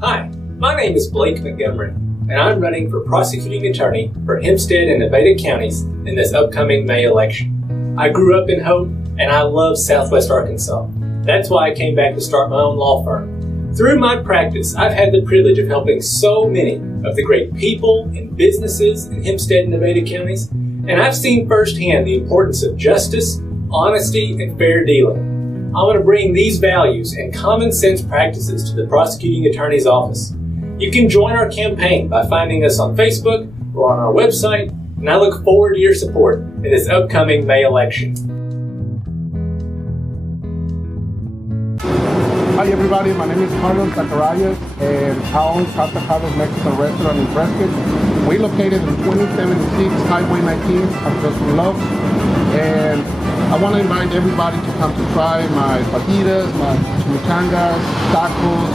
Hi, my name is Blake Montgomery, and I'm running for prosecuting attorney for Hempstead and Nevada counties in this upcoming May election. I grew up in Hope, and I love Southwest Arkansas. That's why I came back to start my own law firm. Through my practice, I've had the privilege of helping so many of the great people and businesses in Hempstead and Nevada counties, and I've seen firsthand the importance of justice, honesty, and fair dealing. I want to bring these values and common sense practices to the prosecuting attorney's office. You can join our campaign by finding us on Facebook or on our website, and I look forward to your support in this upcoming May election. Hi everybody, my name is Carlos Zacharias and I own Casa Carlos Mexican Restaurant in Prescott. We're located in 2076 Highway 19 across from Love's, and I want to invite everybody to come to try my fajitas, my chimichangas, tacos,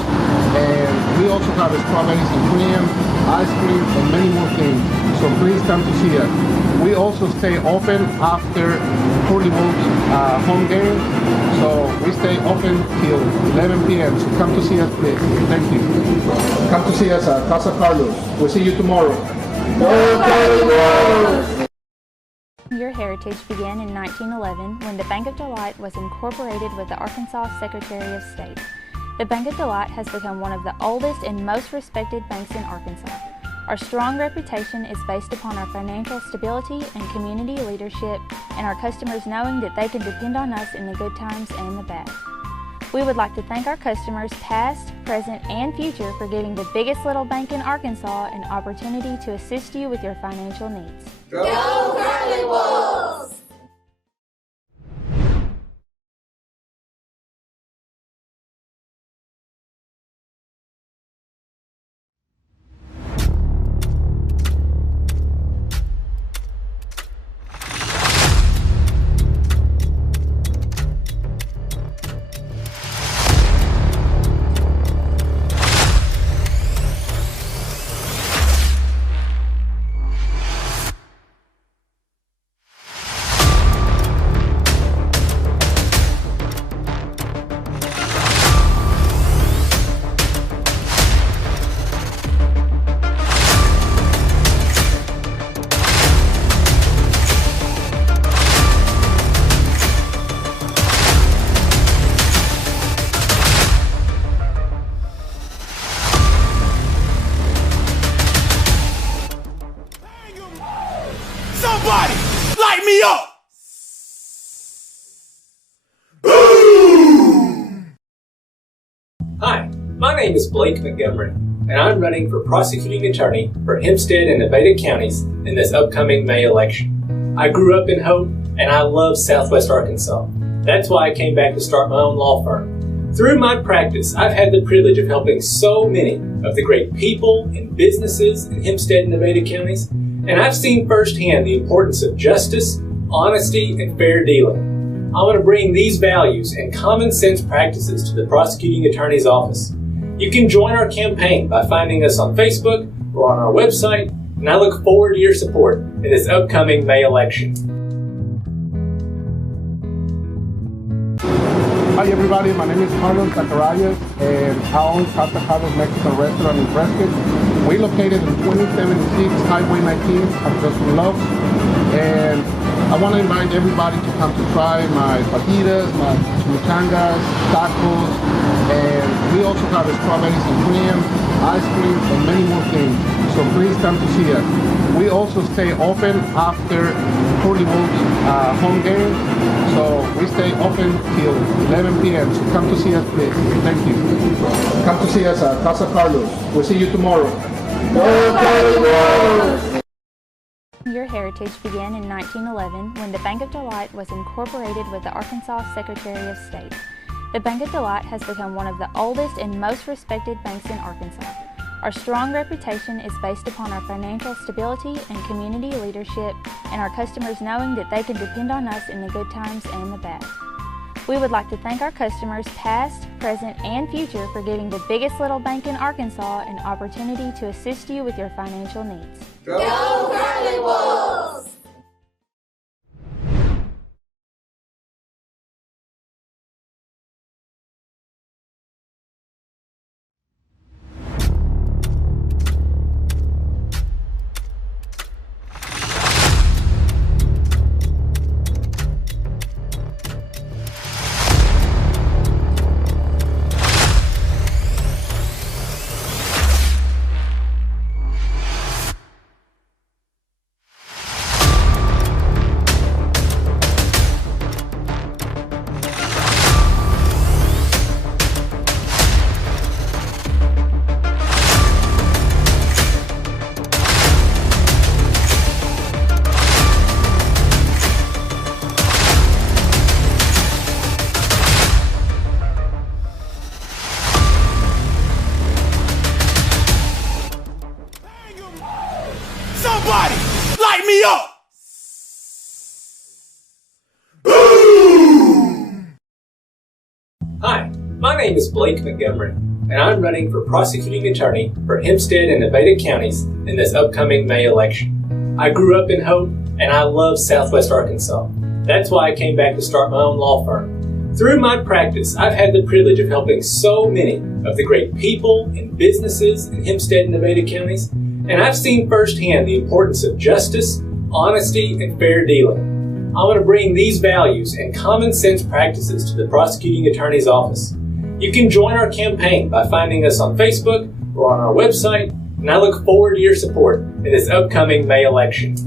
and we also have strawberries and cream, ice cream, and many more things. So please come to see us. We also stay open after Curly Wolves home game, so we stay open till 11 p.m. So come to see us, please. Thank you. Come to see us at Casa Carlos. We'll see you tomorrow. Your heritage began in 1911 when the Bank of Delight was incorporated with the Arkansas Secretary of State. The Bank of Delight has become one of the oldest and most respected banks in Arkansas. Our strong reputation is based upon our financial stability and community leadership, and our customers knowing that they can depend on us in the good times and the bad. We would like to thank our customers past, present, and future for giving the biggest little bank in Arkansas an opportunity to assist you with your financial needs. Go Curly Wolves! Somebody light me up! Hi, my name is Blake Montgomery, and I'm running for prosecuting attorney for Hempstead and Nevada counties in this upcoming May election. I grew up in Hope, and I love Southwest Arkansas. That's why I came back to start my own law firm. Through my practice, I've had the privilege of helping so many of the great people and businesses in Hempstead and Nevada counties, and I've seen firsthand the importance of justice, honesty, and fair dealing. I want to bring these values and common sense practices to the prosecuting attorney's office. You can join our campaign by finding us on Facebook or on our website, and I look forward to your support in this upcoming May election. Hi everybody, my name is Carlos Zacharias and I own Casa Carlos Mexican Restaurant in Prescott. We're located in 2076 Highway 19 across from Love's, and I want to invite everybody to come to try my fajitas, my chimichangas, tacos, and we also have strawberries and cream, ice cream, and many more things. So please come to see us. We also stay open after Curly Wolves home game, so we stay open till 11 p.m. So come to see us, please. Thank you. Come to see us at Casa Carlos. We'll see you tomorrow. Your heritage began in 1911 when the Bank of Delight was incorporated with the Arkansas Secretary of State. The Bank of Delight has become one of the oldest and most respected banks in Arkansas. Our strong reputation is based upon our financial stability and community leadership, and our customers knowing that they can depend on us in the good times and the bad. We would like to thank our customers past, present, and future for giving the biggest little bank in Arkansas an opportunity to assist you with your financial needs. Go Curly Wolves! me up! Hi, my name is Blake Montgomery, and I'm running for prosecuting attorney for Hempstead and Nevada counties in this upcoming May election. I grew up in Hope, and I love Southwest Arkansas. That's why I came back to start my own law firm. Through my practice, I've had the privilege of helping so many of the great people and businesses in Hempstead and Nevada counties, and I've seen firsthand the importance of justice, honesty, and fair dealing. I want to bring these values and common sense practices to the prosecuting attorney's office. You can join our campaign by finding us on Facebook or on our website, and I look forward to your support in this upcoming May election.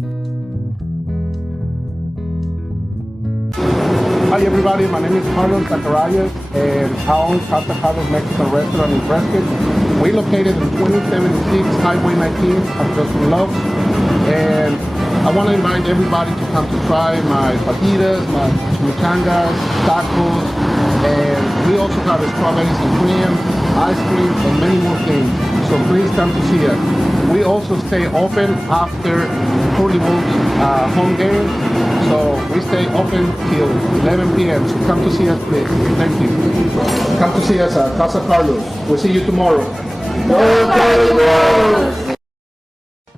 Hi everybody, my name is Carlos Zacharias and I own Casa Carlos Mexican Restaurant in Prescott. We located in 2076 Highway 19 across from Love's, and I want to invite everybody to come to try my fajitas, my chimichangas, tacos, and we also have strawberries and cream, ice cream, and many more things. So please come to see us. We also stay open after Curly Wolves home game. So we stay open till 11 p.m. So come to see us, please. Thank you. Come to see us at Casa Carlos. We'll see you tomorrow.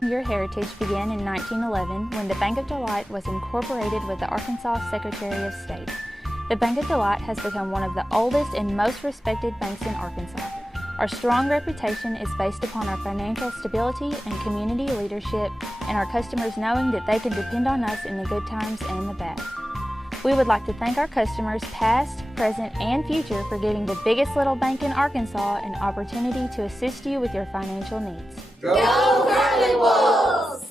Your heritage began in 1911 when the Bank of Delight was incorporated with the Arkansas Secretary of State. The Bank of Delight has become one of the oldest and most respected banks in Arkansas. Our strong reputation is based upon our financial stability and community leadership, and our customers knowing that they can depend on us in the good times and in the bad. We would like to thank our customers past, present, and future for giving the biggest little bank in Arkansas an opportunity to assist you with your financial needs. Go Curly Wolves!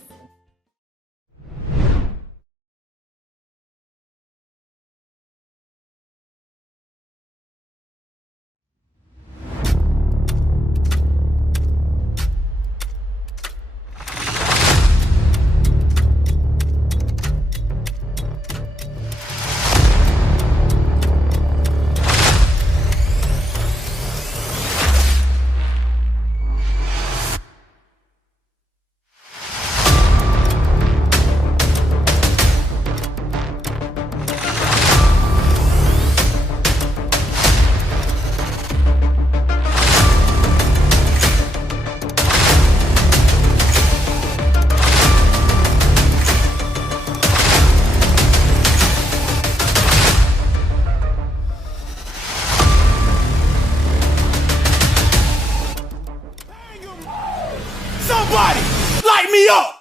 Somebody, light me up!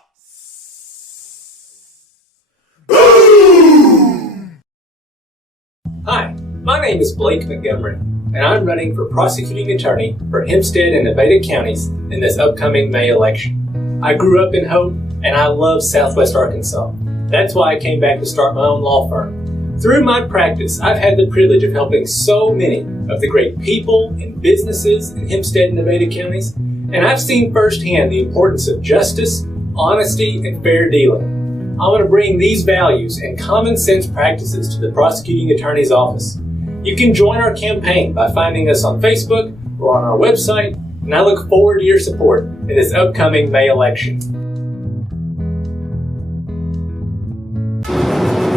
Hi, my name is Blake Montgomery, and I'm running for prosecuting attorney for Hempstead and Nevada counties in this upcoming May election. I grew up in Hope, and I love Southwest Arkansas. That's why I came back to start my own law firm. Through my practice, I've had the privilege of helping so many of the great people and businesses in Hempstead and Nevada counties, and I've seen firsthand the importance of justice, honesty, and fair dealing. I want to bring these values and common sense practices to the prosecuting attorney's office. You can join our campaign by finding us on Facebook or on our website, and I look forward to your support in this upcoming May election.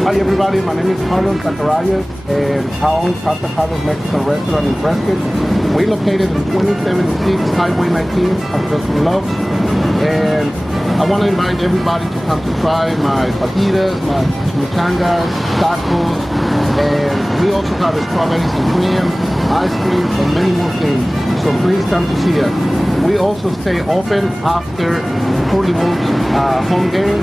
Hi everybody, my name is Carlos Zacharias and I own Casa Carlos Mexican Restaurant in Prescott. We located in 2076 Highway 19 across from Love's, and I want to invite everybody to come to try my fajitas, my chimichangas, tacos, and we also have strawberries and cream, ice cream, and many more things. So please come to see us. We also stay open after Curly Wolves home game.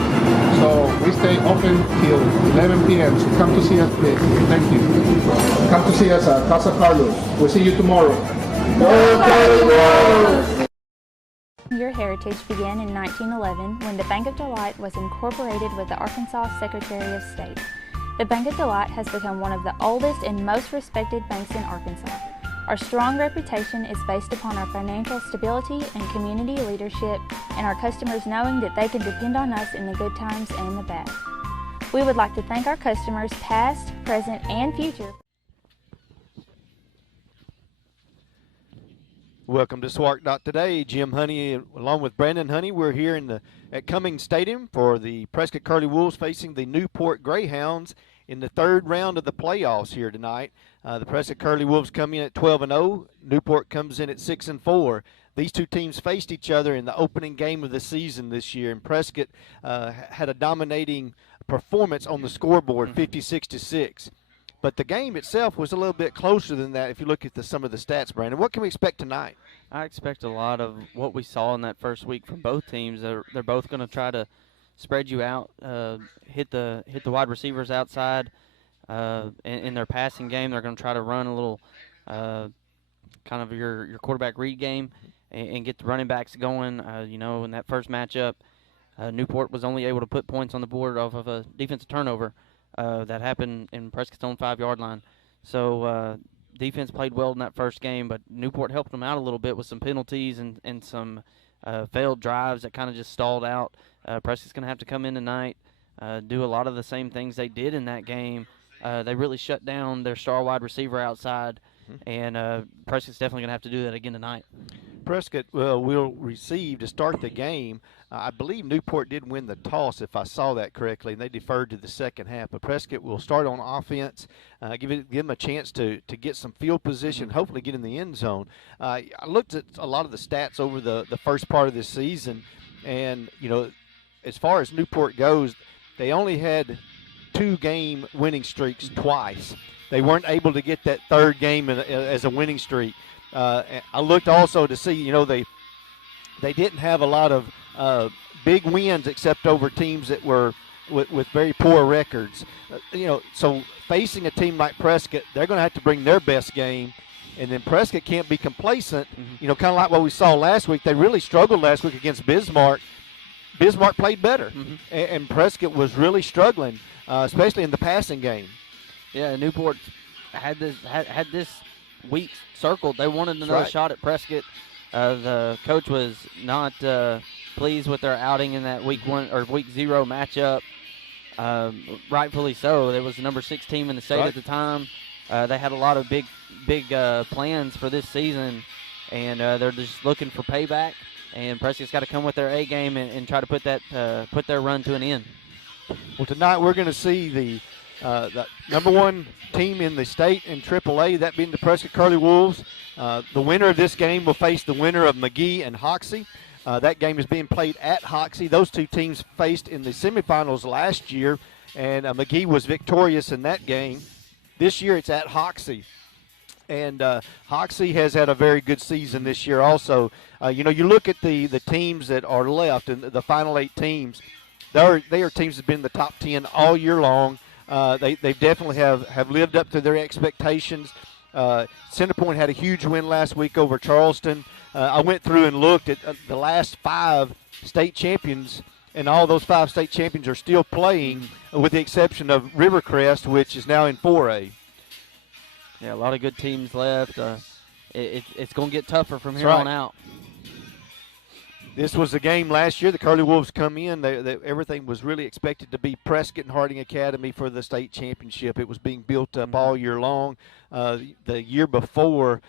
So we stay open till 11 p.m. So come to see us, please. Thank you. Come to see us at Casa Carlos. We'll see you tomorrow. Your heritage began in 1911 when the Bank of Delight was incorporated with the Arkansas Secretary of State. The Bank of Delight has become one of the oldest and most respected banks in Arkansas. Our strong reputation is based upon our financial stability and community leadership, and our customers knowing that they can depend on us in the good times and in the bad. We would like to thank our customers past, present, and future. Welcome to Swart Today. Jim Honey along with Brandon Honey. We're here at Cummings Stadium for the Prescott Curly Wolves facing the Newport Greyhounds in the third round of the playoffs here tonight. The Prescott Curly Wolves come in at 12-0. Newport comes in at 6-4. These two teams faced each other in the opening game of the season this year, and Prescott had a dominating performance on the scoreboard, 56-6. But the game itself was a little bit closer than that if you look at some of the stats, Brandon. What can we expect tonight? I expect a lot of what we saw in that first week from both teams. They're both going to try to spread you out, hit the wide receivers outside. In their passing game, they're going to try to run a little kind of your quarterback read game and get the running backs going. In that first matchup, Newport was only able to put points on the board off of a defensive turnover. That happened in Prescott's own 5-yard line. So defense played well in that first game, but Newport helped them out a little bit with some penalties and some failed drives that kind of just stalled out. Prescott's going to have to come in tonight, do a lot of the same things they did in that game. They really shut down their star wide receiver outside, and Prescott's definitely going to have to do that again tonight. Prescott will receive to start the game. I believe Newport did win the toss, if I saw that correctly, and they deferred to the second half. But Prescott will start on offense, give them a chance to get some field position, hopefully get in the end zone. I looked at a lot of the stats over the first part of this season, and, as far as Newport goes, they only had 2 game winning streaks twice. They weren't able to get that third game as a winning streak. I looked also to see, they didn't have a lot of big wins except over teams that were with very poor records. So facing a team like Prescott, they're going to have to bring their best game, and then Prescott can't be complacent. Kind of like what we saw last week. They really struggled last week against Bismarck. Bismarck played better, and Prescott was really struggling, especially in the passing game. Yeah, Newport had this week circled. They wanted another shot at Prescott. The coach was not pleased with their outing in that week 0 matchup. Rightfully so. There was the number 6 team in the state at the time. They had a lot of big plans for this season, and they're just looking for payback. And Prescott's got to come with their A game and try to put their run to an end. Well, tonight we're going to see the number 1 team in the state in AAA, that being the Prescott Curly Wolves. The winner of this game will face the winner of McGee and Hoxie. That game is being played at Hoxie. Those two teams faced in the semifinals last year, and McGee was victorious in that game. This year it's at Hoxie. And Hoxie has had a very good season this year also. You look at the teams that are left, and the final 8 teams, they are teams that have been in the top 10 all year long. They definitely have lived up to their expectations. Centerpoint had a huge win last week over Charleston. I went through and looked at the last 5 state champions, and all those 5 state champions are still playing, with the exception of Rivercrest, which is now in 4A. Yeah, a lot of good teams left. It's going to get tougher from here on out. This was a game last year. The Curly Wolves come in. Everything was really expected to be Prescott and Harding Academy for the state championship. It was being built up all year long. The year before,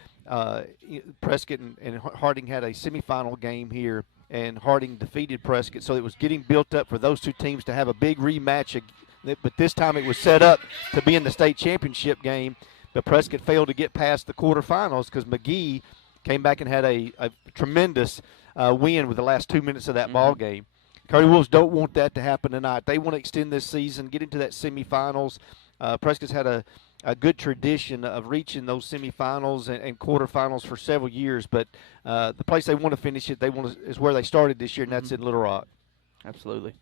Prescott and Harding had a semifinal game here, and Harding defeated Prescott. So it was getting built up for those two teams to have a big rematch. But this time it was set up to be in the state championship game. But Prescott failed to get past the quarterfinals because McGee came back and had a tremendous win with the last 2 minutes of that ball game. Curly Wolves don't want that to happen tonight. They want to extend this season, get into that semifinals. Prescott's had a good tradition of reaching those semifinals and quarterfinals for several years, but the place they want to finish it, is where they started this year, and that's in Little Rock. Absolutely.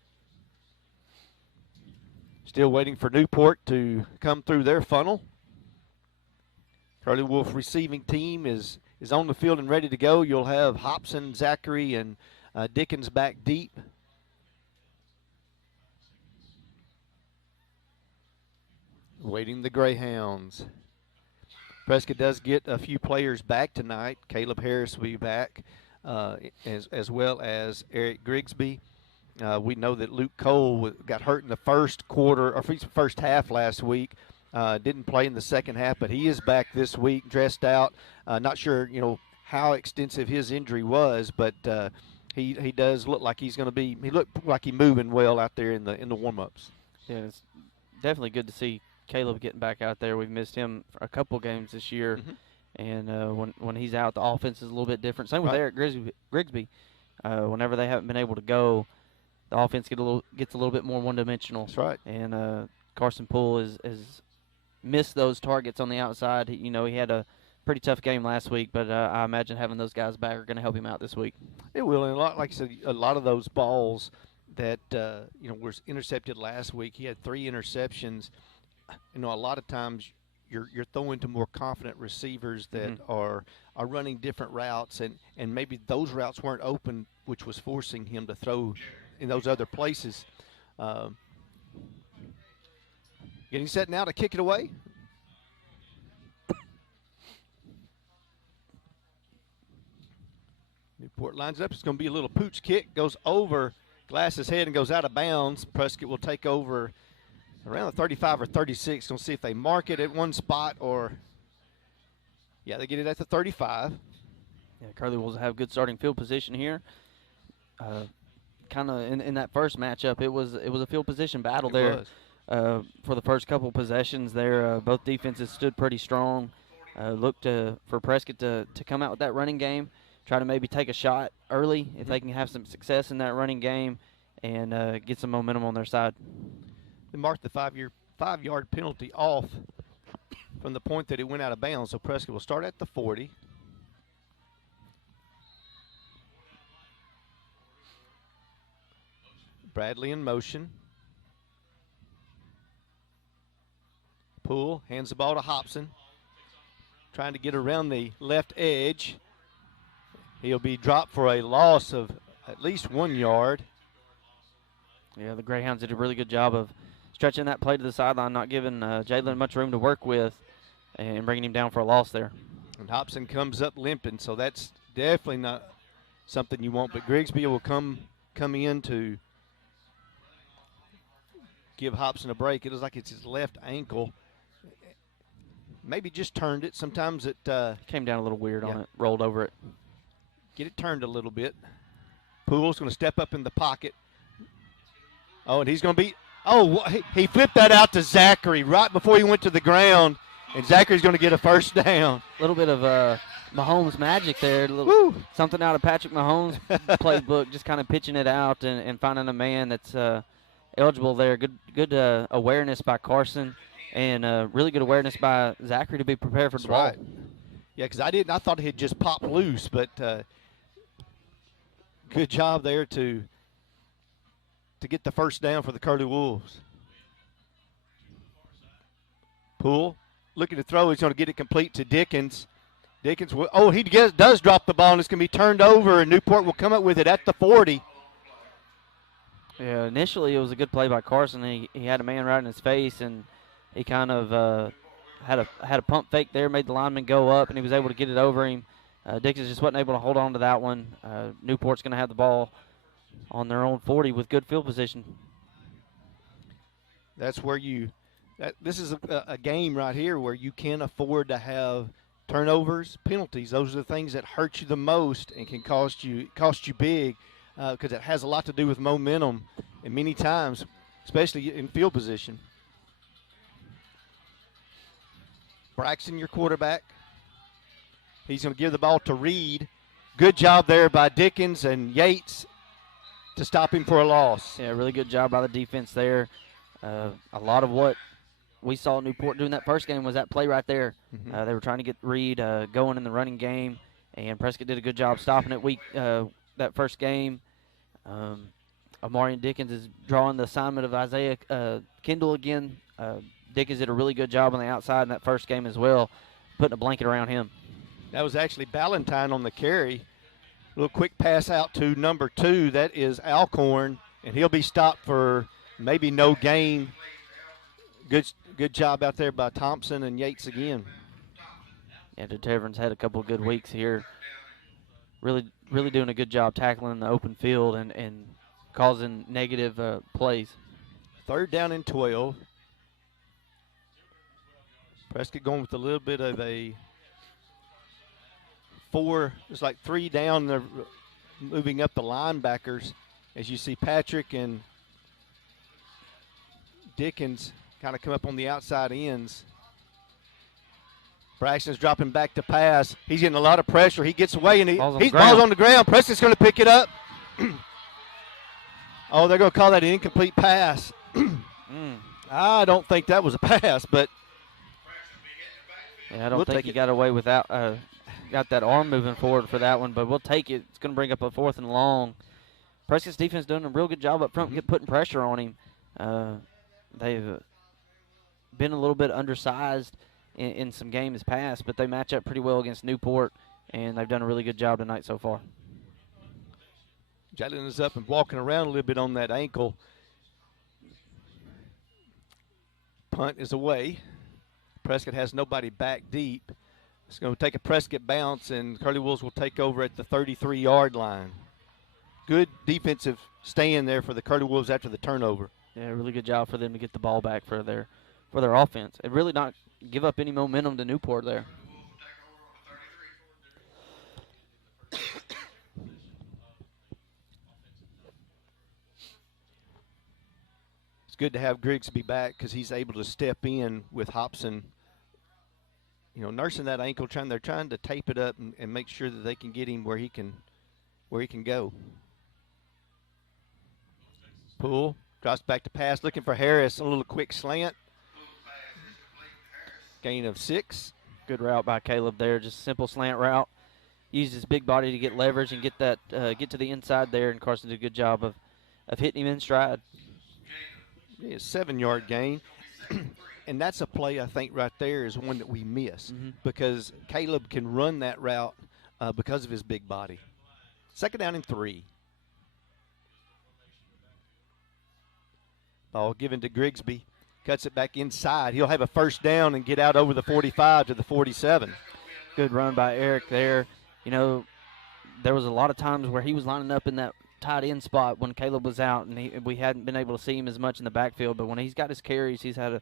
Still waiting for Newport to come through their funnel. Curly Wolf receiving team is on the field and ready to go. You'll have Hobson, Zachary, and Dickens back deep. Waiting the Greyhounds. Prescott does get a few players back tonight. Caleb Harris will be back, as well as Eric Grigsby. We know that Luke Cole got hurt in the first half last week. Didn't play in the second half, but he is back this week, dressed out. Not sure, how extensive his injury was, but he does look like he's going to be. He looked like he's moving well out there in the warm-ups. Yeah, it's definitely good to see Caleb getting back out there. We've missed him for a couple games this year, and when he's out, the offense is a little bit different. Same with Eric Grigsby. Whenever they haven't been able to go, the offense gets a little bit more one-dimensional. That's right. And Carson Poole has missed those targets on the outside. He had a pretty tough game last week, but I imagine having those guys back are going to help him out this week. It will, and like I said, a lot of those balls that were intercepted last week. He had 3 interceptions. A lot of times you're throwing to more confident receivers that are running different routes, and maybe those routes weren't open, which was forcing him to throw in those other places. Getting set now to kick it away. Newport lines up. It's going to be a little pooch kick. Goes over Glass's head and goes out of bounds. Prescott will take over around the 35 or 36. Going to see if they mark it at one spot or, yeah, they get it at the 35. Yeah, Curly Wolves have good starting field position here. Kind of in that first matchup, it was a field position battle there. For the first couple possessions there. Both defenses stood pretty strong. Looked for Prescott to come out with that running game, try to maybe take a shot early if they can have some success in that running game and get some momentum on their side. They marked the 5-yard penalty off from the point that it went out of bounds, so Prescott will start at the 40. Bradley in motion. Poole hands the ball to Hobson, trying to get around the left edge. He'll be dropped for a loss of at least 1 yard. Yeah, the Greyhounds did a really good job of stretching that play to the sideline, not giving Jalen much room to work with, and bringing him down for a loss there. And Hobson comes up limping, so that's definitely not something you want. But Grigsby will come in to give Hobson a break. It looks like it's his left ankle. Maybe just turned it. Sometimes it came down a little weird on it, rolled over it. Get it turned a little bit. Poole's going to step up in the pocket. Oh, and he's going to be – oh, he flipped that out to Zachary right before he went to the ground, and Zachary's going to get a first down. A little bit of Mahomes magic there. Something out of Patrick Mahomes' playbook, just kind of pitching it out and finding a man that's eligible there. Good awareness by Carson. And really good awareness by Zachary to be prepared for the ball. Right. Yeah, because I thought it had just popped loose, but good job there to get the first down for the Curly Wolves. Poole looking to throw. He's going to get it complete to Dickens. Dickens, he does drop the ball, and it's going to be turned over, and Newport will come up with it at the 40. Yeah, initially it was a good play by Carson. He had a man right in his face, and he kind of had a pump fake there, made the lineman go up, and he was able to get it over him. Dickens just wasn't able to hold on to that one. Newport's going to have the ball on their own 40 with good field position. That's where this is a game right here where you can't afford to have turnovers, penalties. Those are the things that hurt you the most and can cost you big because it has a lot to do with momentum, and many times, especially in field position. Braxton, your quarterback. He's going to give the ball to Reed. Good job there by Dickens and Yates to stop him for a loss. Yeah, really good job by the defense there. A lot of what we saw Newport doing that first game was that play right there. They were trying to get Reed going in the running game, and Prescott did a good job stopping it that first game. Amarian Dickens is drawing the assignment of Isaiah Kendall again. Dickens did a really good job on the outside in that first game as well, putting a blanket around him. That was actually Ballantyne on the carry. A little quick pass out to number 2. That is Alcorn, and he'll be stopped for maybe no gain. Good job out there by Thompson and Yates again. Yeah, the Taverns had a couple of good weeks here. Really doing a good job tackling the open field and causing negative plays. 3rd down and 12. Prescott going with a little bit of a 4, it's like 3 down. They're moving up the linebackers as you see Patrick and Dickens kind of come up on the outside ends. Braxton's dropping back to pass. He's getting a lot of pressure. He gets away, and he's balls on the ground. Prescott's going to pick it up. Oh, they're going to call that an incomplete pass. I don't think that was a pass, but yeah, I don't think he got away without got that arm moving forward for that one, but we'll take it. It's going to bring up a 4th and long. Prescott's defense doing a real good job up front, putting pressure on him. They've been a little bit undersized in some games past, but they match up pretty well against Newport, and they've done a really good job tonight so far. Jalen is up and walking around a little bit on that ankle. Punt is away. Prescott has nobody back deep. It's going to take a Prescott bounce, and Curly Wolves will take over at the 33-yard line. Good defensive stand there for the Curly Wolves after the turnover. Yeah, really good job for them to get the ball back for their offense. And really not give up any momentum to Newport there. It's good to have Grigsby back because he's able to step in with Hobson, nursing that ankle. They're trying to tape it up and make sure that they can get him where he can go. Poole drops back to pass, looking for Harris. A little quick slant. Gain of 6. Good route by Caleb there. Just simple slant route. Used his big body to get leverage and get to the inside there, and Carson did a good job of hitting him in stride. Yeah, 7-yard gain. And that's a play, I think, right there is one that we miss because Caleb can run that route because of his big body. 2nd down and 3. Ball given to Grigsby. Cuts it back inside. He'll have a 1st down and get out over the 45 to the 47. Good run by Eric there. There was a lot of times where he was lining up in that tight end spot when Caleb was out, and we hadn't been able to see him as much in the backfield. But when he's got his carries, he's had a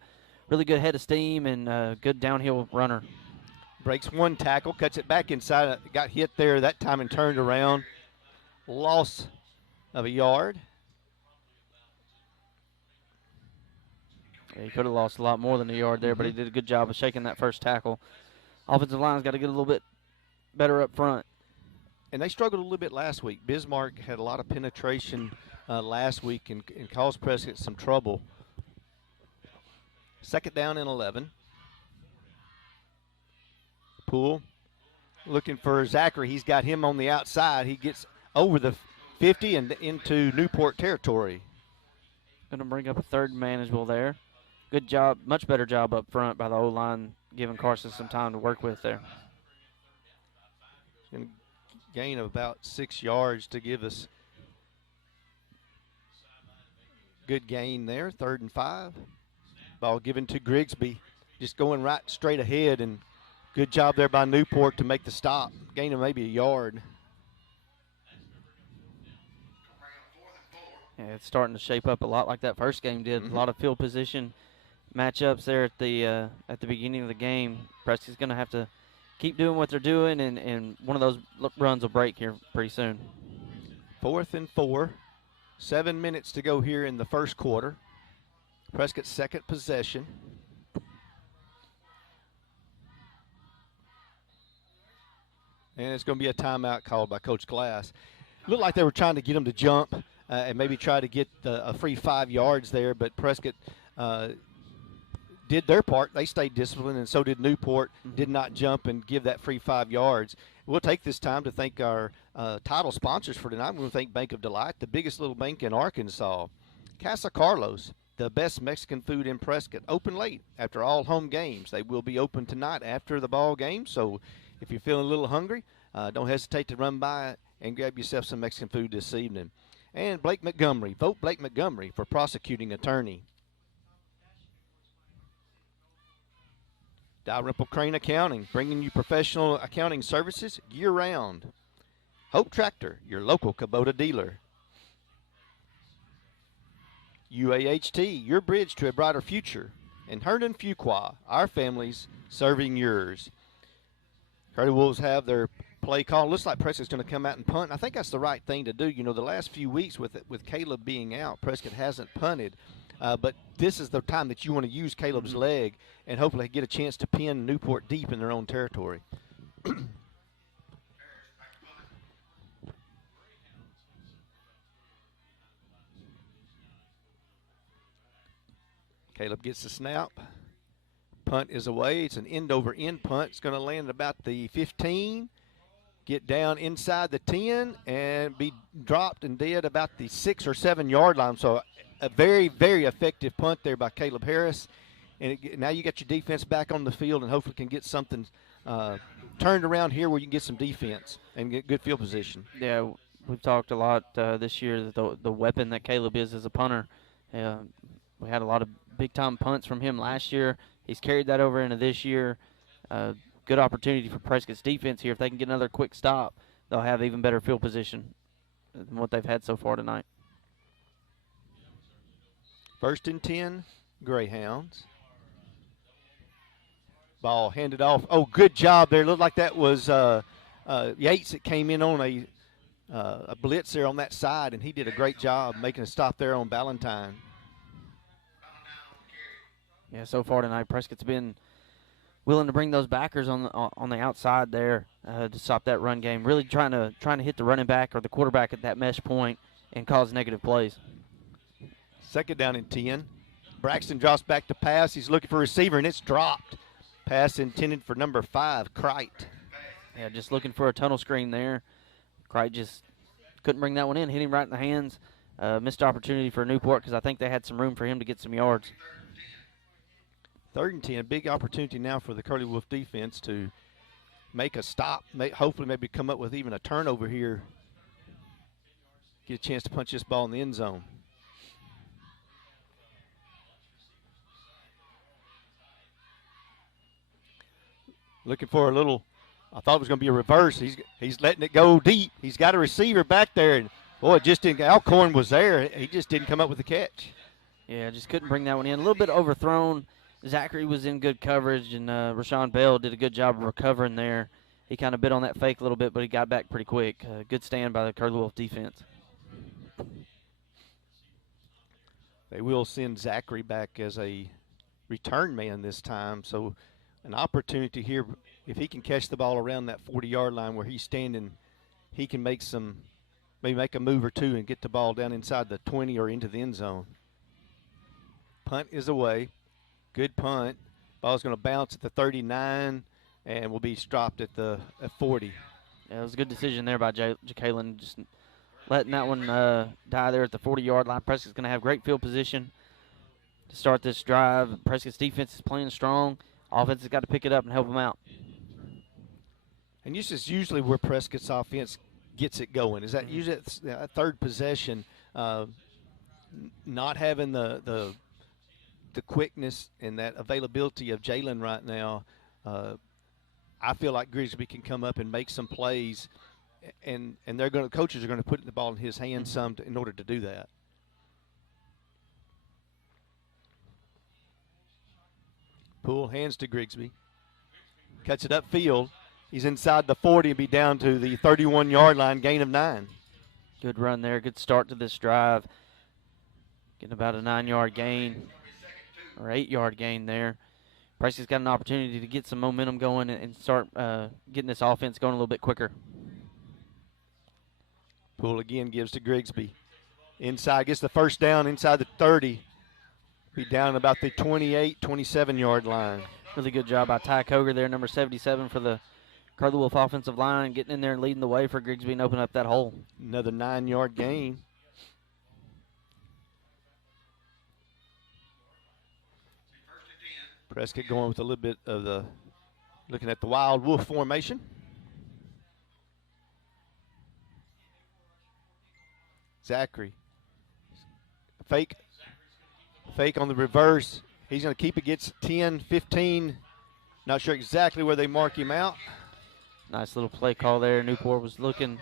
really good head of steam and a good downhill runner. Breaks 1 tackle, cuts it back inside. Got hit there that time and turned around. Loss of a yard. Yeah, he could have lost a lot more than a yard there, but he did a good job of shaking that first tackle. Offensive line's got to get a little bit better up front. And they struggled a little bit last week. Bismarck had a lot of penetration last week and caused Prescott some trouble. 2nd down and 11. Poole looking for Zachary. He's got him on the outside. He gets over the 50 and into Newport territory. Going to bring up a 3rd manageable there. Good job, much better job up front by the O-line, giving Carson some time to work with there. Going to gain of about 6 yards to give us good gain there. 3rd and 5. Ball given to Grigsby, just going right straight ahead, and good job there by Newport to make the stop. Gain of maybe a yard. Yeah, it's starting to shape up a lot like that first game did. A lot of field position matchups there at the beginning of the game. Prescott's going to have to keep doing what they're doing, and one of those runs will break here pretty soon. 4th and 4. 7 minutes to go here in the first quarter. Prescott's 2nd possession. And it's going to be a timeout called by Coach Glass. Looked like they were trying to get him to jump and maybe try to get a free 5 yards there, but Prescott did their part. They stayed disciplined, and so did Newport. Did not jump and give that free 5 yards. We'll take this time to thank our title sponsors for tonight. We're going to thank Bank of Delight, the biggest little bank in Arkansas. Casa Carlos, the best Mexican food in Prescott, open late after all home games. They will be open tonight after the ball game, so if you're feeling a little hungry, don't hesitate to run by and grab yourself some Mexican food this evening. And Blake Montgomery. Vote Blake Montgomery for prosecuting attorney. Dalrymple Crane Accounting, bringing you professional accounting services year-round. Hope Tractor, your local Kubota dealer. UAHT, your bridge to a brighter future. And Herndon Fuqua, our families serving yours. Curly Wolves have their play call. Looks like Prescott's going to come out and punt. I think that's the right thing to do. You know, the last few weeks with Caleb being out, Prescott hasn't punted. But this is the time that you want to use Caleb's leg and hopefully get a chance to pin Newport deep in their own territory. Caleb gets the snap. Punt is away. It's an end-over-end punt. It's going to land at about the 15, get down inside the 10, and be dropped and dead about the 6 or 7 yard line. So a very, very effective punt there by Caleb Harris. And now you got your defense back on the field and hopefully can get something turned around here where you can get some defense and get good field position. Yeah, we've talked a lot this year, the weapon that Caleb is as a punter. We had a lot of big-time punts from him last year. He's carried that over into this year. Good opportunity for Prescott's defense here. If they can get another quick stop, they'll have even better field position than what they've had so far tonight. 1st and 10, Greyhounds. Ball handed off. Oh, good job there. Looked like that was Yates that came in on a blitz there on that side, and he did a great job making a stop there on Ballantyne. Yeah, so far tonight, Prescott's been willing to bring those backers on the outside there to stop that run game. Really trying to hit the running back or the quarterback at that mesh point and cause negative plays. 2nd down and 10. Braxton drops back to pass. He's looking for a receiver, and it's dropped. Pass intended for number 5, Krite. Yeah, just looking for a tunnel screen there. Krite just couldn't bring that one in. Hit him right in the hands. Missed opportunity for Newport because I think they had some room for him to get some yards. 3rd and 10, a big opportunity now for the Curly Wolf defense to make a stop, hopefully maybe come up with even a turnover here, get a chance to punch this ball in the end zone. Looking for a little, I thought it was going to be a reverse. He's letting it go deep. He's got a receiver back there, and boy, it just didn't, Alcorn was there. He just didn't come up with the catch. Yeah, just couldn't bring that one in. A little bit overthrown. Zachary was in good coverage, and Rashawn Bell did a good job of recovering there. He kind of bit on that fake a little bit, but he got back pretty quick. Good stand by the Curly Wolf defense. They will send Zachary back as a return man this time, so an opportunity here. If he can catch the ball around that 40-yard line where he's standing, he can make maybe make a move or two and get the ball down inside the 20 or into the end zone. Punt is away. Good punt. Ball's going to bounce at the 39 and will be stopped at 40. Yeah, it was a good decision there by Jacalen, just letting that one die there at the 40-yard line. Prescott's going to have great field position to start this drive. Prescott's defense is playing strong. Offense has got to pick it up and help them out. And this is usually where Prescott's offense gets it going. Is that usually that 3rd possession, not having the quickness and that availability of Jalen right now. I feel like Grigsby can come up and make some plays, and coaches are going to put the ball in his hands some in order to do that. Poole hands to Grigsby. Cuts it upfield. He's inside the 40 and be down to the 31-yard line, gain of 9. Good run there. Good start to this drive. Getting about a 9-yard gain or 8-yard gain there. Prescott's got an opportunity to get some momentum going and start getting this offense going a little bit quicker. Poole again gives to Grigsby. Inside, gets the first down inside the 30. Be down about the 28, 27-yard line. Really good job by Ty Coger there, number 77 for the Curly Wolf offensive line, getting in there and leading the way for Grigsby and opening up that hole. Another 9-yard gain. Prescott going with a little bit of looking at the Wild Wolf formation. Zachary. Fake on the reverse. He's going to keep it, gets 10, 15. Not sure exactly where they mark him out. Nice little play call there. Newport was looking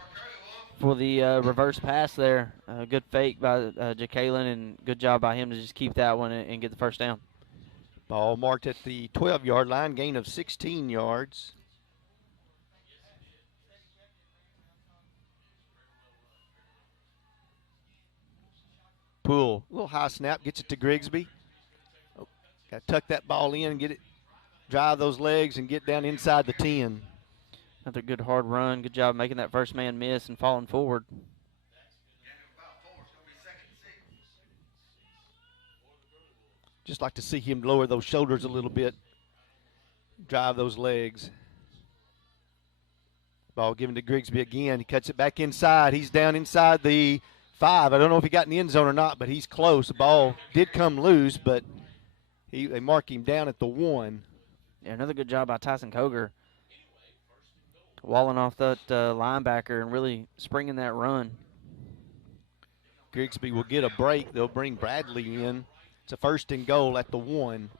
for the reverse pass there. Good fake by Jacalen, and good job by him to just keep that one and get the first down. Ball marked at the 12-yard line, gain of 16 yards. Poole. A little high snap, gets it to Grigsby. Oh, got to tuck that ball in and get it, drive those legs and get down inside the 10. Another good hard run. Good job making that first man miss and falling forward. Just like to see him lower those shoulders a little bit, drive those legs. Ball given to Grigsby again. He cuts it back inside. He's down inside the 5. I don't know if he got in the end zone or not, but he's close. The ball did come loose, but they mark him down at the 1. Yeah, another good job by Tyson Koger, walling off that linebacker and really springing that run. Grigsby will get a break. They'll bring Bradley in. It's a 1st and goal at the 1.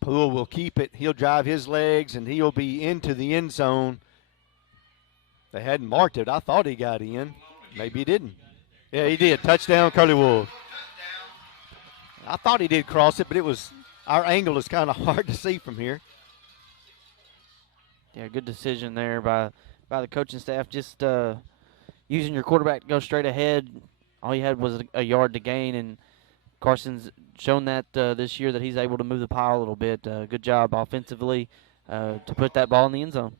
Poole will keep it. He'll drive his legs, and he'll be into the end zone. They hadn't marked it. I thought he got in. Maybe he didn't. Yeah, he did. Touchdown, Curly Wolves. I thought he did cross it, but our angle is kind of hard to see from here. Yeah, good decision there by the coaching staff. Just using your quarterback to go straight ahead. All you had was a yard to gain, and Carson's shown that this year that he's able to move the pile a little bit. Good job offensively to put that ball in the end zone.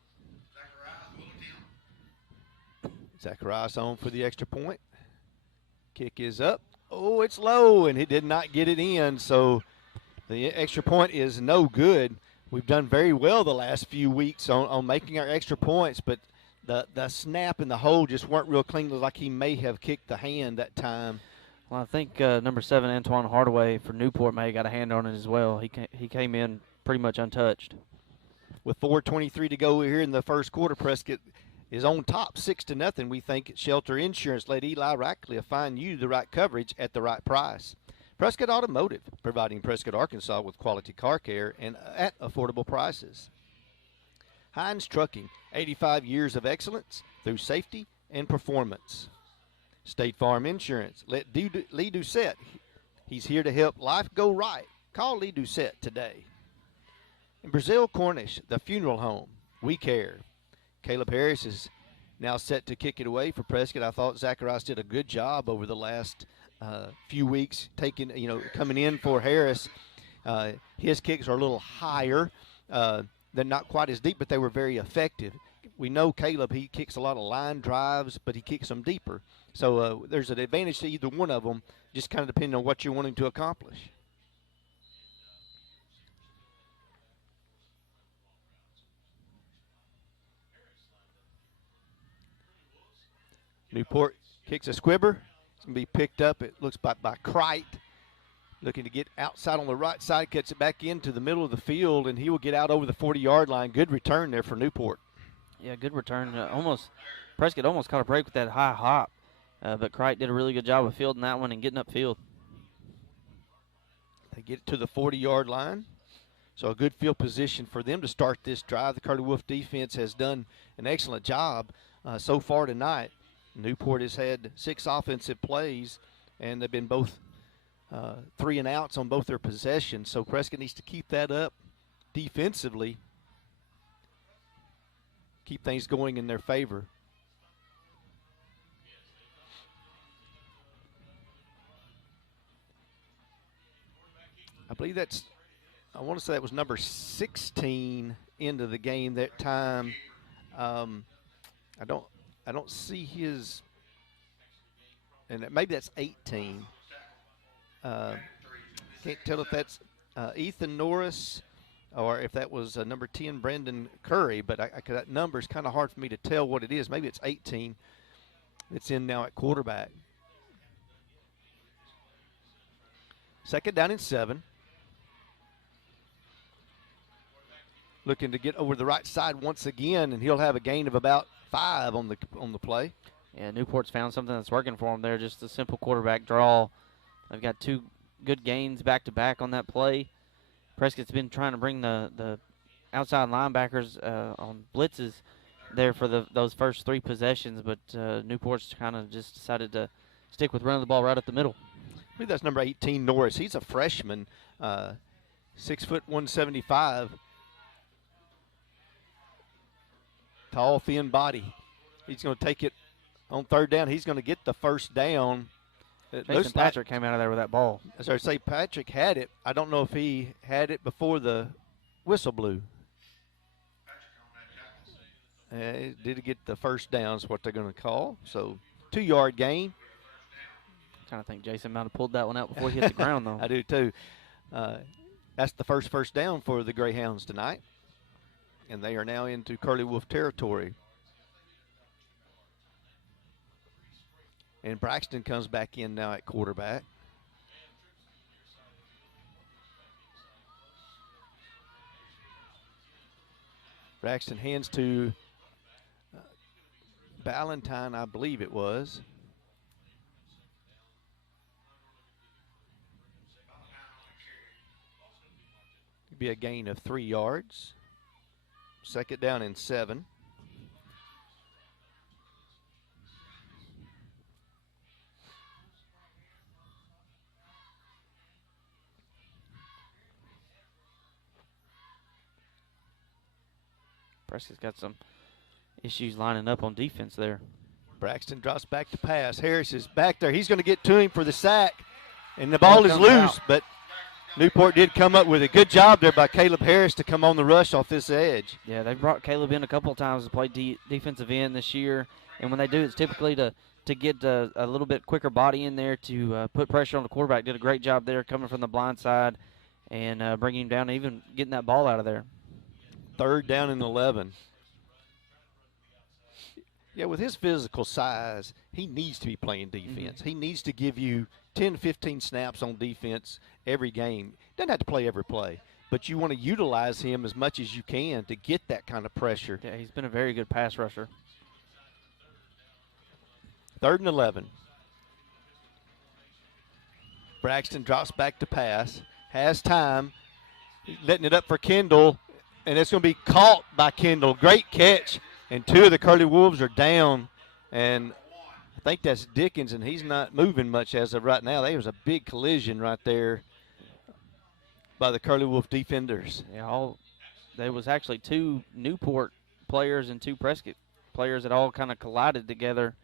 Zacharias on for the extra point. Kick is up. Oh, it's low, and he did not get it in, so the extra point is no good. We've done very well the last few weeks on making our extra points, but the snap and the hold just weren't real clean. It was like he may have kicked the hand that time. Well, I think number 7, Antoine Hardaway for Newport may have got a hand on it as well. He came in pretty much untouched. With 4:23 to go here in the first quarter, Prescott is on top 6-0. We think Shelter Insurance let Eli Ratcliffe find you the right coverage at the right price. Prescott Automotive, providing Prescott, Arkansas with quality car care and at affordable prices. Hines Trucking, 85 years of excellence through safety and performance. State Farm Insurance, let Lee Doucette. He's here to help life go right. Call Lee Doucette today. In Brazil Cornish, the funeral home, we care. Caleb Harris is now set to kick it away for Prescott. I thought Zacharias did a good job over the last few weeks, coming in for Harris. His kicks are a little higher. They're not quite as deep, but they were very effective. We know Caleb, he kicks a lot of line drives, but he kicks them deeper. So there's an advantage to either one of them, just kind of depending on what you're wanting to accomplish. Newport kicks a squibber. It's going to be picked up, it looks by Crite. Looking to get outside on the right side, cuts it back into the middle of the field, and he will get out over the 40-yard line. Good return there for Newport. Yeah, good return. Prescott almost caught a break with that high hop, but Crite did a really good job of fielding that one and getting upfield. They get it to the 40-yard line. So a good field position for them to start this drive. The Curly Wolf defense has done an excellent job so far tonight. Newport has had 6 offensive plays, and they've been both 3 and outs on both their possessions. So Prescott needs to keep that up defensively, keep things going in their favor. I believe I want to say that was number 16 into the game that time. I don't see his, and maybe that's 18. Can't tell if that's Ethan Norris or if that was number 10, Brandon Curry, but that number is kind of hard for me to tell what it is. Maybe it's 18 that's in now at quarterback. 2nd down and 7. Looking to get over the right side once again, and he'll have a gain of about 5 on the play. Yeah, Newport's found something that's working for him there, just a simple quarterback draw. They've got 2 good gains back-to-back on that play. Prescott's been trying to bring the outside linebackers on blitzes there for those first 3 possessions, but Newport's kind of just decided to stick with running the ball right up the middle. I believe that's number 18, Norris. He's a freshman, 6 foot 175. Tall, thin body. He's going to take it on third down. He's going to get the first down. Jason Patrick came out of there with that ball. As I say, Patrick had it. I don't know if he had it before the whistle blew. Did get the first down is what they're going to call. So 2-yard gain. Kind of think Jason might have pulled that one out before he hit the ground, though. I do, too. That's the first down for the Greyhounds tonight. And they are now into Curly Wolf territory. And Braxton comes back in now at quarterback. Braxton hands to Ballantyne, I believe it was. It'd be a gain of 3 yards. Second down and 7. Prescott's got some issues lining up on defense there. Braxton drops back to pass. Harris is back there. He's going to get to him for the sack. And the ball is loose, but Newport did come up with a good job there by Caleb Harris to come on the rush off this edge. Yeah, they brought Caleb in a couple of times to play defensive end this year. And when they do, it's typically to get a little bit quicker body in there to put pressure on the quarterback. Did a great job there coming from the blind side and bringing him down and even getting that ball out of there. Third down and 11. Yeah, with his physical size, he needs to be playing defense. He needs to give you 10, 15 snaps on defense every game. Doesn't have to play every play, but you want to utilize him as much as you can to get that kind of pressure. Yeah, he's been a very good pass rusher. Third and 11. Braxton drops back to pass, has time, letting it up for Kendall. And it's going to be caught by Kendall. Great catch. And 2 of the Curly Wolves are down. And I think that's Dickens, and he's not moving much as of right now. There was a big collision right there by the Curly Wolf defenders. Yeah, there was actually 2 Newport players and 2 Prescott players that all kind of collided together.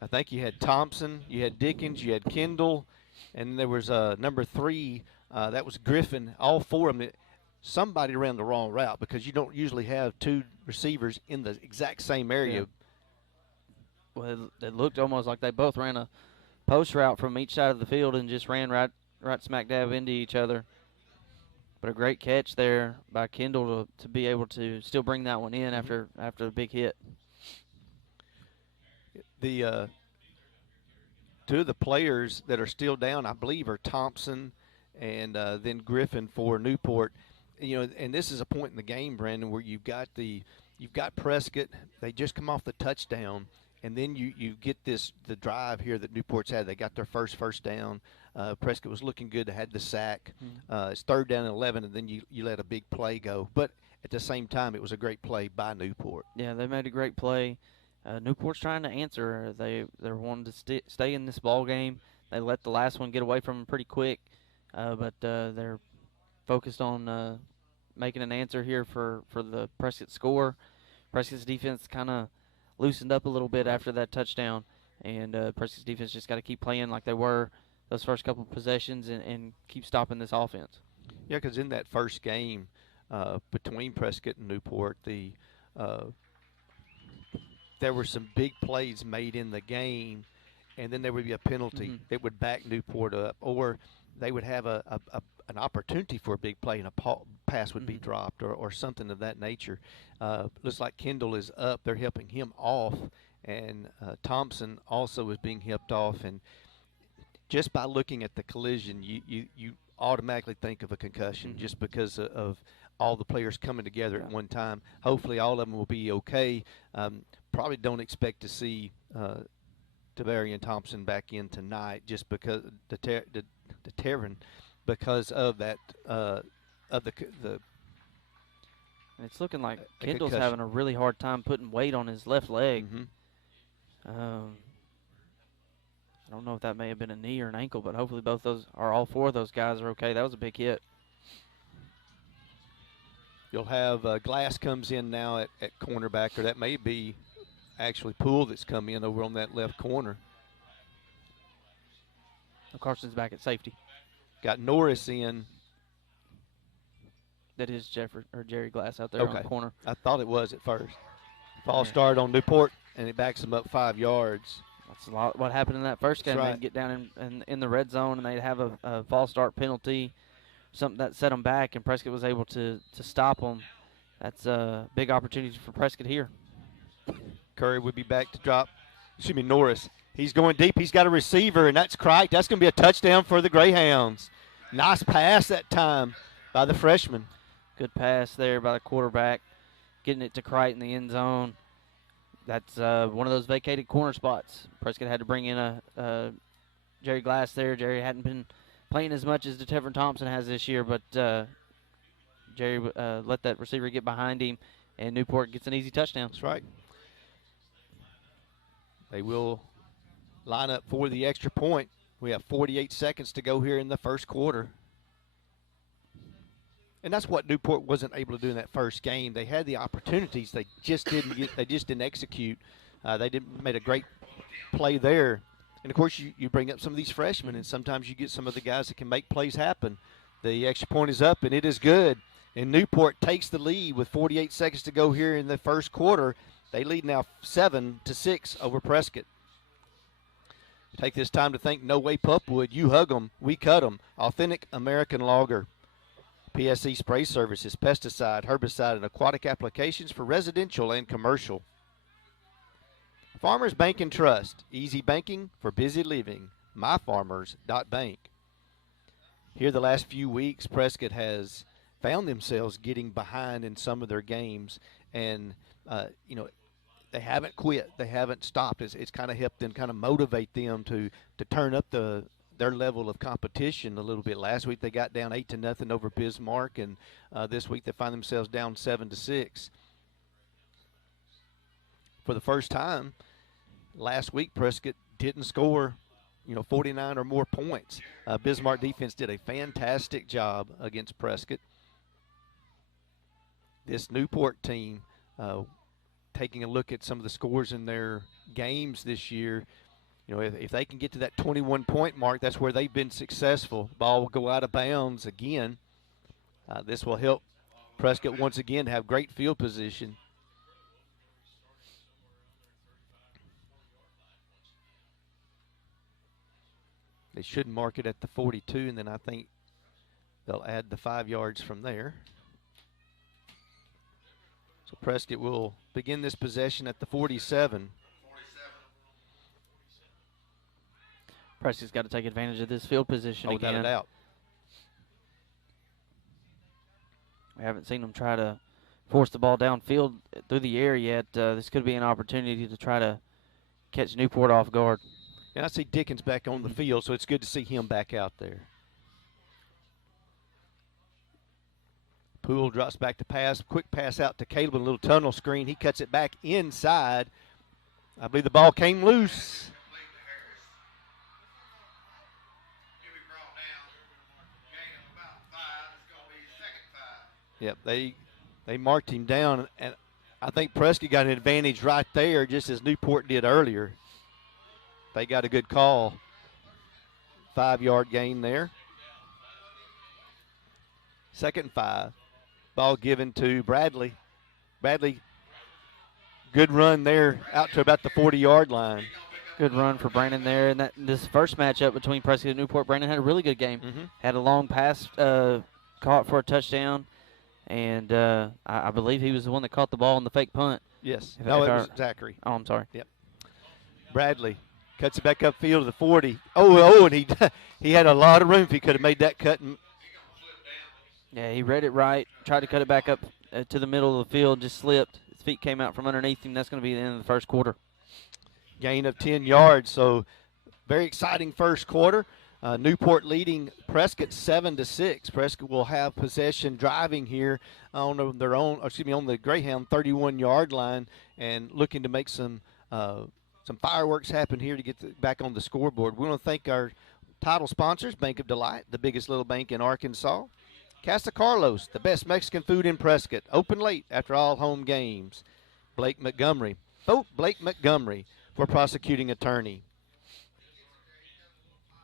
I think you had Thompson, you had Dickens, you had Kendall, and there was number 3. That was Griffin. All 4 of them, somebody ran the wrong route because you don't usually have 2 receivers in the exact same area. Yeah. Well, it looked almost like they both ran a post route from each side of the field and just ran right smack dab into each other. But a great catch there by Kendall to be able to still bring that one in after the big hit. The 2 of the players that are still down, I believe, are Thompson and then Griffin for Newport. You know, and this is a point in the game, Brandon, where you've got Prescott. They just come off the touchdown, and then you get the drive here that Newport's had. They got their first down. Prescott was looking good. They had the sack. It's third down and 11, and then you let a big play go. But at the same time, it was a great play by Newport. Yeah, they made a great play. Newport's trying to answer. They're wanting to stay in this ball game. They let the last one get away from them pretty quick. But they're focused on making an answer here for the Prescott score. Prescott's defense kind of loosened up a little bit after that touchdown, and Prescott's defense just got to keep playing like they were those first couple of possessions and keep stopping this offense. Yeah, because in that first game between Prescott and Newport, there were some big plays made in the game, and then there would be a penalty that would back Newport up, or they would have an opportunity for a big play and a pass would be dropped or something of that nature. Looks like Kendall is up. They're helping him off, and Thompson also is being helped off. And just by looking at the collision, you automatically think of a concussion just because of all the players coming together at one time. Hopefully all of them will be okay. Probably don't expect to see Tavarian Thompson back in tonight just because Terran, because of that of the it's looking like Kendall's having a really hard time putting weight on his left leg. I don't know if that may have been a knee or an ankle, but hopefully all 4 of those guys are okay. That was a big hit. You'll have Glass comes in now at cornerback, or that may be actually Poole that's come in over on that left corner. Carson's back at safety. Got Norris in. That is Jerry Glass out there on the corner. I thought it was at first. False start on Newport, and it backs them up 5 yards. That's a lot what happened in that first game. That's right. They'd get down in the red zone, and they'd have a false start penalty, something that set them back, and Prescott was able to stop them. That's a big opportunity for Prescott here. Curry would be back to drop. Norris. He's going deep. He's got a receiver, and that's Crichton. That's going to be a touchdown for the Greyhounds. Nice pass that time by the freshman. Good pass there by the quarterback, getting it to Crichton in the end zone. That's one of those vacated corner spots. Prescott had to bring in a Jerry Glass there. Jerry hadn't been playing as much as DeTevin Thompson has this year, but Jerry let that receiver get behind him, and Newport gets an easy touchdown. That's right. They will line up for the extra point. We have 48 seconds to go here in the first quarter. And that's what Newport wasn't able to do in that first game. They had the opportunities. They just didn't get. They just didn't execute. They didn't made a great play there. And, of course, you bring up some of these freshmen, and sometimes you get some of the guys that can make plays happen. The extra point is up, and it is good. And Newport takes the lead with 48 seconds to go here in the first quarter. They lead now 7-6 over Prescott. Take this time to thank No Way Pupwood. You hug 'em, we cut 'em. Authentic American Lager. PSE Spray Services, pesticide, herbicide, and aquatic applications for residential and commercial. Farmers Bank and Trust, easy banking for busy living. MyFarmers.bank. Here the last few weeks, Prescott has found themselves getting behind in some of their games, and they haven't quit. They haven't stopped. It's kind of helped them kind of motivate them to turn up their level of competition a little bit. Last week they got down 8-0 over Bismarck, and this week they find themselves down 7-6. For the first time, last week Prescott didn't score 49 or more points. Bismarck defense did a fantastic job against Prescott. This Newport team, taking a look at some of the scores in their games this year, if they can get to that 21-point mark, that's where they've been successful. Ball will go out of bounds again. This will help Prescott once again have great field position. They should mark it at the 42, and then I think they'll add the 5 yards from there. So Prescott will begin this possession at the 47. Prescott's got to take advantage of this field position again. Without a doubt. We haven't seen them try to force the ball downfield through the air yet. This could be an opportunity to try to catch Newport off guard. And I see Dickens back on the field, so it's good to see him back out there. Poole drops back to pass. Quick pass out to Caleb, a little tunnel screen. He cuts it back inside. I believe the ball came loose. Yep, they marked him down, and I think Prescott got an advantage right there, just as Newport did earlier. They got a good call. 5-yard gain there. 2nd and 5. Ball given to Bradley. Bradley, good run there out to about the 40-yard line. Good run for Brandon there. And this first matchup between Prescott and Newport, Brandon had a really good game. Had a long pass caught for a touchdown. And I believe he was the one that caught the ball on the fake punt. Yes. It was Zachary. Oh, I'm sorry. Yep. Bradley cuts it back upfield to the 40. And he had a lot of room if he could have made that cut. Yeah, he read it right, tried to cut it back up to the middle of the field, just slipped. His feet came out from underneath him. That's going to be the end of the first quarter. Gain of 10 yards, so very exciting first quarter. Newport leading Prescott 7-6. Prescott will have possession driving here on their own, on the Greyhound 31-yard line, and looking to make some fireworks happen here to get back on the scoreboard. We want to thank our title sponsors, Bank of Delight, the biggest little bank in Arkansas. Casa Carlos, the best Mexican food in Prescott, open late after all home games. Blake Montgomery, Vote Blake Montgomery for prosecuting attorney.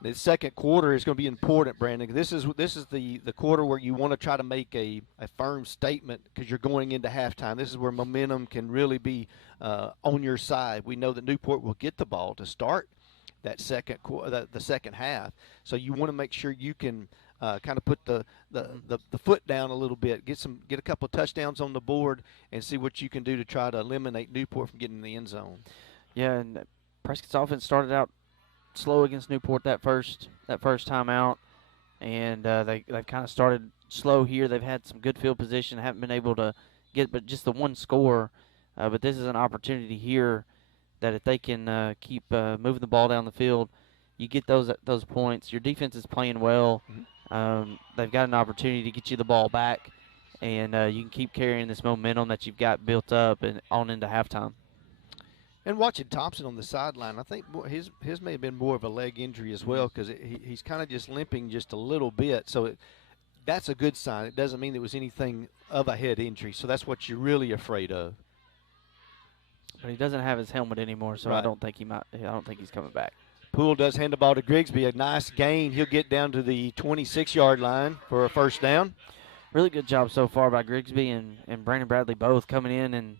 The second quarter is going to be important, Brandon. This is the quarter where you want to try to make a firm statement because you're going into halftime. This is where momentum can really be on your side. We know that Newport will get the ball to start that the second half, so you want to make sure you can kind of put the foot down a little bit, get a couple of touchdowns on the board, and see what you can do to try to eliminate Newport from getting in the end zone. Yeah, and Prescott's offense started out slow against Newport that first time out, and they've kind of started slow here. They've had some good field position, haven't been able to get but just the one score. But this is an opportunity here that if they can keep moving the ball down the field, you get those points. Your defense is playing well. They've got an opportunity to get you the ball back, and you can keep carrying this momentum that you've got built up and on into halftime. And watching Thompson on the sideline, I think his may have been more of a leg injury as well because he's kind of just limping just a little bit. So that's a good sign. It doesn't mean there was anything of a head injury. So that's what you're really afraid of. But he doesn't have his helmet anymore, so right. I don't think he's coming back. Poole does hand the ball to Grigsby. A nice gain. He'll get down to the 26-yard line for a first down. Really good job so far by Grigsby and Brandon Bradley both coming in and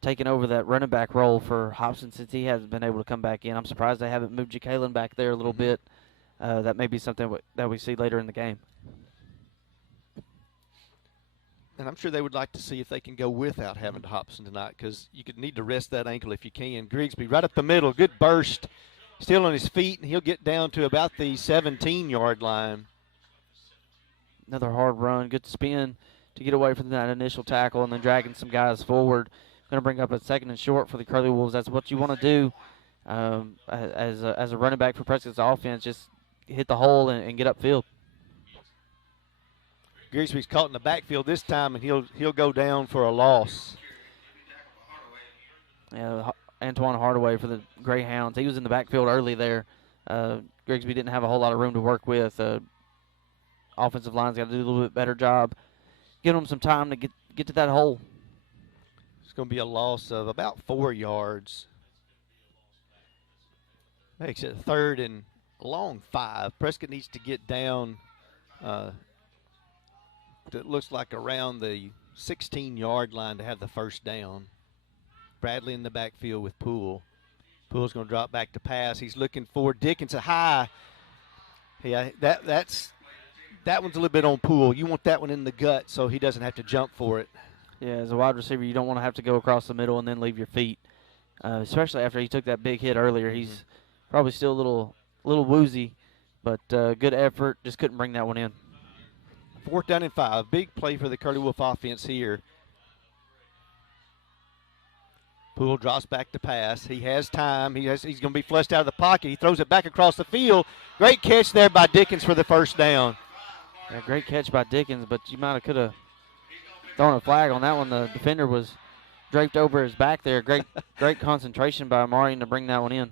taking over that running back role for Hobson since he hasn't been able to come back in. I'm surprised they haven't moved Jacalen back there a little bit. That may be something that we see later in the game. And I'm sure they would like to see if they can go without having to Hobson tonight because you could need to rest that ankle if you can. Grigsby right up the middle, good burst, still on his feet, and he'll get down to about the 17-yard line. Another hard run, good spin to get away from that initial tackle and then dragging some guys forward. Going to bring up a second and short for the Curly Wolves. That's what you want to do as a running back for Prescott's offense. Just hit the hole and get upfield. Grigsby's caught in the backfield this time, and he'll go down for a loss. Yeah, Antoine Hardaway for the Greyhounds. He was in the backfield early there. Grigsby didn't have a whole lot of room to work with. Offensive line's got to do a little bit better job. Give them some time to get to that hole. It's going to be a loss of about 4 yards. Makes it 3rd and long 5. Prescott needs to get down. It looks like around the 16-yard line to have the first down. Bradley in the backfield with Poole. Poole's going to drop back to pass. He's looking for Dickinson high. Yeah, that one's a little bit on Poole. You want that one in the gut so he doesn't have to jump for it. Yeah, as a wide receiver, you don't want to have to go across the middle and then leave your feet, especially after he took that big hit earlier. He's probably still a little woozy, but good effort. Just couldn't bring that one in. 4th down and 5. Big play for the Curly Wolf offense here. Poole drops back to pass. He has time. He's going to be flushed out of the pocket. He throws it back across the field. Great catch there by Dickens for the first down. Yeah, great catch by Dickens, but you could have thrown a flag on that one. The defender was draped over his back there. Great concentration by Amarian to bring that one in,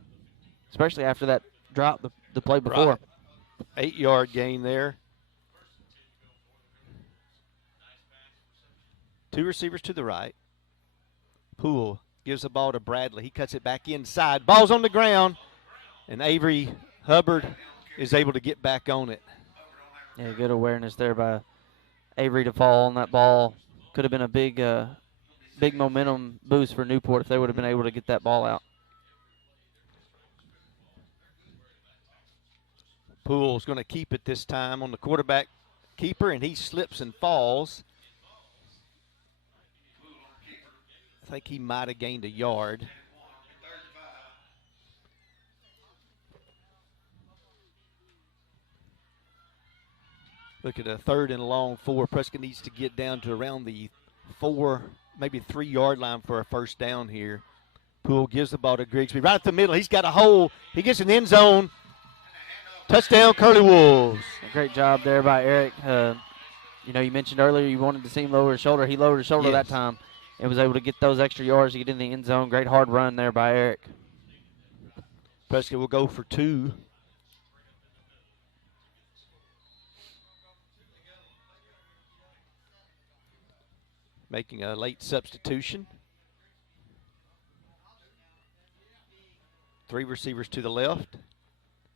especially after that drop the play before. Right. 8-yard gain there. 2 receivers to the right. Poole gives the ball to Bradley. He cuts it back inside. Ball's on the ground, and Avery Hubbard is able to get back on it. Yeah, good awareness there by Avery to fall on that ball. Could have been a big momentum boost for Newport if they would have been able to get that ball out. Poole's going to keep it this time on the quarterback keeper, and he slips and falls. I think he might have gained a yard. Look at a 3rd and long 4. Prescott needs to get down to around the 4, maybe 3-yard line for a first down here. Poole gives the ball to Grigsby. Right up the middle. He's got a hole. He gets an end zone. Touchdown, Curly Wolves. Great job there by Eric. You mentioned earlier you wanted to see him lower his shoulder. He lowered his shoulder that time and was able to get those extra yards to get in the end zone. Great hard run there by Eric. Prescott will go for 2. Making a late substitution. Three receivers to the left.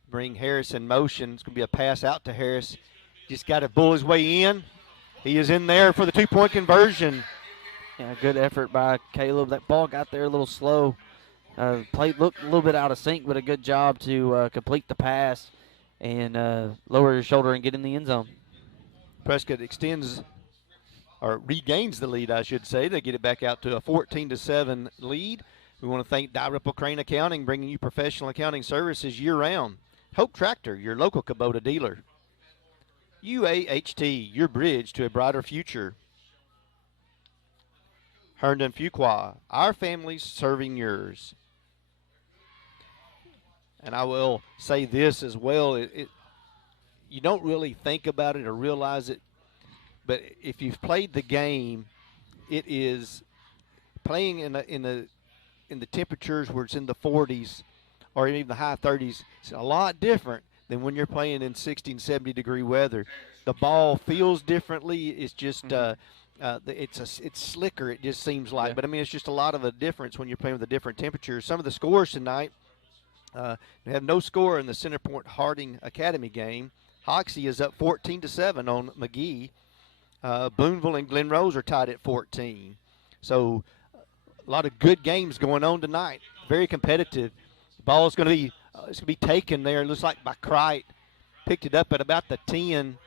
Bring Harris in motion. It's going to be a pass out to Harris. Just got to bull his way in. He is in there for the 2-point conversion. Yeah, good effort by Caleb. That ball got there a little slow. Play looked a little bit out of sync, but a good job to complete the pass and lower your shoulder and get in the end zone. Prescott extends or regains the lead, I should say. They get it back out to a 14-7 lead. We want to thank Dalrymple Crane Accounting, bringing you professional accounting services year-round. Hope Tractor, your local Kubota dealer. UAHT, your bridge to a brighter future. Herndon Fuqua, our families serving yours. And I will say this as well. You don't really think about it or realize it, but if you've played the game, it is playing in the temperatures where it's in the 40s or even the high 30s. It's a lot different than when you're playing in 60 and 70 degree weather. The ball feels differently. It's just it's slicker. It just seems like. Yeah. But I mean, it's just a lot of a difference when you're playing with the different temperatures. Some of the scores tonight. We have no score in the Centerpoint Harding Academy game. Hoxie is up 14-7 on McGee. Boonville and Glen Rose are tied at 14. So a lot of good games going on tonight. Very competitive. The ball is going to be taken there. It looks like by Crite. Picked it up at about the 10.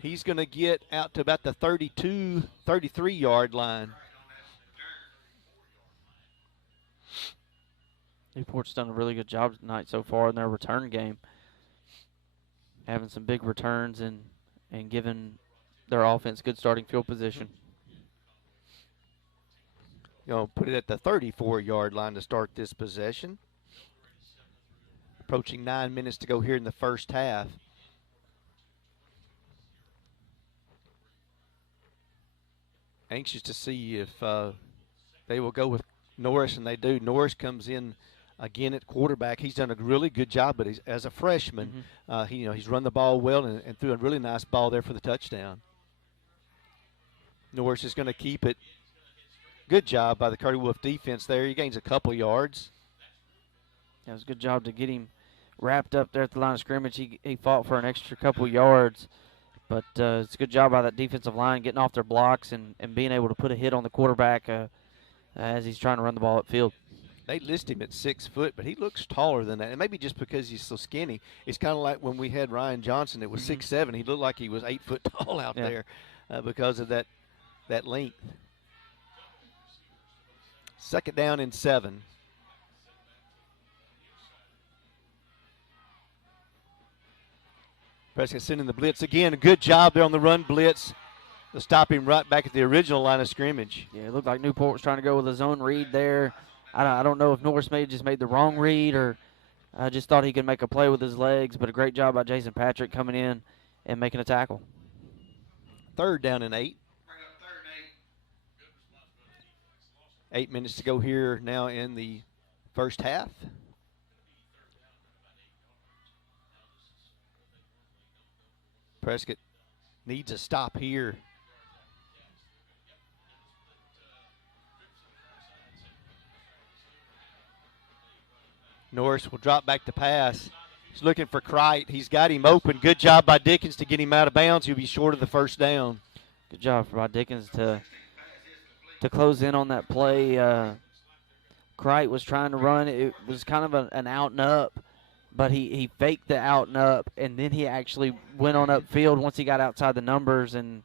He's going to get out to about the 32, 33-yard line. Newport's done a really good job tonight so far in their return game. Having some big returns and giving their offense good starting field position. Put it at the 34-yard line to start this possession. Approaching 9 minutes to go here in the first half. Anxious to see if they will go with Norris, and they do. Norris comes in again at quarterback. He's done a really good job, but as a freshman, he's run the ball well and threw a really nice ball there for the touchdown. Norris is going to keep it. Good job by the Curdy Wolf defense there. He gains a couple yards. That was a good job to get him wrapped up there at the line of scrimmage. He fought for an extra couple yards, but it's a good job by that defensive line getting off their blocks and being able to put a hit on the quarterback as he's trying to run the ball upfield. They list him at 6 foot, but he looks taller than that. And maybe just because he's so skinny. It's kind of like when we had Ryan Johnson. It was 6'7". He looked like he was 8 foot tall out there because of that length. 2nd down and 7. Prescott sending the blitz again. A good job there on the run blitz to stop him right back at the original line of scrimmage. Yeah, it looked like Newport was trying to go with his own read there. I don't know if Norris just made the wrong read or just thought he could make a play with his legs, but a great job by Jason Patrick coming in and making a tackle. 3rd down and 8. 8 minutes to go here now in the first half. Prescott needs a stop here. Norris will drop back to pass. He's looking for Crite. He's got him open. Good job by Dickens to get him out of bounds. He'll be short of the first down. Good job by Dickens to close in on that play. Crite was trying to run. It was kind of an out and up, but he faked the out and up, and then he actually went on upfield once he got outside the numbers, and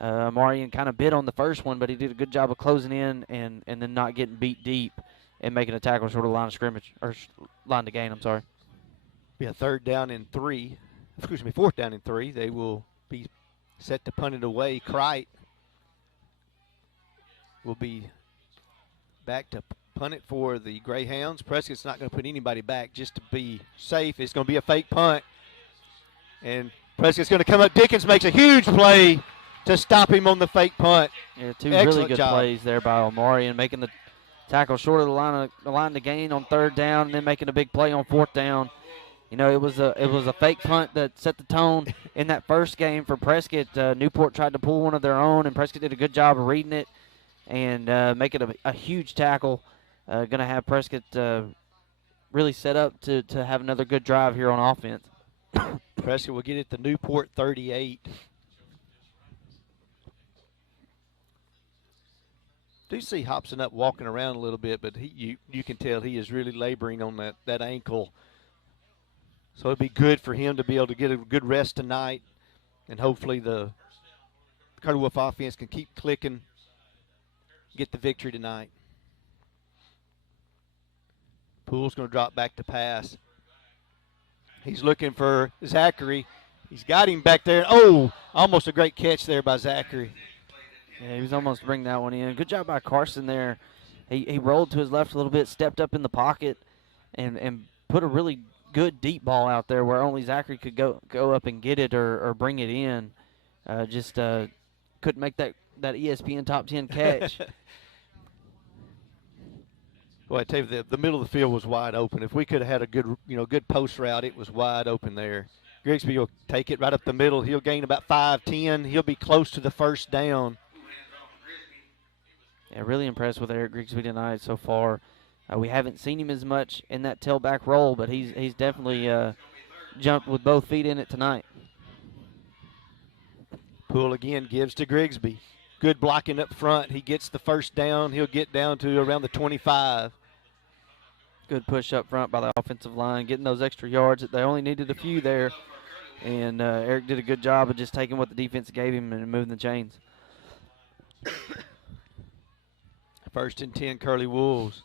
Marion kind of bit on the first one, but he did a good job of closing in and then not getting beat deep and making a tackle short of line of scrimmage, or line to gain, I'm sorry. Be a 4th down and 3. They will be set to punt it away. Crite will be back to punt it for the Greyhounds. Prescott's not going to put anybody back just to be safe. It's going to be a fake punt. And Prescott's going to come up. Dickens makes a huge play to stop him on the fake punt. Yeah, two really good plays there by Omari and making the tackle short of the line to gain on 3rd down, and then making a big play on 4th down. It was a fake punt that set the tone in that first game for Prescott. Newport tried to pull one of their own, and Prescott did a good job of reading it and making a huge tackle. Going to have Prescott really set up to have another good drive here on offense. Prescott will get it to Newport 38. Do see Hobson up walking around a little bit, but you can tell he is really laboring on that ankle. So it'd be good for him to be able to get a good rest tonight, and hopefully the Curly Wolf offense can keep clicking, get the victory tonight. Poole's going to drop back to pass. He's looking for Zachary. He's got him back there. Oh, almost a great catch there by Zachary. Yeah, he was almost bringing that one in. Good job by Carson there. He rolled to his left a little bit, stepped up in the pocket, and put a really good deep ball out there where only Zachary could go up and get it or bring it in. Just couldn't make that ESPN top 10 catch. Boy, I tell you, the middle of the field was wide open. If we could have had a good post route, it was wide open there. Grigsby will take it right up the middle. He'll gain about 5-10. He'll be close to the first down. Yeah, really impressed with Eric Grigsby tonight so far. We haven't seen him as much in that tailback role, but he's definitely jumped with both feet in it tonight. Poole again gives to Grigsby. Good blocking up front. He gets the first down. He'll get down to around the 25. Good push up front by the offensive line, getting those extra yards. They only needed a few there, and Eric did a good job of just taking what the defense gave him and moving the chains. 1st and 10, Curly Wolves.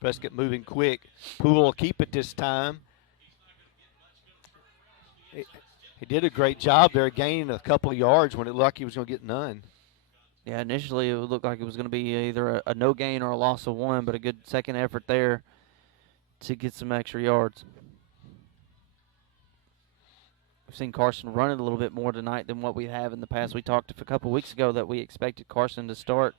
Prescott moving quick. Poole will keep it this time. He did a great job there, gaining a couple of yards when it looked like he was going to get none. Yeah, initially it looked like it was going to be either a no gain or a loss of 1, but a good second effort there to get some extra yards. We've seen Carson run it a little bit more tonight than what we have in the past. We talked a couple weeks ago that we expected Carson to start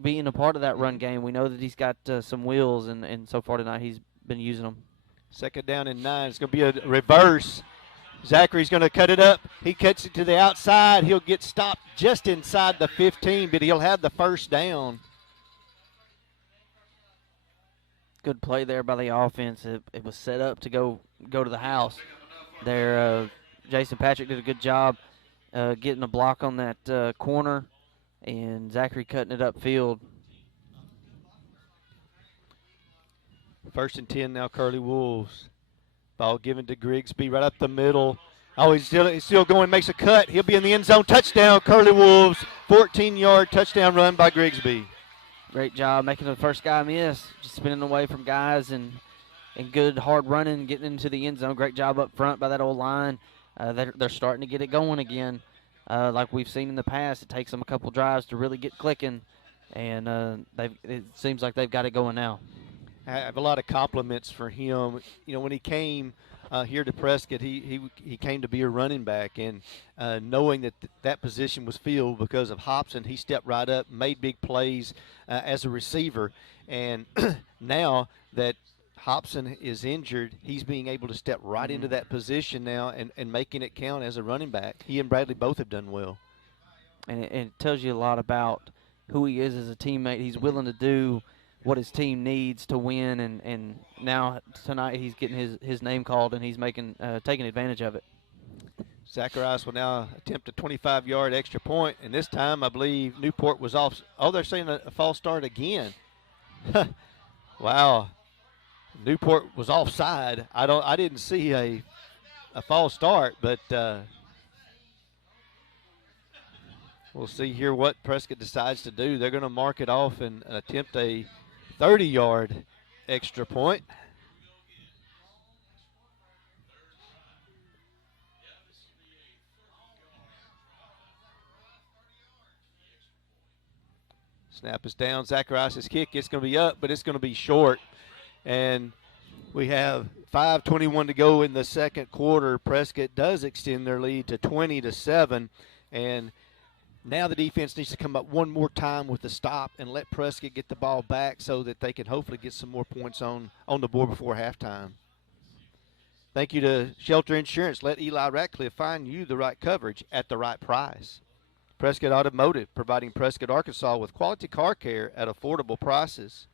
being a part of that run game. We know that he's got some wheels, and so far tonight he's been using them. 2nd down and 9. It's going to be a reverse. Zachary's going to cut it up. He cuts it to the outside. He'll get stopped just inside the 15, but he'll have the first down. Good play there by the offense. It was set up to go to the house. There, Jason Patrick did a good job getting a block on that corner, and Zachary cutting it upfield. 1st and 10 now, Curly Wolves. Ball given to Grigsby right up the middle. Oh, he's still going, makes a cut. He'll be in the end zone. Touchdown, Curly Wolves. 14-yard touchdown run by Grigsby. Great job making the first guy miss. Just spinning away from guys and good hard running, getting into the end zone. Great job up front by that old line. They're starting to get it going again. Like we've seen in the past, it takes them a couple drives to really get clicking, and it seems like they've got it going now. I have a lot of compliments for him. You know, when he came here to Prescott, he came to be a running back, and knowing that that position was filled because of Hobson, he stepped right up, made big plays as a receiver. And now that Hobson is injured, he's being able to step right into that position now and making it count as a running back. He and Bradley both have done well. And it tells you a lot about who he is as a teammate. He's willing to do what his team needs to win, and now tonight he's getting his name called, and he's taking advantage of it. Zacharias will now attempt a 25-yard extra point, and this time I believe Newport was off. Oh, they're saying a false start again. Wow. Newport was offside. I didn't see a false start, but we'll see here what Prescott decides to do. They're going to mark it off and attempt a 30-yard extra point. Snap is down. Zacharias' kick. It's going to be up, but it's going to be short. And we have 5:21 to go in the second quarter. Prescott does extend their lead to 20-7, and now the defense needs to come up one more time with the stop and let Prescott get the ball back so that they can hopefully get some more points on the board before halftime. Thank you to Shelter Insurance. Let Eli Ratcliffe find you the right coverage at the right price. Prescott Automotive, providing Prescott, Arkansas with quality car care at affordable prices.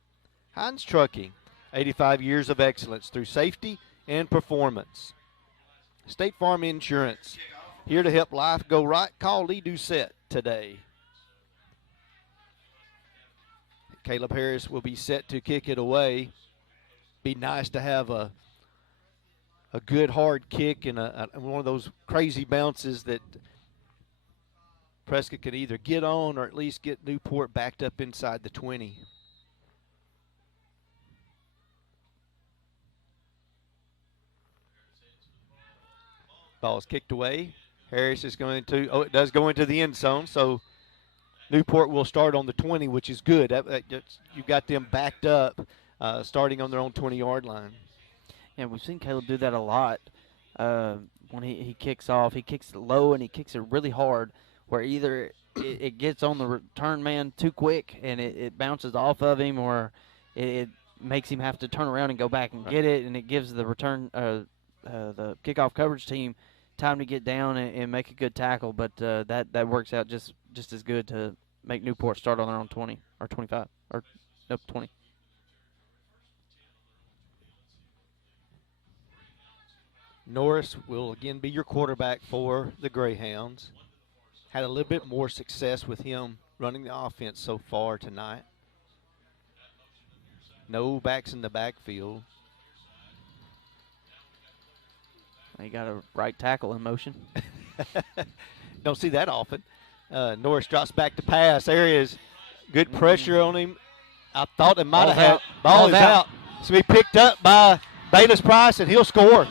Hines Trucking, 85 years of excellence through safety and performance. State Farm Insurance, here to help life go right. Call Lee Doucette today. Caleb Harris will be set to kick it away. Be nice to have a good hard kick and one of those crazy bounces that Prescott could either get on or at least get Newport backed up inside the 20. Ball is kicked away. Harris is going to, it does go into the end zone, so Newport will start on the 20, which is good. You've got them backed up, starting on their own 20-yard line. Yeah, we've seen Caleb do that a lot. When he kicks off, he kicks it low and he kicks it really hard, where either it gets on the return man too quick and it bounces off of him, or it makes him have to turn around and go back and get it, and it gives the the kickoff coverage team time to get down and make a good tackle. But that works out just as good to make Newport start on their own 20 or 25 or nope 20. Norris will again be your quarterback for the Greyhounds. Had a little bit more success with him running the offense so far tonight. No backs in the backfield. He got a right tackle in motion. Don't see that often. Norris drops back to pass. There is good pressure on him. I thought it might have had. Ball is out. It's going to be picked up by Bayless Price, and he'll score.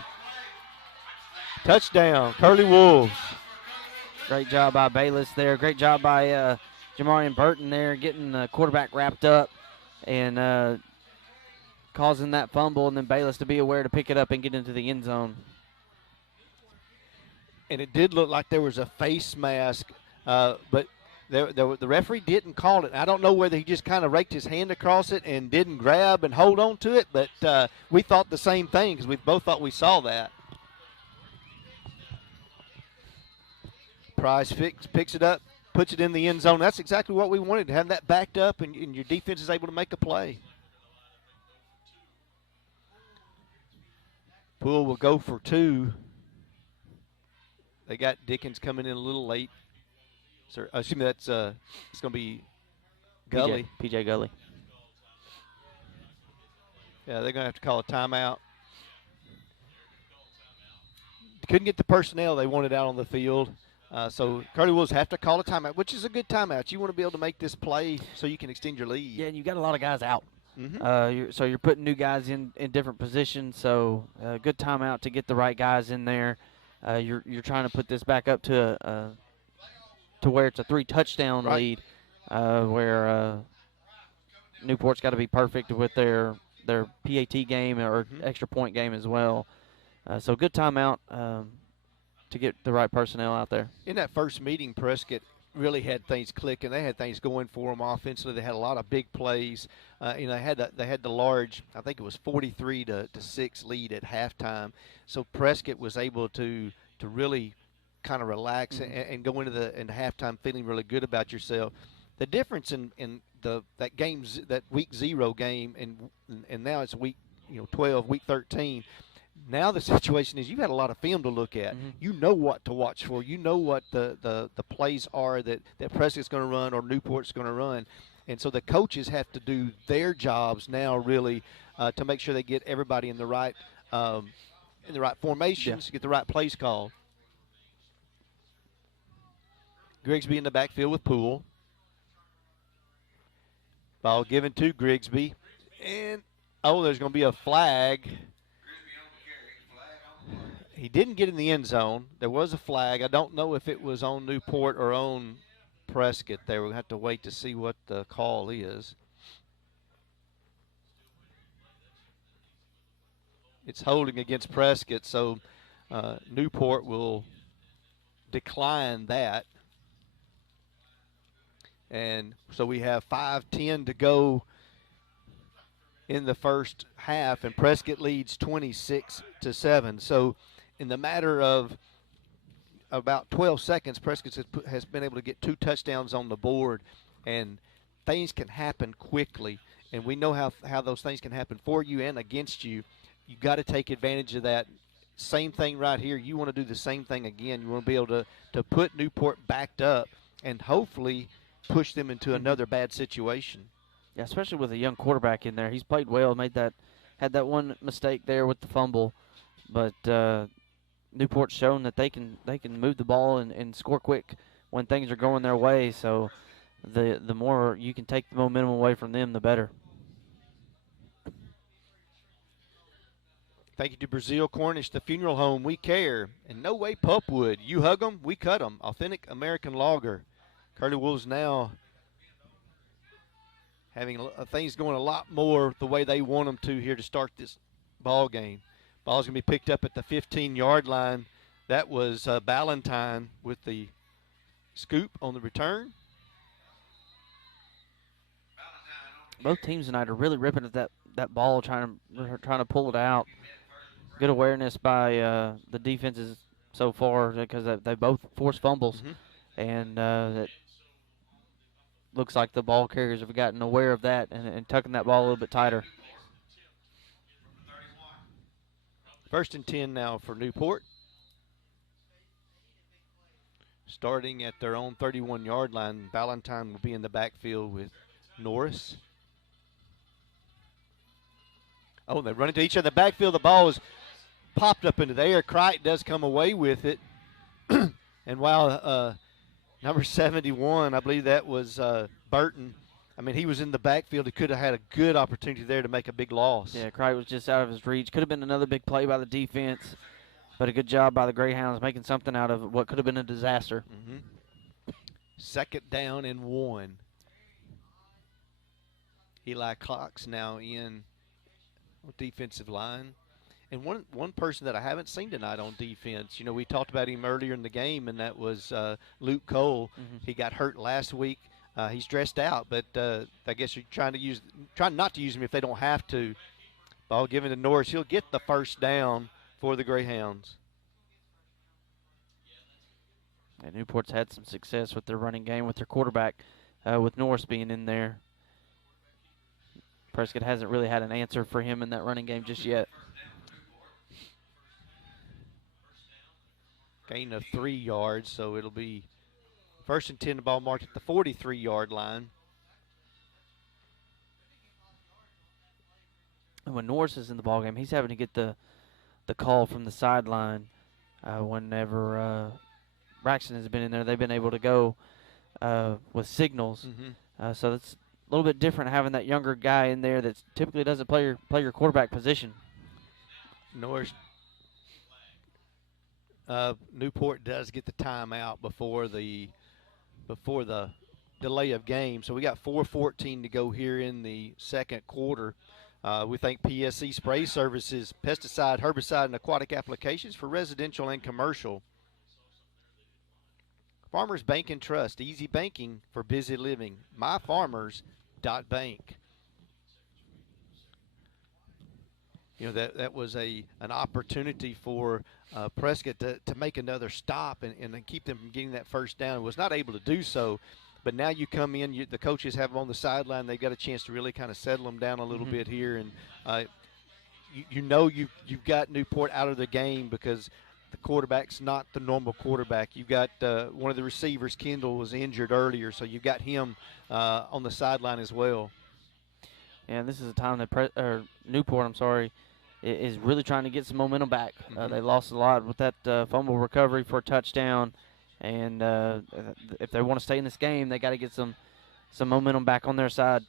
Touchdown, Curly Wolves. Great job by Bayless there. Great job by Jamarian Burton there, getting the quarterback wrapped up and causing that fumble, and then Bayless to be aware to pick it up and get into the end zone. And it did look like there was a face mask, but the referee didn't call it. I don't know whether he just kind of raked his hand across it and didn't grab and hold on to it, but we thought the same thing because we both thought we saw that. Price picks it up, puts it in the end zone. That's exactly what we wanted, to have that backed up and your defense is able to make a play. Poole will go for 2. They got Dickens coming in a little late. So I assume that's it's going to be Gully. PJ Gully. Yeah, they're going to have to call a timeout. Couldn't get the personnel they wanted out on the field. So Curly Wolves have to call a timeout, which is a good timeout. You want to be able to make this play so you can extend your lead. Yeah, and you got a lot of guys out. Mm-hmm. So you're putting new guys in different positions. So good timeout to get the right guys in there. You're trying to put this back up to where it's a 3-touchdown lead, where Newport's got to be perfect with their PAT game or extra point game as well. So good timeout to get the right personnel out there. In that first meeting, Prescott really had things clicking. They had things going for them offensively. They had a lot of big plays. They had the large, I think it was 43-6 lead at halftime. So Prescott was able to really kind of relax and go into halftime feeling really good about yourself. The difference in that week 0 game and now it's week 12, week 13. Now the situation is you've had a lot of film to look at. You know what to watch for. You know what the plays are that Prescott's going to run or Newport's going to run. And so the coaches have to do their jobs now really to make sure they get everybody in the right formations, get the right plays called. Grigsby in the backfield with Poole. Ball given to Grigsby. And, there's going to be a flag. He didn't get in the end zone. There was a flag. I don't know if it was on Newport or on Prescott there. We'll have to wait to see what the call is. It's holding against Prescott, so Newport will decline that. And so we have 5:10 to go in the first half, and Prescott leads 26-7. So in the matter of about 12 seconds, Prescott has been able to get 2 touchdowns on the board, and things can happen quickly and we know how those things can happen for you and against you. You got to take advantage of that. Same thing right here. You want to do the same thing again. You want to be able to put Newport backed up and hopefully push them into another bad situation. Yeah, especially with a young quarterback in there. He's played well, had that one mistake there with the fumble, but Newport's shown that they can move the ball and score quick when things are going their way. So the more you can take the momentum away from them, the better. Thank you to Brazil Cornish, the funeral home. We care. And No Way Pulpwood. You hug them, we cut them. Authentic American lager. Curly Wolves now having things going a lot more the way they want them to here to start this ball game. Ball's going to be picked up at the 15-yard line. That was Ballantyne with the scoop on the return. Both teams tonight are really ripping at that ball, trying to pull it out. Good awareness by the defenses so far because they both forced fumbles, and it looks like the ball carriers have gotten aware of that and tucking that ball a little bit tighter. 1st and 10 now for Newport. Starting at their own 31-yard line, Ballantyne will be in the backfield with Norris. Oh, they run into each other in the backfield. The ball is popped up into the air. Crichton does come away with it. And while number 71, I believe that was Burton, I mean, he was in the backfield. He could have had a good opportunity there to make a big loss. Yeah, Crichton was just out of his reach. Could have been another big play by the defense, but a good job by the Greyhounds making something out of what could have been a disaster. 2nd down and 1. Eli Cox now in defensive line. And one person that I haven't seen tonight on defense, we talked about him earlier in the game, and that was Luke Cole. He got hurt last week. He's dressed out, but I guess you're trying not to use him if they don't have to. Ball given to Norris. He'll get the 1st down for the Greyhounds. And Newport's had some success with their running game with their quarterback, with Norris being in there. Prescott hasn't really had an answer for him in that running game just yet. Gain of 3 yards, so it'll be 1st and 10, the ball marked at the 43-yard line. And when Norris is in the ballgame, he's having to get the call from the sideline. Whenever Braxton has been in there, they've been able to go with signals. So it's a little bit different having that younger guy in there that typically doesn't play your quarterback position. Norris. Newport does get the timeout before the delay of game. So we got 4:14 to go here in the 2nd quarter. We thank PSC Spray Services, pesticide, herbicide, and aquatic applications for residential and commercial. Farmers Bank and Trust, easy banking for busy living. myfarmers.bank. That was an opportunity for Prescott to make another stop and keep them from getting that 1st down. Was not able to do so, but now you come in, the coaches have them on the sideline. They've got a chance to really kind of settle them down a little bit here, and you've got Newport out of the game because the quarterback's not the normal quarterback. You've got one of the receivers, Kendall, was injured earlier, so you've got him on the sideline as well. And this is a time that Newport, is really trying to get some momentum back. They lost a lot with that fumble recovery for a touchdown, and if they want to stay in this game, they got to get some momentum back on their side.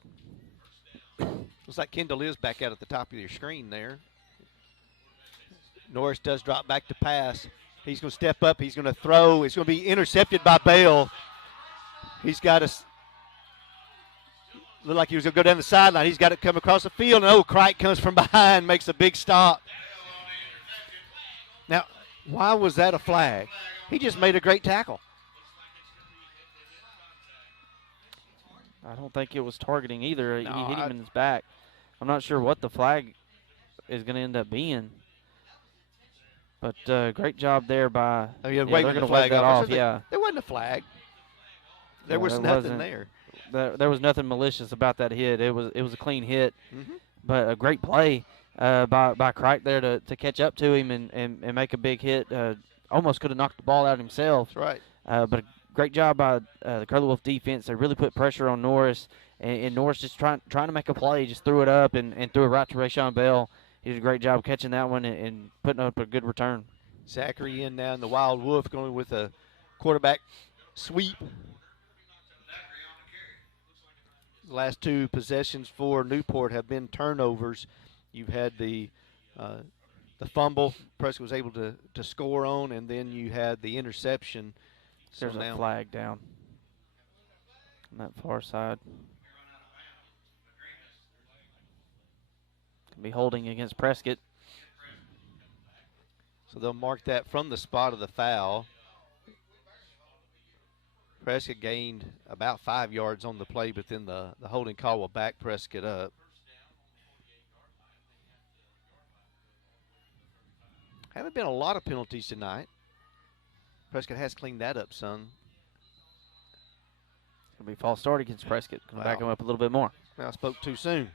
Looks like Kendall is back out at the top of your screen there. Norris does drop back to pass. He's going to step up. He's going to throw. It's going to be intercepted by Bale. He's got a looked like he was going to go down the sideline. He's got it come across the field, and Crichton comes from behind, makes a big stop. Now, why was that a flag? He just made a great tackle. I don't think it was targeting either. No, he hit him in his back. I'm not sure what the flag is going to end up being. But great job there by they're going to wave that off. Yeah, there wasn't a flag. There was nothing there. There was nothing malicious about that hit. It was a clean hit, but a great play by Crike there to catch up to him and make a big hit. Almost could have knocked the ball out himself. That's right. But a great job by the Curly Wolf defense. They really put pressure on Norris, and Norris just trying to make a play, just threw it up and threw it right to Rayshawn Bell. He did a great job catching that one and putting up a good return. Zachary in now, and the Wild Wolf going with a quarterback sweep. The last two possessions for Newport have been turnovers. You've had the fumble Prescott was able to score on, and then you had the interception. There's a flag down on that far side. Can be holding against Prescott. So they'll mark that from the spot of the foul. Prescott gained about 5 yards on the play, but then the holding call will back Prescott up. Haven't been a lot of penalties tonight. Prescott has cleaned that up some. It's going to be false start against Prescott. Going to back him up a little bit more. Well, I spoke too soon.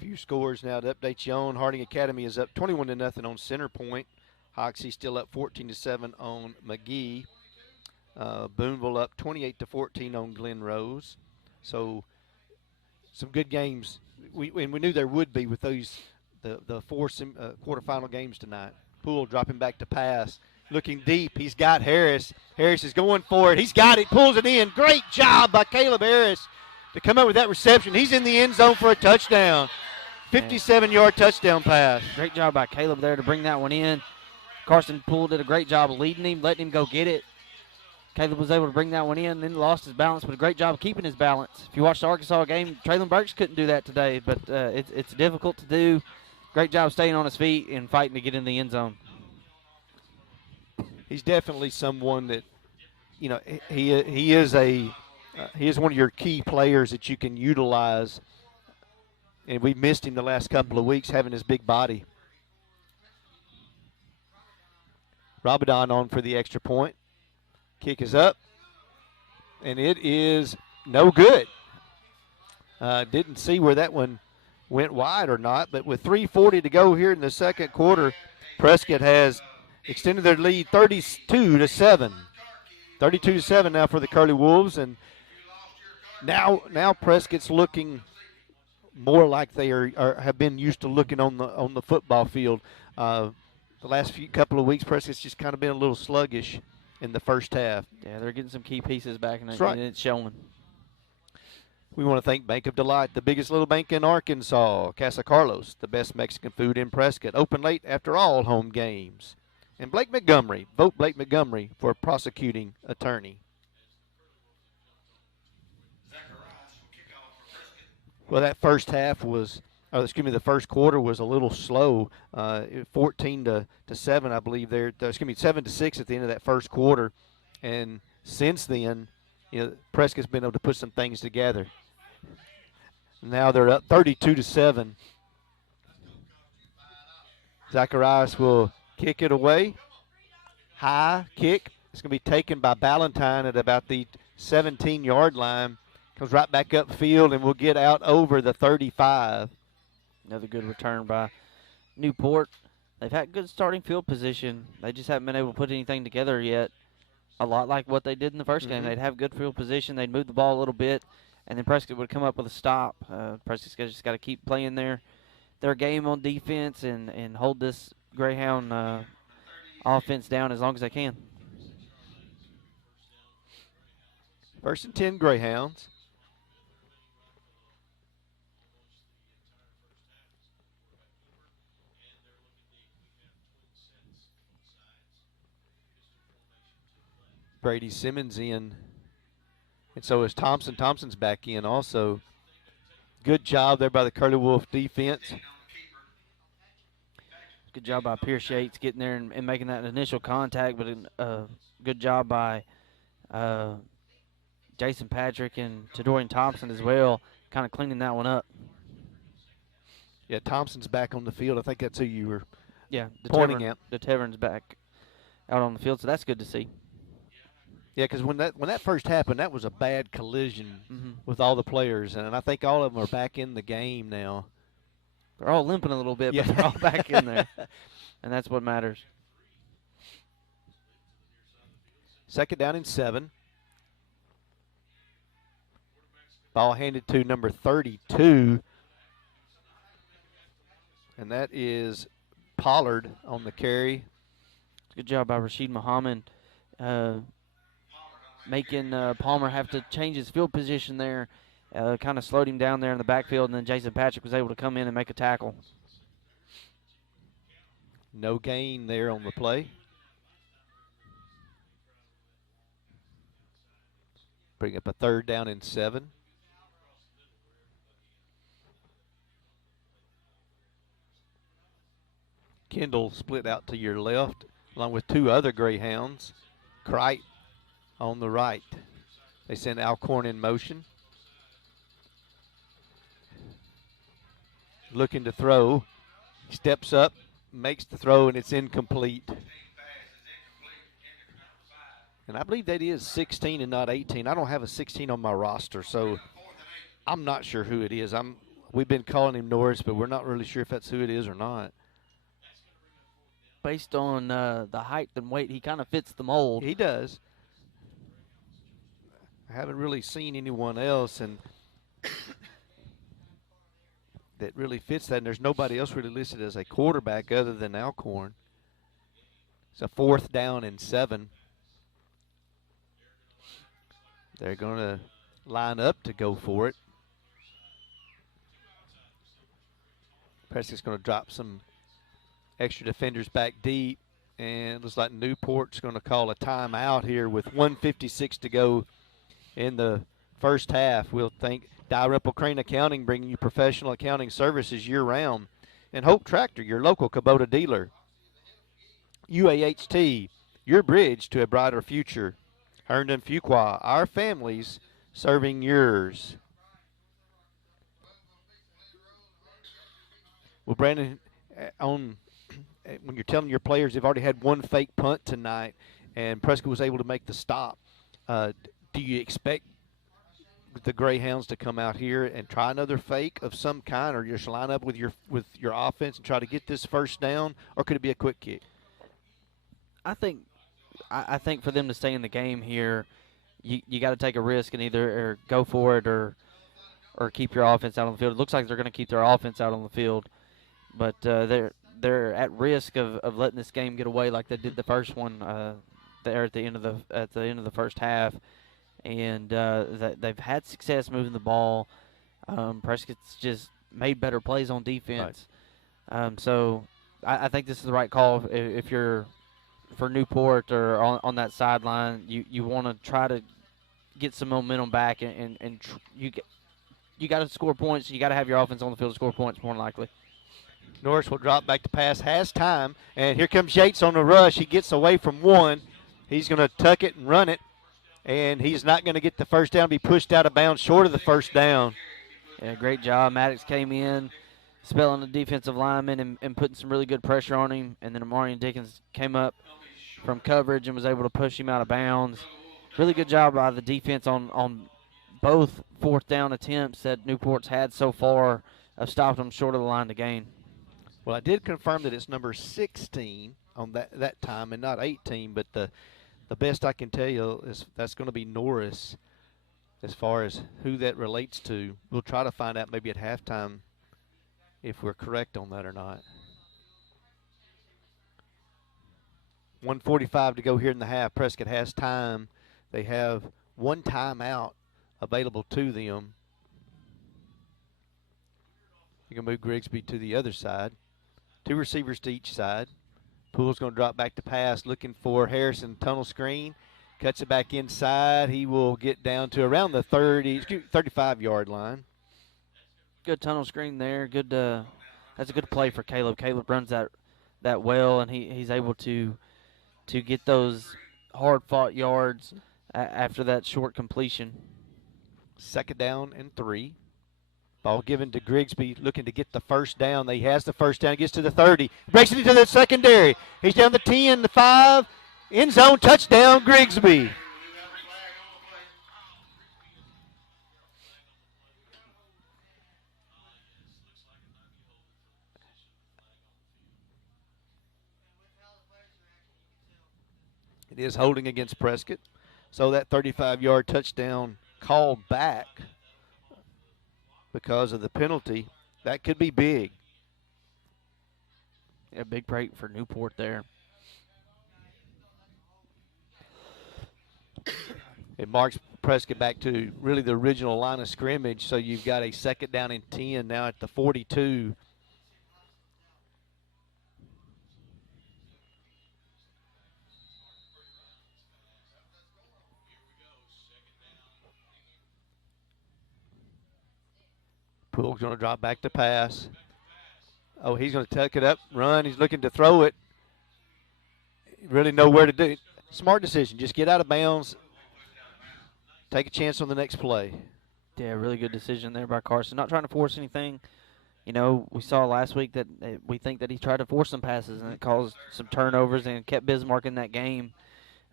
Few scores now to update you on. Harding Academy is up 21-0 on Center Point. Hoxie still up 14-7 on McGee. Boonville up 28-14 on Glen Rose. So some good games. We knew there would be with those the four quarterfinal games tonight. Poole dropping back to pass, looking deep. He's got Harris. Harris is going for it. He's got it. Pulls it in. Great job by Caleb Harris to come up with that reception. He's in the end zone for a touchdown. 57-yard touchdown pass. Great job by Caleb there to bring that one in. Carson Poole did a great job of leading him, letting him go get it. Caleb was able to bring that one in, then lost his balance, but a great job of keeping his balance. If you watched the Arkansas game, Traylon Burks couldn't do that today, but it's difficult to do. Great job staying on his feet and fighting to get in the end zone. He's definitely someone that, you know, he is one of your key players that you can utilize, and we missed him the last couple of weeks having his big body. Rabadon on for the extra point. Kick is up, and it is no good. Didn't see where that one went wide or not, but with 3:40 to go here in the second quarter, Prescott has extended their lead 32-7. 32-7 now for the Curly Wolves, and now Prescott's looking more like they have been used to looking on the football field. The last couple of weeks, Prescott's just kind of been a little sluggish in the first half. Yeah, they're getting some key pieces back, and it's showing. We want to thank Bank of Delight, the biggest little bank in Arkansas. Casa Carlos, the best Mexican food in Prescott. Open late after all home games. And Blake Montgomery. Vote Blake Montgomery for prosecuting attorney. Well, that first half was, the first quarter was a little slow. 14-7, I believe. 7-6 at the end of that first quarter. And since then, Prescott's been able to put some things together. Now they're up 32-7. Zacharias will kick it away. High kick. It's going to be taken by Ballantyne at about the 17-yard line. Comes right back upfield, and we'll get out over the 35. Another good return by Newport. They've had good starting field position. They just haven't been able to put anything together yet. A lot like what they did in the first game. They'd have good field position. They'd move the ball a little bit, and then Prescott would come up with a stop. Prescott's just got to keep playing their game on defense and hold this Greyhound offense down as long as they can. 1st and 10 Greyhounds. Brady Simmons in, and so is Thompson. Thompson's back in also. Good job there by the Curly Wolf defense. Good job by Pierce Yates getting there and making that initial contact, but good job by Jason Patrick and Tadorian Thompson as well, kind of cleaning that one up. Yeah, Thompson's back on the field. I think that's who you were the pointing at. The Tavern's back out on the field, so that's good to see. Yeah, because when that first happened, that was a bad collision with all the players, and I think all of them are back in the game now. They're all limping a little bit, Yeah. but they're all back in there, and that's what matters. 2nd down and 7. Ball handed to number 32, and that is Pollard on the carry. Good job by Rashid Muhammad, making Palmer have to change his field position there. Kind of slowed him down there in the backfield, and then Jason Patrick was able to come in and make a tackle. No gain there on the play. Bring up a 3rd down and 7. Kendall split out to your left, along with 2 other Greyhounds. Crite on the right. They send Alcorn in motion. Looking to throw. Steps up, makes the throw, and it's incomplete. And I believe that is 16 and not 18. I don't have a 16 on my roster, so I'm not sure who it is. We've been calling him Norris, but we're not really sure if that's who it is or not. Based on the height and weight, he kind of fits the mold. He does. I haven't really seen anyone else and that really fits that, and there's nobody else really listed as a quarterback other than Alcorn. It's a 4th down and 7. They're going to line up to go for it. Prescott's going to drop some extra defenders back deep, and it looks like Newport's going to call a timeout here with 1:56 to go in the first half. We'll thank Dalrymple Crane Accounting, bringing you professional accounting services year-round, and Hope Tractor, your local Kubota dealer. UAHT, your bridge to a brighter future. Herndon Fuqua, our families serving yours. Well, Brandon, when you're telling your players they've already had 1 fake punt tonight and Prescott was able to make the stop, do you expect the Greyhounds to come out here and try another fake of some kind, or just line up with your offense and try to get this first down, or could it be a quick kick? I think for them to stay in the game here, you got to take a risk and either go for it or keep your offense out on the field. It looks like they're going to keep their offense out on the field, but they're at risk of letting this game get away like they did the first one there at the end of the first half. And they've had success moving the ball. Prescott's just made better plays on defense. Right. So I think this is the right call if you're for Newport or on that sideline. You want to try to get some momentum back, and you got to score points. You got to have your offense on the field to score points more than likely. Norris will drop back to pass, has time, and here comes Yates on the rush. He gets away from one. He's going to tuck it and run it. And he's not going to get the first down, be pushed out of bounds short of the first down. Yeah, great job. Maddox came in, spelling the defensive lineman and putting some really good pressure on him. And then Amarian Dickens came up from coverage and was able to push him out of bounds. Really good job by the defense on both 4th down attempts that Newport's had so far of stopping them short of the line to gain. Well, I did confirm that it's number 16 on that time and not 18, but the best I can tell you is that's going to be Norris as far as who that relates to. We'll try to find out maybe at halftime if we're correct on that or not. 1:45 to go here in the half. Prescott has time. They have 1 timeout available to them. You can move Grigsby to the other side. 2 receivers to each side. Poole's going to drop back to pass, looking for Harrison, tunnel screen. Cuts it back inside. He will get down to around the 35-yard line. Good tunnel screen there. Good. That's a good play for Caleb. Caleb runs that well, and he's able to get those hard-fought yards after that short completion. 2nd down and 3. Ball given to Grigsby, looking to get the first down. He has the first down, gets to the 30, breaks it into the secondary. He's down the 10, the 5, end zone, touchdown, Grigsby. It is holding against Prescott. So that 35-yard touchdown called back because of the penalty. That could be big. A big break for Newport there. It marks Prescott back to really the original line of scrimmage, so you've got a second down and 10 now at the 42. Poole's going to drop back to pass. Oh, he's going to tuck it up, run. He's looking to throw it. Really know where to do it. Smart decision. Just get out of bounds. Take a chance on the next play. Yeah, really good decision there by Carson. Not trying to force anything. You know, we saw last week that we think that he tried to force some passes, and it caused some turnovers and kept Bismarck in that game.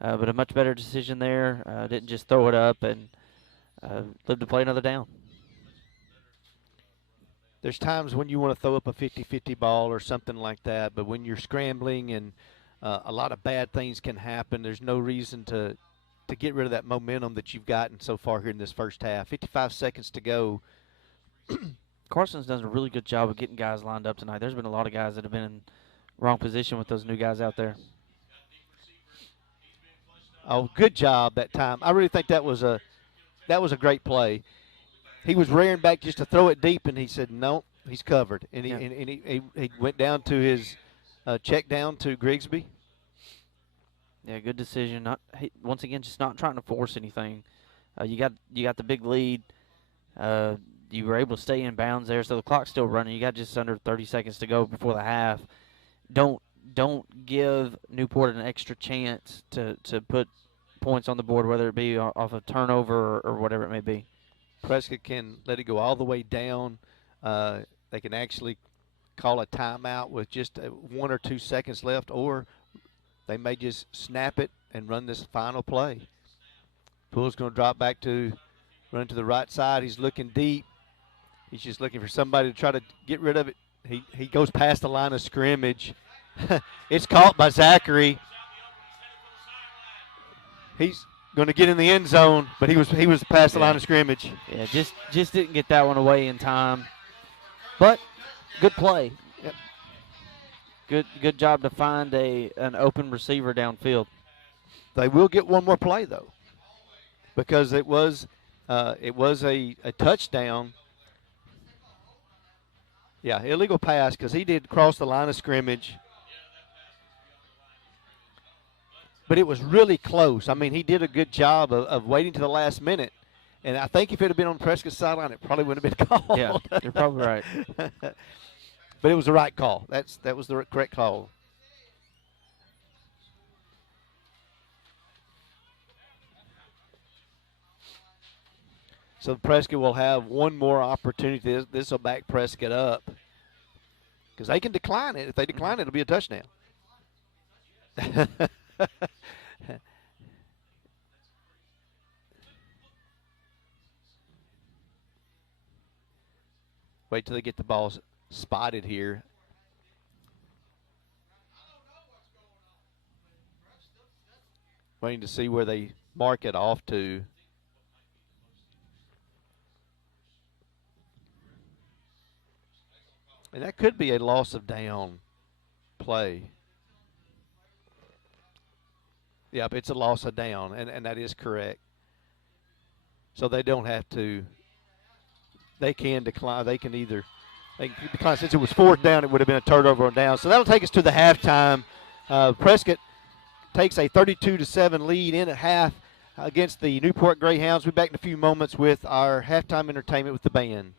But a much better decision there. Didn't just throw it up and lived to play another down. There's times when you want to throw up a 50-50 ball or something like that, but when you're scrambling and a lot of bad things can happen, there's no reason to get rid of that momentum that you've gotten so far here in this first half. 55 seconds to go. Carson's done a really good job of getting guys lined up tonight. There's been a lot of guys that have been in wrong position with those new guys out there. Oh, good job that time. I really think that was a great play. He was rearing back just to throw it deep, and he said, no, he's covered. And he went down to his check down to Grigsby. Yeah, good decision. Once again, just not trying to force anything. You got the big lead. You were able to stay in bounds there, so the clock's still running. You got just under 30 seconds to go before the half. Don't give Newport an extra chance to put points on the board, whether it be off a turnover or whatever it may be. Prescott can let it go all the way down. They can actually call a timeout with just 1 or 2 seconds left, or they may just snap it and run this final play. Poole's going to drop back to run to the right side. He's looking deep. He's just looking for somebody to try to get rid of it. He goes past the line of scrimmage. It's caught by Zachary. He's going to get in the end zone, but he was past the line of scrimmage. Yeah, just didn't get that one away in time. But good play. Yep. Good job to find an open receiver downfield. They will get one more play though, because it was a touchdown. Yeah, illegal pass because he did cross the line of scrimmage. But it was really close. I mean, he did a good job of waiting to the last minute. And I think if it had been on Prescott's sideline, it probably wouldn't have been called. Yeah, you're probably right. But it was the right call. That was the correct call. So Prescott will have one more opportunity. This will back Prescott up because they can decline it. If they decline it, it'll be a touchdown. Wait till they get the balls spotted here. Waiting to see where they mark it off to. And that could be a loss of down play. Yep, it's a loss of down, and that is correct. So they don't have to. They can decline. They can decline. Since it was fourth down, it would have been a turnover on down. So that'll take us to the halftime. Prescott takes a 32-7 lead in at half against the Newport Greyhounds. We'll be back in a few moments with our halftime entertainment with the band.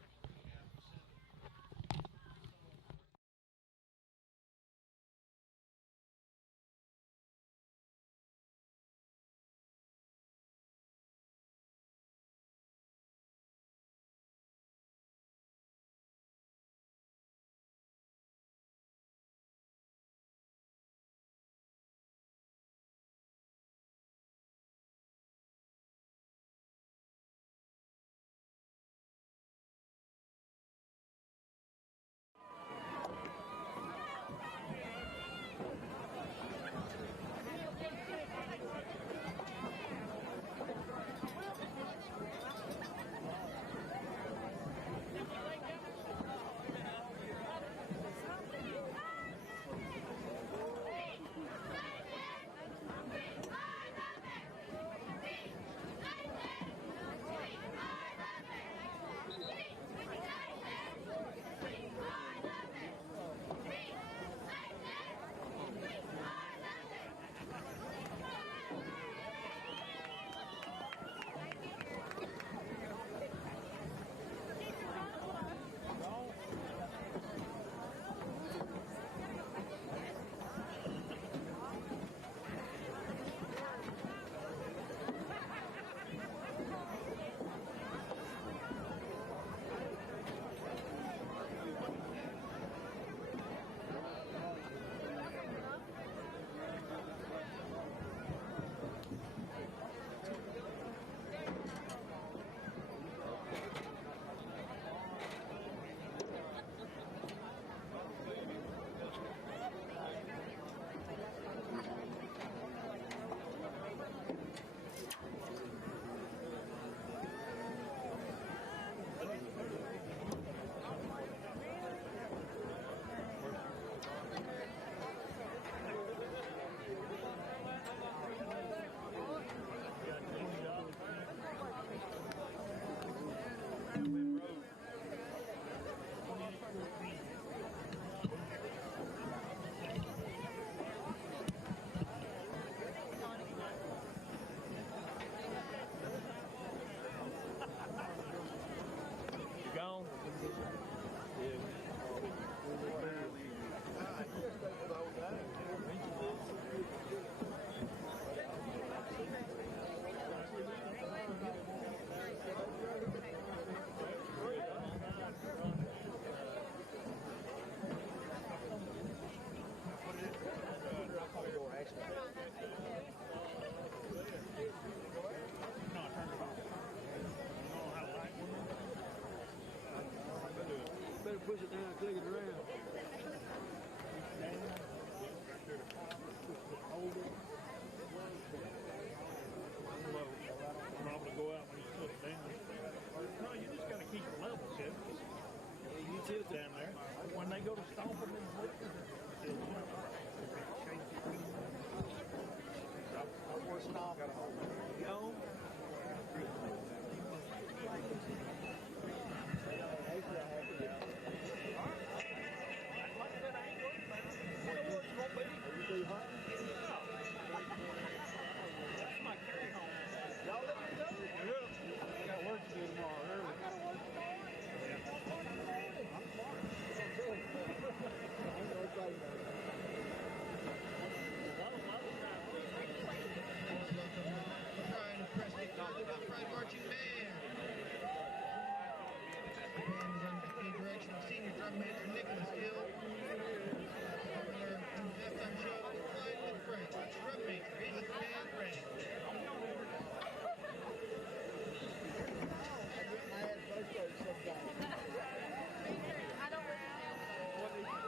push it down, click it around. I'm not going to go out when you put it down. No, you just got to keep it level, Chip. You tilt down there. When they go to stomp them in the I work stomp. Go. That's my carry home. Y'all let me go? Yeah. I got work to do tomorrow early. I got to work tomorrow. Brian and Prescott talking about Pride Marching Band. The band is under the direction of senior drum major Nicholas Hill. Popular halftime show is Flying with Friends. Drum major is the band ready. I had photos sometimes. I don't listen.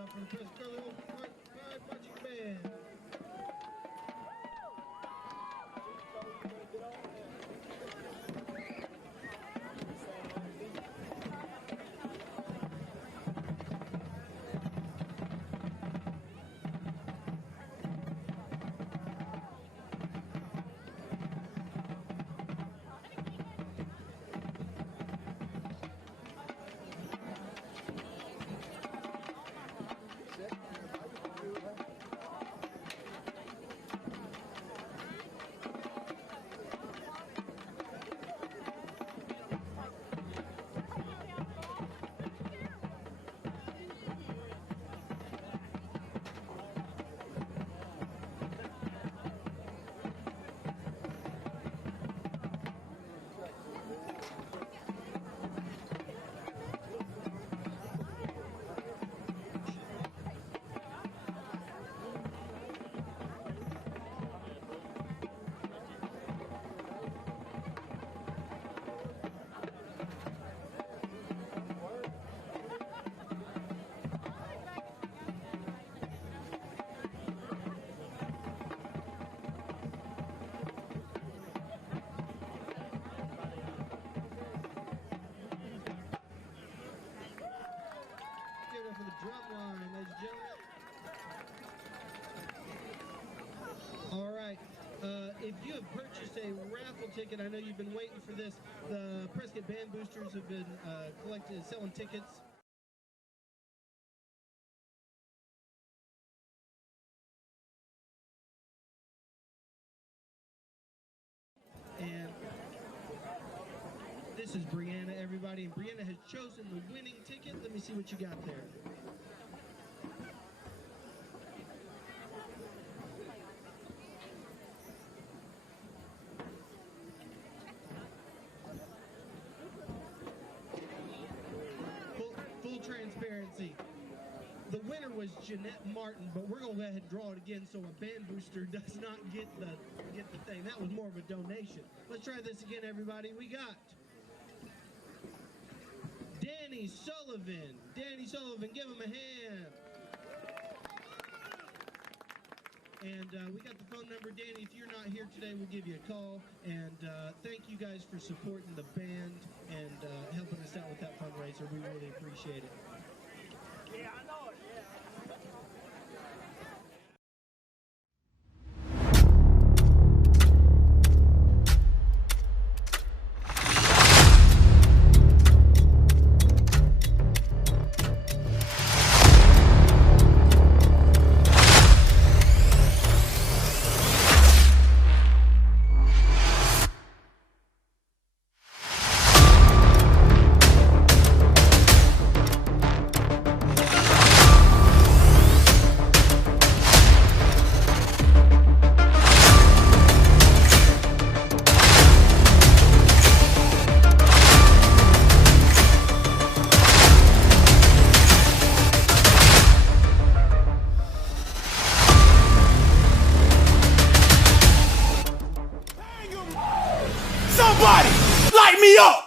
up for the Prescott marching band. For the drum line, ladies and gentlemen. All right. If you have purchased a raffle ticket, I know you've been waiting for this. The Prescott Band Boosters have been selling tickets. And this is Brianna, everybody, and Brianna has chosen the winning ticket. Let me see what you got there. Full transparency. The winner was Jeanette Martin, but we're gonna go ahead and draw it again so a band booster does not get the thing. That was more of a donation. Let's try this again, everybody. We got Danny Sullivan. Danny Sullivan, give him a hand. And we got the phone number. Danny, if you're not here today, we'll give you a call. And thank you guys for supporting the band and helping us out with that fundraiser. We really appreciate it. Yeah, I know it, yeah. Somebody light me up!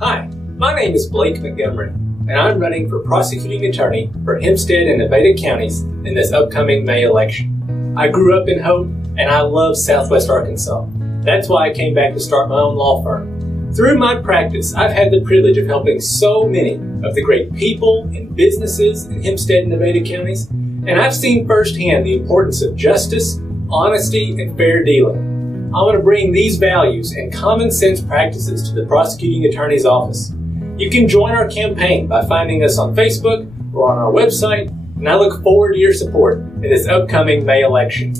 Hi, my name is Blake Montgomery, and I'm running for prosecuting attorney for Hempstead and Nevada counties in this upcoming May election. I grew up in Hope, and I love Southwest Arkansas. That's why I came back to start my own law firm. Through my practice, I've had the privilege of helping so many of the great people and businesses in Hempstead and Nevada counties, and I've seen firsthand the importance of justice, honesty, and fair dealing. I want to bring these values and common sense practices to the prosecuting attorney's office. You can join our campaign by finding us on Facebook or on our website, and I look forward to your support in this upcoming May election.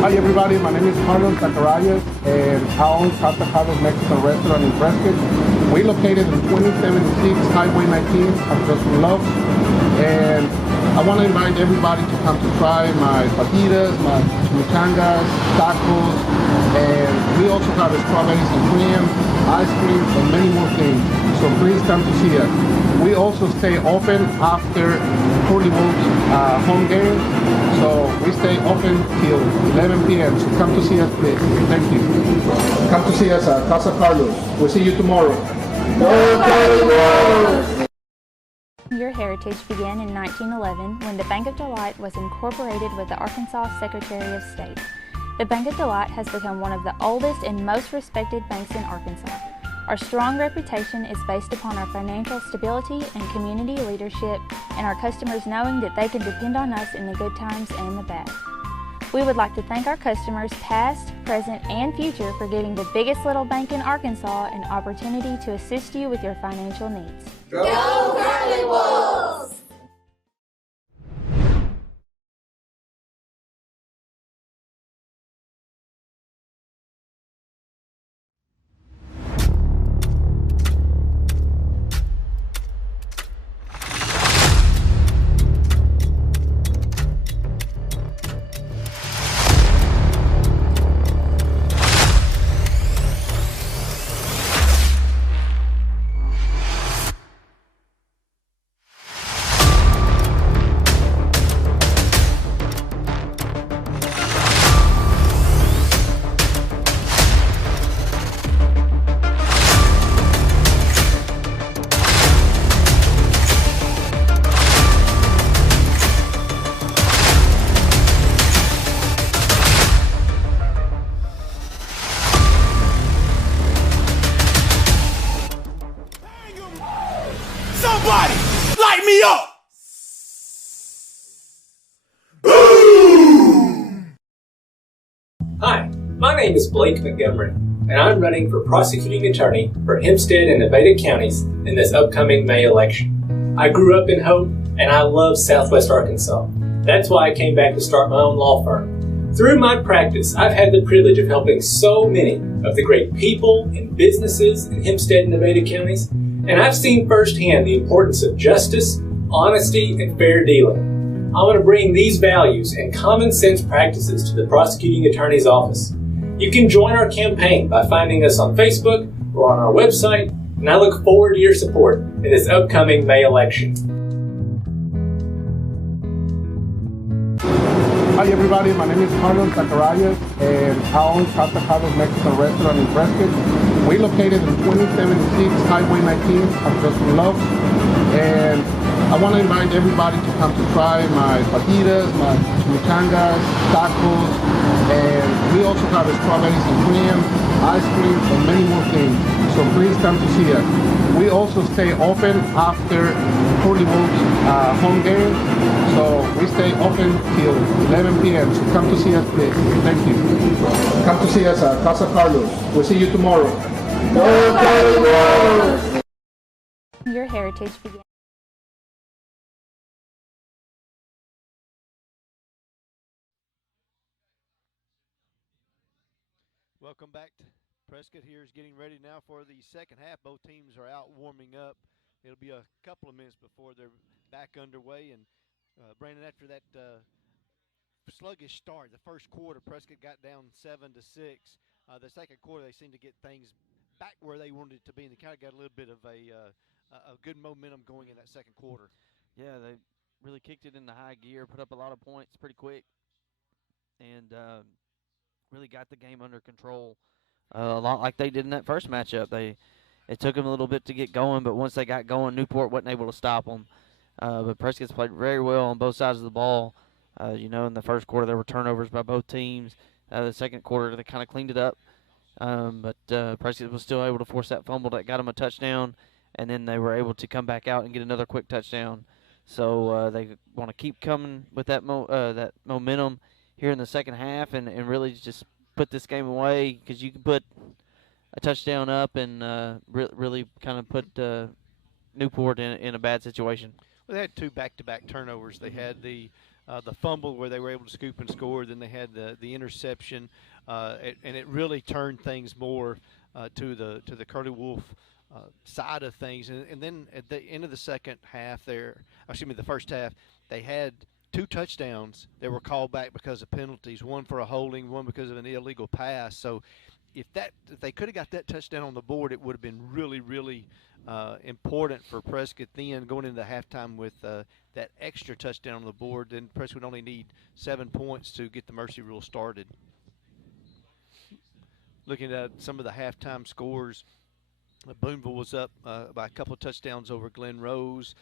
Hi everybody, my name is Carlos Zacharias and I own Casa Carlos Mexican Restaurant in Prescott. We're located in 2076 Highway 19 across from Loves. And I want to invite everybody to come to try my fajitas, my chimichangas, tacos, and we also have strawberries and cream, ice cream, and many more things. So please come to see us. We also stay open after Curly Wolves home game. So we stay open till 11 p.m. So come to see us, please. Thank you. Come to see us at Casa Carlos. We'll see you tomorrow. Go Carlos! Your heritage began in 1911 when the Bank of Delight was incorporated with the Arkansas Secretary of State. The Bank of Delight has become one of the oldest and most respected banks in Arkansas. Our strong reputation is based upon our financial stability and community leadership, and our customers knowing that they can depend on us in the good times and the bad. We would like to thank our customers past, present, and future for giving the biggest little bank in Arkansas an opportunity to assist you with your financial needs. Go Curly Wolves! Somebody light me up! Hi, my name is Blake Montgomery, and I'm running for prosecuting attorney for Hempstead and Nevada counties in this upcoming May election. I grew up in Hope, and I love Southwest Arkansas. That's why I came back to start my own law firm. Through my practice, I've had the privilege of helping so many of the great people and businesses in Hempstead and Nevada counties, and I've seen firsthand the importance of justice, honesty, and fair dealing. I want to bring these values and common sense practices to the prosecuting attorney's office. You can join our campaign by finding us on Facebook or on our website, and I look forward to your support in this upcoming May election. Hi everybody, my name is Carlos Zacharias, and I own Casa Carlos Mexican Restaurant in Prescott. We located in 2076 Highway 19 across from Love, and I want to invite everybody to come to try my fajitas, my chimichangas, tacos, and we also have strawberries and cream, ice cream, and many more things. So please come to see us. We also stay open after Curly Wolves home game, so we stay open till 11 p.m. So come to see us, please. Thank you. Come to see us at Casa Carlos. We'll see you tomorrow. Go Curly Wolves! Your heritage began. Welcome back. Prescott here is getting ready now for the second half. Both teams are out warming up. It'll be a couple of minutes before they're back underway. And Brandon, after that sluggish start, the first quarter, Prescott got down 7-6. The second quarter, they seemed to get things back where they wanted it to be, and they kind of got a little bit of a good momentum going in that second quarter. Yeah, they really kicked it into high gear, put up a lot of points pretty quick, and really got the game under control. A lot like they did in that first matchup. It took them a little bit to get going, but once they got going, Newport wasn't able to stop them. But Prescott's played very well on both sides of the ball. In the first quarter there were turnovers by both teams. The second quarter they kind of cleaned it up. But Prescott was still able to force that fumble that got them a touchdown, and then they were able to come back out and get another quick touchdown. So they want to keep coming with that momentum here in the second half and really just put this game away, because you can put a touchdown up and really kind of put Newport in a bad situation. Well, they had two back-to-back turnovers. They had the fumble where they were able to scoop and score. Then they had the interception, and it really turned things more to the Curly Wolf side of things. And then at the end of the second half, the first half, they had two touchdowns that were called back because of penalties, one for a holding, one because of an illegal pass. So if they could have got that touchdown on the board, it would have been really, really important for Prescott then going into halftime with that extra touchdown on the board. Then Prescott would only need 7 points to get the mercy rule started. Looking at some of the halftime scores, Boonville was up by a couple of touchdowns over Glen Rose.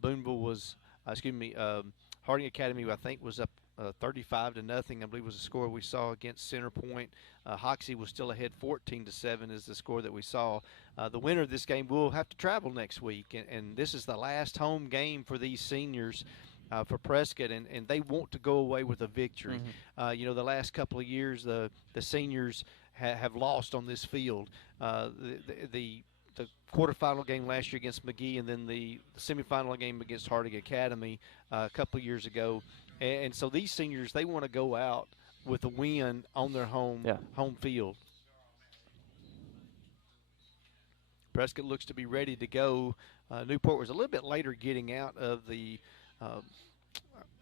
Boonville was, Harding Academy, I think, was up 35-0, I believe was the score we saw against Center Point. Hoxie was still ahead 14-7 is the score that we saw. The winner of this game will have to travel next week, and this is the last home game for these seniors for Prescott, and they want to go away with a victory. Mm-hmm. The last couple of years, the seniors have lost on this field. The quarterfinal game last year against McGee, and then the semifinal game against Harding Academy a couple of years ago. And so these seniors, they want to go out with a win on their home field. Prescott looks to be ready to go. Newport was a little bit later getting out of the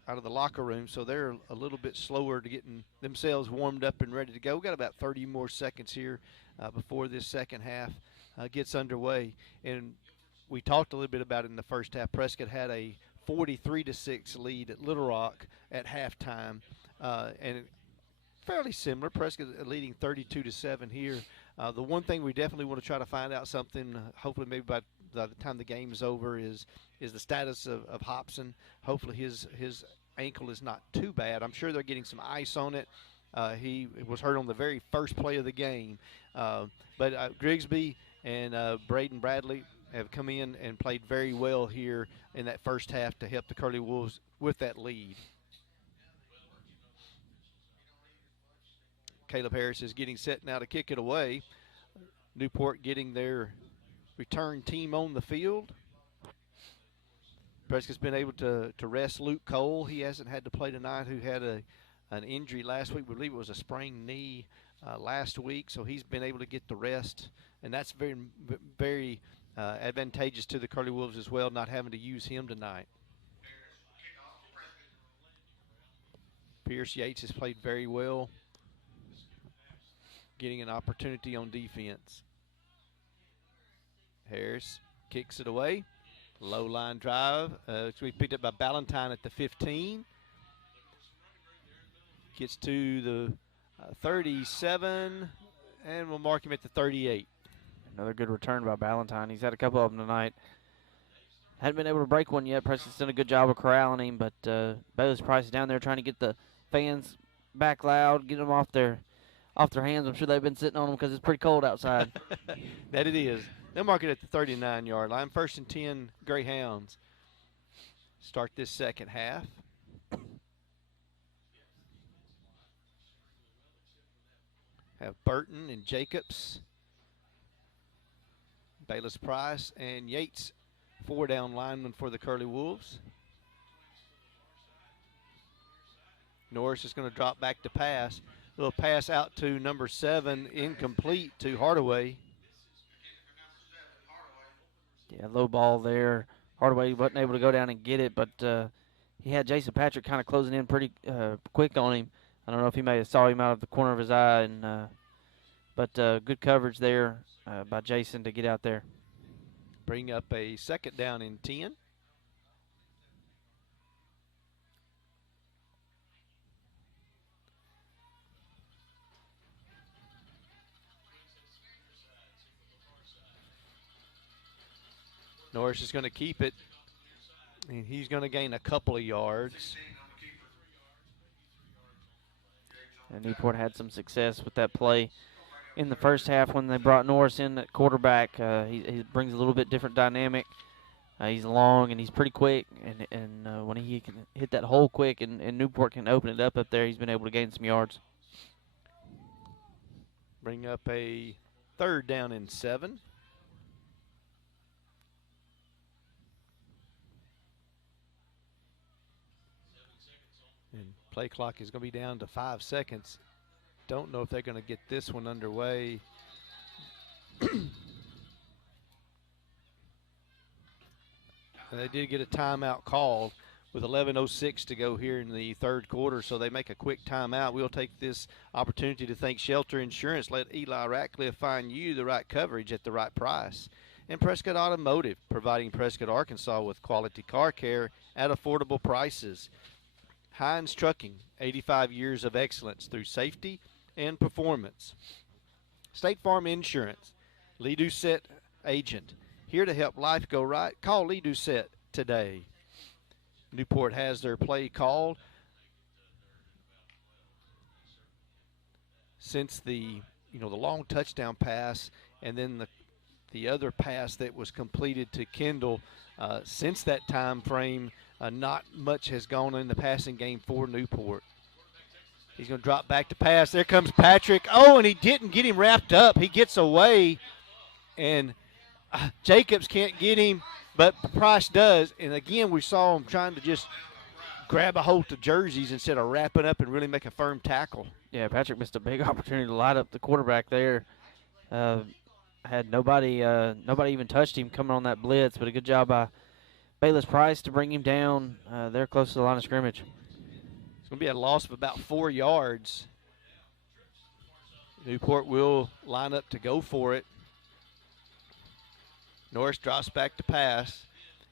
locker room, so they're a little bit slower to getting themselves warmed up and ready to go. We've got about 30 more seconds here before this second half gets underway. And we talked a little bit about it in the first half. Prescott had a 43-6 lead at Little Rock at halftime, and fairly similar. Prescott leading 32-7 here. The one thing we definitely want to try to find out something, hopefully maybe by the time the game is over, is the status of Hobson. Hopefully his ankle is not too bad. I'm sure they're getting some ice on it. He was hurt on the very first play of the game. But Grigsby and Braden Bradley have come in and played very well here in that first half to help the Curly Wolves with that lead. Caleb Harris is getting set now to kick it away. Newport getting their return team on the field. Prescott's been able to rest Luke Cole. He hasn't had to play tonight, who had an injury last week. We believe it was a sprained knee last week, so he's been able to get the rest, and that's very, very advantageous to the Curly Wolves as well, not having to use him tonight. Pierce Yates has played very well, getting an opportunity on defense. Harris kicks it away. Low line drive. It's to be picked up by Ballantyne at the 15. Gets to the 37, and we'll mark him at the 38. Another good return by Ballantyne. He's had a couple of them tonight. Hadn't been able to break one yet. Prescott's done a good job of corralling him, but Bayless Price is down there trying to get the fans back loud, get them off their hands. I'm sure they've been sitting on them because it's pretty cold outside. That it is. They'll mark it at the 39-yard line. 1st and 10 Greyhounds. Start this second half. Have Burton and Jacobs, Bayless Price, and Yates, 4 down linemen for the Curly Wolves. Norris is going to drop back to pass. Little pass out to number 7, incomplete to Hardaway. Yeah, low ball there. Hardaway wasn't able to go down and get it, but he had Jason Patrick kind of closing in pretty quick on him. I don't know if he may have saw him out of the corner of his eye, but good coverage there by Jason to get out there. Bring up a 2nd down and 10. Norris is going to keep it, and he's going to gain a couple of yards. And Newport had some success with that play in the first half when they brought Norris in at quarterback. He brings a little bit different dynamic. He's long and he's pretty quick, and when he can hit that hole quick and Newport can open it up there, he's been able to gain some yards. Bring up a 3rd down and 7. And play clock is going to be down to 5 seconds. Don't know if they're going to get this one underway. They did get a timeout called. with 11:06 to go here in the third quarter, so they make a quick timeout. We'll take this opportunity to thank Shelter Insurance. Let Eli Ratcliffe find you the right coverage at the right price. And Prescott Automotive, providing Prescott, Arkansas with quality car care at affordable prices. Hines Trucking, 85 years of excellence through safety and performance. State Farm Insurance, Lee Doucette agent, here to help life go right. Call Lee Doucette today. Newport has their play called. Since the long touchdown pass and then the other pass that was completed to Kendall, since that time frame, not much has gone in the passing game for Newport. He's going to drop back to pass. There comes Patrick. Oh, and he didn't get him wrapped up. He gets away, and Jacobs can't get him, but Price does. And again, we saw him trying to just grab a hold of jerseys instead of wrapping up and really make a firm tackle. Yeah, Patrick missed a big opportunity to light up the quarterback there. Had nobody even touched him coming on that blitz, but a good job by Bayless Price to bring him down there close to the line of scrimmage. It's going to be a loss of about 4 yards. Newport will line up to go for it. Norris drops back to pass,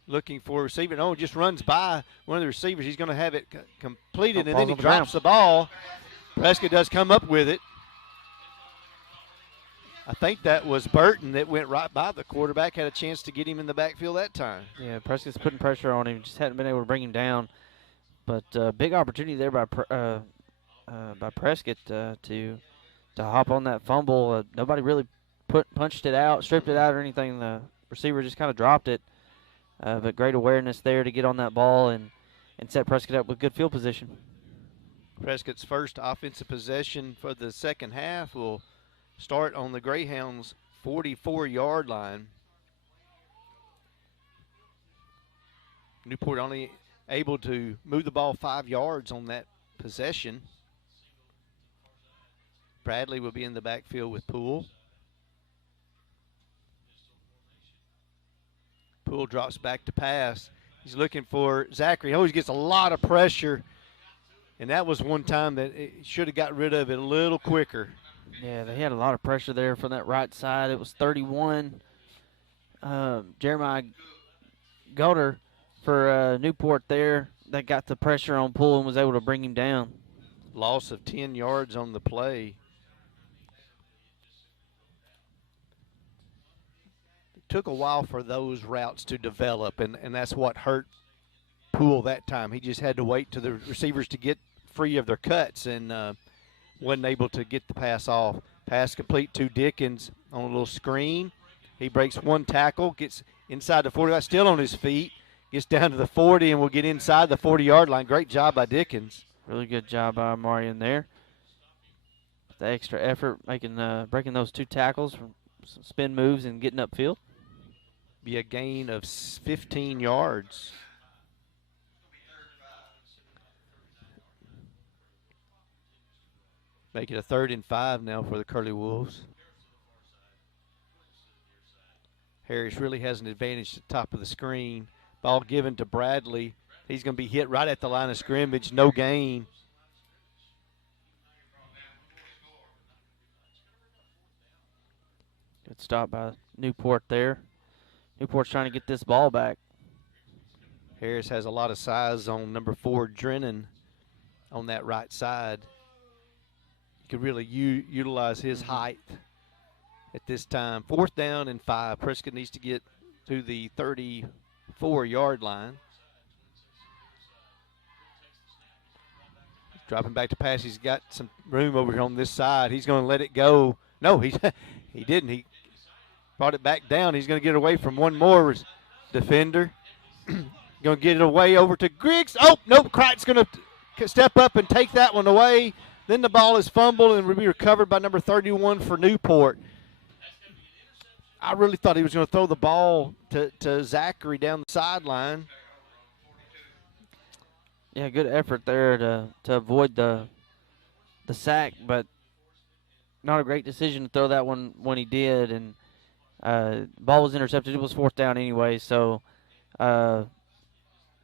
looking for a receiver. No, just runs by one of the receivers. He's going to have it completed, and then he drops the ball. Prescott does come up with it. I think that was Burton that went right by the quarterback, had a chance to get him in the backfield that time. Yeah, Prescott's putting pressure on him, just hadn't been able to bring him down. But big opportunity there by Prescott to hop on that fumble. Nobody really punched it out, stripped it out or anything. The receiver just kind of dropped it. But great awareness there to get on that ball and set Prescott up with good field position. Prescott's first offensive possession for the second half will start on the Greyhounds' 44-yard line. Newport only able to move the ball 5 yards on that possession. Bradley will be in the backfield with Poole. Poole drops back to pass. He's looking for Zachary. He always gets a lot of pressure, and that was one time that it should have got rid of it a little quicker. Yeah, they had a lot of pressure there from that right side. It was 31. Jeremiah Goder for Newport there that got the pressure on Poole and was able to bring him down. Loss of 10 yards on the play. It took a while for those routes to develop, and that's what hurt Poole that time. He just had to wait to the receivers to get free of their cuts and wasn't able to get the pass off. Pass complete to Dickens on a little screen. He breaks one tackle, gets inside the 40, still on his feet. Gets down to the 40 and will get inside the 40-yard line. Great job by Dickens. Really good job by Marion there. The extra effort, breaking those two tackles from some spin moves and getting upfield. Be a gain of 15 yards. Make it a 3rd and 5 now for the Curly Wolves. Harris really has an advantage at the top of the screen. Ball given to Bradley. He's going to be hit right at the line of scrimmage. No gain. Good stop by Newport there. Newport's trying to get this ball back. Harris has a lot of size on number 4, Drennan, on that right side. Could really utilize his height at this time. 4th down and 5. Prescott needs to get to the 34-yard line. Dropping back to pass. He's got some room over here on this side. He's going to let it go. No, he didn't. He brought it back down. He's going to get away from one more defender. Going to get it away over to Griggs. Oh, nope. Kreit's going to step up and take that one away. Then the ball is fumbled and will be recovered by number 31 for Newport. I really thought he was going to throw the ball to Zachary down the sideline. Yeah, good effort there to avoid the sack, but not a great decision to throw that one when he did. And ball was intercepted. It was 4th down anyway, so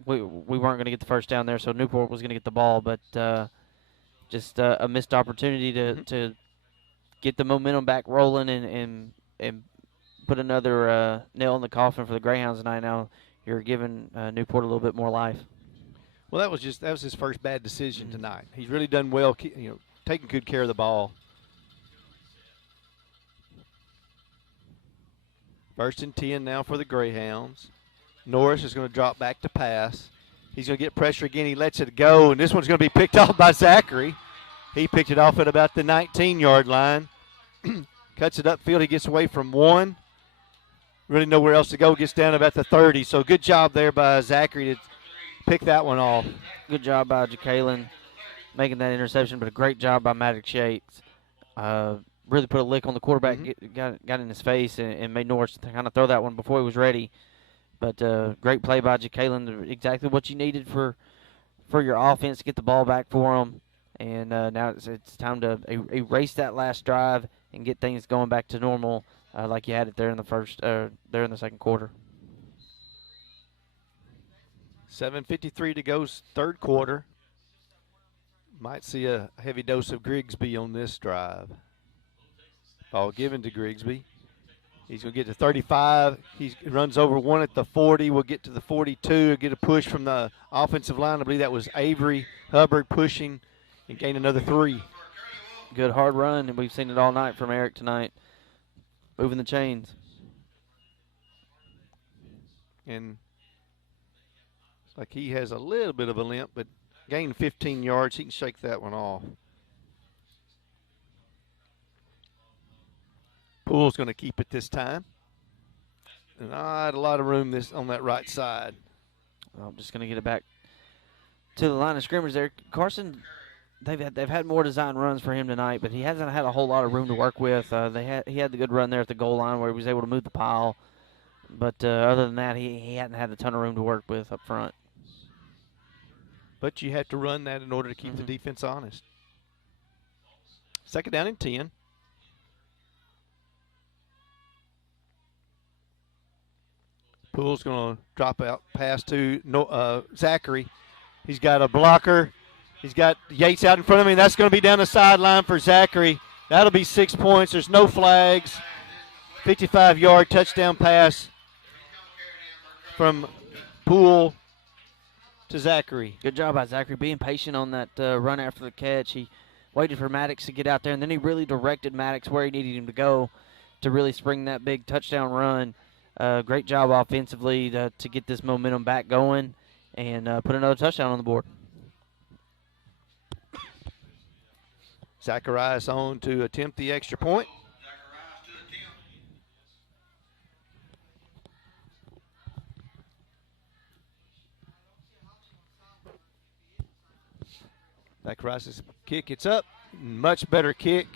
we weren't going to get the first down there, so Newport was going to get the ball, but just a missed opportunity to get the momentum back rolling and put another nail in the coffin for the Greyhounds tonight. Now you're giving Newport a little bit more life. Well, that was his first bad decision tonight. He's really done well, taking good care of the ball. First and 10 now for the Greyhounds. Norris is going to drop back to pass. He's going to get pressure again. He lets it go, and this one's going to be picked off by Zachary. He picked it off at about the 19-yard line. Cuts it upfield. He gets away from one. Really nowhere else to go. Gets down about the 30. So good job there by Zachary to pick that one off. Good job by Jacqueline making that interception, but a great job by Maddox Yates. Really put a lick on the quarterback, got in his face, and made Norris kind of throw that one before he was ready. But great play by Jacqueline, exactly what you needed for your offense to get the ball back for them. And now it's time to erase that last drive and get things going back to normal, like you had it there in the second quarter. 7:53 to go, third quarter. Might see a heavy dose of Grigsby on this drive. Ball given to Grigsby. He's going to get to 35. He runs over one at the 40. We'll get to the 42. Get a push from the offensive line. I believe that was Avery Hubbard pushing and gain another 3. Good hard run, and we've seen it all night from Eric tonight. Moving the chains. And it's like he has a little bit of a limp, but gained 15 yards. He can shake that one off. Poole's going to keep it this time. Not a lot of room on that right side. I'm just going to get it back to the line of scrimmage there. Carson, they've had more design runs for him tonight, but he hasn't had a whole lot of room to work with. He had the good run there at the goal line where he was able to move the pile. But other than that, he hadn't had a ton of room to work with up front. But you have to run that in order to keep the defense honest. Second down and 10. Poole's going to drop out pass to Zachary. He's got a blocker. He's got Yates out in front of him. That's going to be down the sideline for Zachary. That'll be 6 points. There's no flags. 55-yard touchdown pass from Poole to Zachary. Good job by Zachary being patient on that run after the catch. He waited for Maddox to get out there, and then he really directed Maddox where he needed him to go to really spring that big touchdown run. Great job offensively to get this momentum back going and put another touchdown on the board. Zacharias on to attempt the extra point. Zacharias' kick, it's up. Much better kick.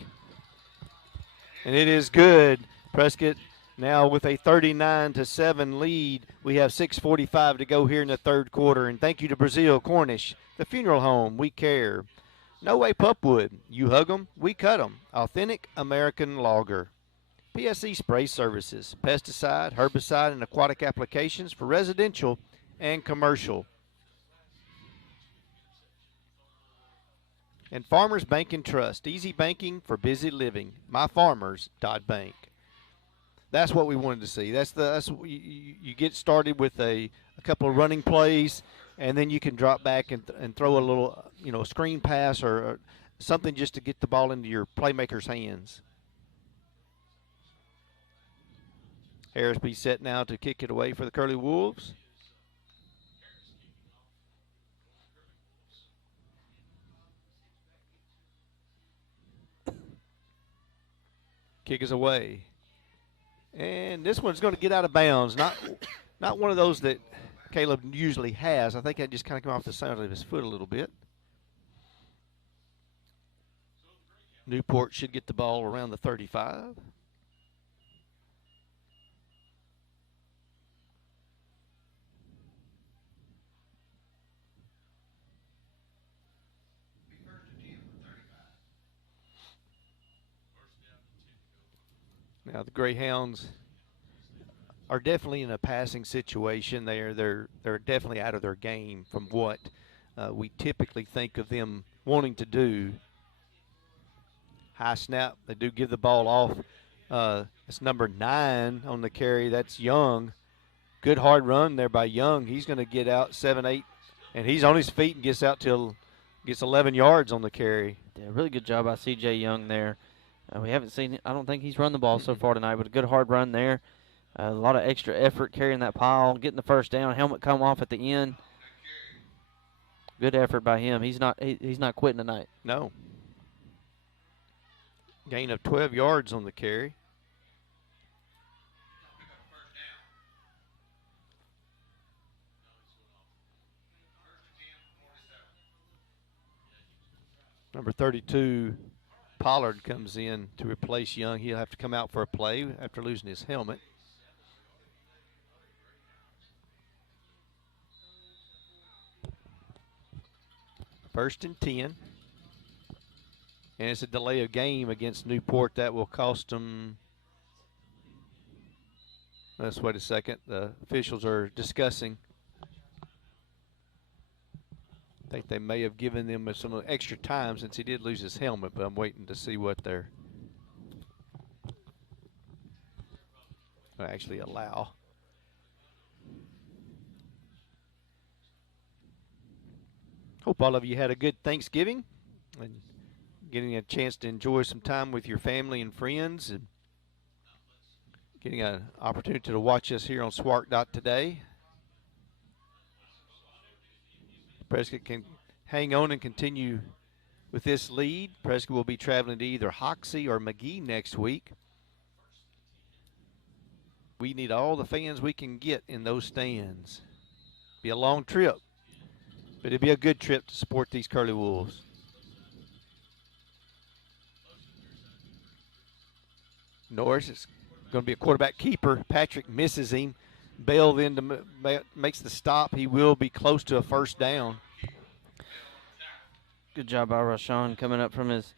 And it is good. Prescott now with a 39-7 lead. We have 6:45 to go here in the third quarter. And thank you to Brazil Cornish, the funeral home. We care. No Way Pupwood. You hug 'em, we cut 'em. Authentic American Lager. PSE Spray Services. Pesticide, herbicide, and aquatic applications for residential and commercial. And Farmers Bank and Trust. Easy banking for busy living. MyFarmers.bank. That's what we wanted to see. You get started with a couple of running plays, and then you can drop back and throw a little, a screen pass or something just to get the ball into your playmaker's hands. Harrisby set now to kick it away for the Curly Wolves. Kick is away. And this one's going to get out of bounds. Not one of those that Caleb usually has. I think I just kind of come off the side of his foot a little bit. Newport should get the ball around the 35. Now the Greyhounds are definitely in a passing situation. They're definitely out of their game from what we typically think of them wanting to do. High snap. They do give the ball off. It's number 9 on the carry. That's Young. Good hard run there by Young. He's going to get out 7, 8, and he's on his feet and gets 11 yards on the carry. Yeah, really good job by C.J. Young there. We haven't seen – I don't think he's run the ball so far tonight, but a good hard run there. A lot of extra effort carrying that pile, getting the first down. Helmet come off at the end. Good effort by him. He's not quitting tonight. No. Gain of 12 yards on the carry. Number 32, Pollard comes in to replace Young. He'll have to come out for a play after losing his helmet. First and 10. And it's a delay of game against Newport. That will cost them. Let's wait a second. The officials are discussing. I think they may have given them some extra time since he did lose his helmet, but I'm waiting to see what they're actually allow. Hope all of you had a good Thanksgiving and getting a chance to enjoy some time with your family and friends and getting an opportunity to watch us here on Swark today. Prescott can hang on and continue with this lead. Prescott will be traveling to either Hoxie or McGee next week. We need all the fans we can get in those stands. Be a long trip, but it'll be a good trip to support these Curly Wolves. Norris is going to be a quarterback keeper. Patrick misses him. Bell then makes the stop. He will be close to a first down. Good job by Rashawn coming up from his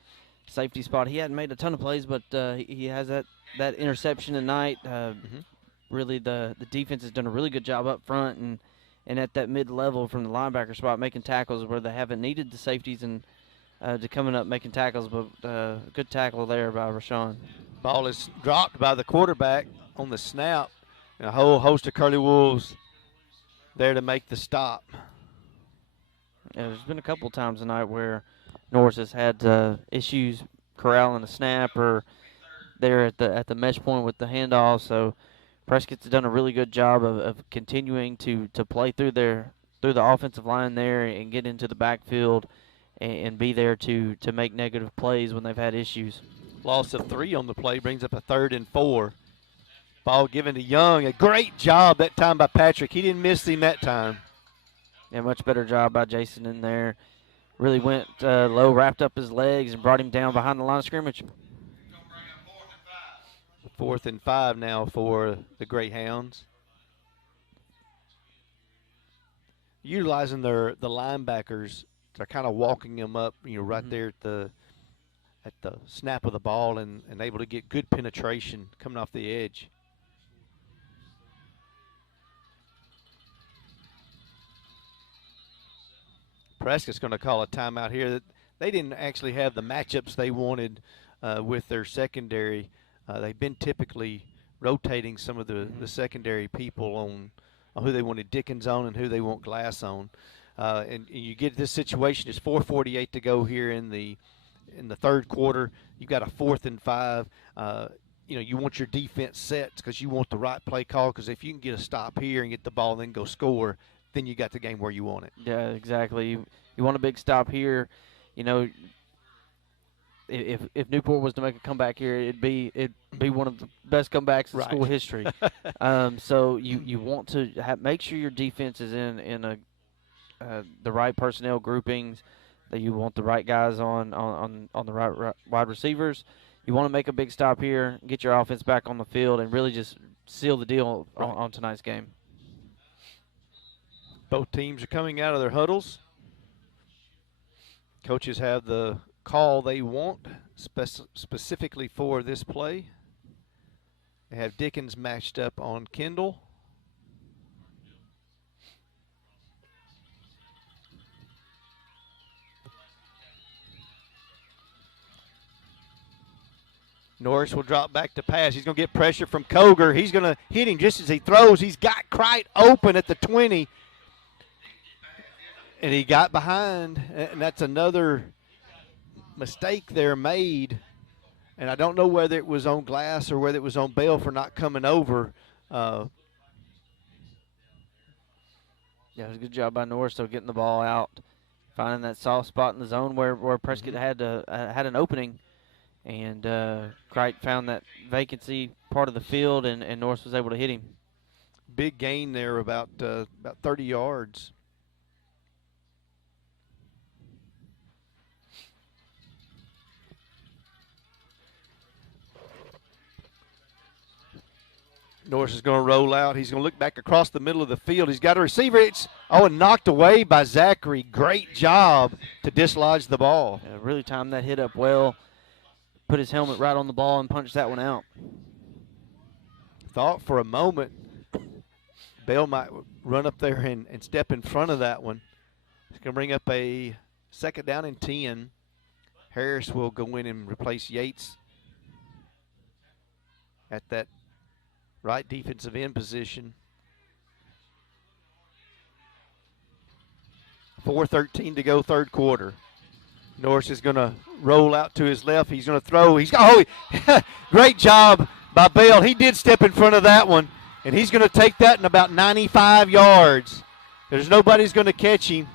safety spot. He hadn't made a ton of plays, but he has that interception tonight. Really, the defense has done a really good job up front and at that mid-level from the linebacker spot making tackles where they haven't needed the safeties and to coming up making tackles, but good tackle there by Rashawn. Ball is dropped by the quarterback on the snap. And a whole host of Curly Wolves there to make the stop. Yeah, there's been a couple times tonight where Norris has had issues corralling a snap or there at the mesh point with the handoff. So Prescott's done a really good job of continuing to play through the offensive line there and get into the backfield and be there to make negative plays when they've had issues. Loss of 3 on the play brings up a 3rd and 4. Ball given to Young. A great job that time by Patrick. He didn't miss him that time. Yeah, much better job by Jason in there. Really went low, wrapped up his legs, and brought him down behind the line of scrimmage. 4th and 5 now for the Greyhounds. Utilizing the linebackers, they're kind of walking them up, right there at the snap of the ball and able to get good penetration coming off the edge. Prescott's going to call a timeout here. That they didn't actually have the matchups they wanted with their secondary. They've been typically rotating some of the secondary people on who they wanted Dickens on and who they want Glass on. And you get this situation. It's 4:48 to go here in the third quarter. You've got a 4th and 5. You want your defense set because you want the right play call, because if you can get a stop here and get the ball and then go score, then you got the game where you want it. Yeah, exactly. You want a big stop here. If Newport was to make a comeback here, it'd be one of the best comebacks in school history. So you want to make sure your defense is in the right personnel groupings, that you want the right guys on the right wide receivers. You want to make a big stop here, get your offense back on the field, and really just seal the deal on tonight's game. Both teams are coming out of their huddles. Coaches have the call they want specifically for this play. They have Dickens matched up on Kendall. Norris will drop back to pass. He's going to get pressure from Koger. He's going to hit him just as he throws. He's got Krite open at the 20. And he got behind, and that's another mistake there made. And I don't know whether it was on Glass or whether it was on Bell for not coming over. Yeah, it was a good job by Norris, though, getting the ball out, finding that soft spot in the zone where Prescott had an opening. And Krite found that vacancy part of the field, and Norris was able to hit him. Big gain there, about 30 yards. Norris is going to roll out. He's going to look back across the middle of the field. He's got a receiver. And knocked away by Zachary. Great job to dislodge the ball. Yeah, really timed that hit up well. Put his helmet right on the ball and punched that one out. Thought for a moment Bell might run up there and step in front of that one. It's going to bring up a 2nd down and 10. Harris will go in and replace Yates at that right defensive end position. 4:13 to go, third quarter. Norris is going to roll out to his left. He's going to throw. Great job by Bell. He did step in front of that one, and he's going to take that in about 95 yards. There's nobody's going to catch him.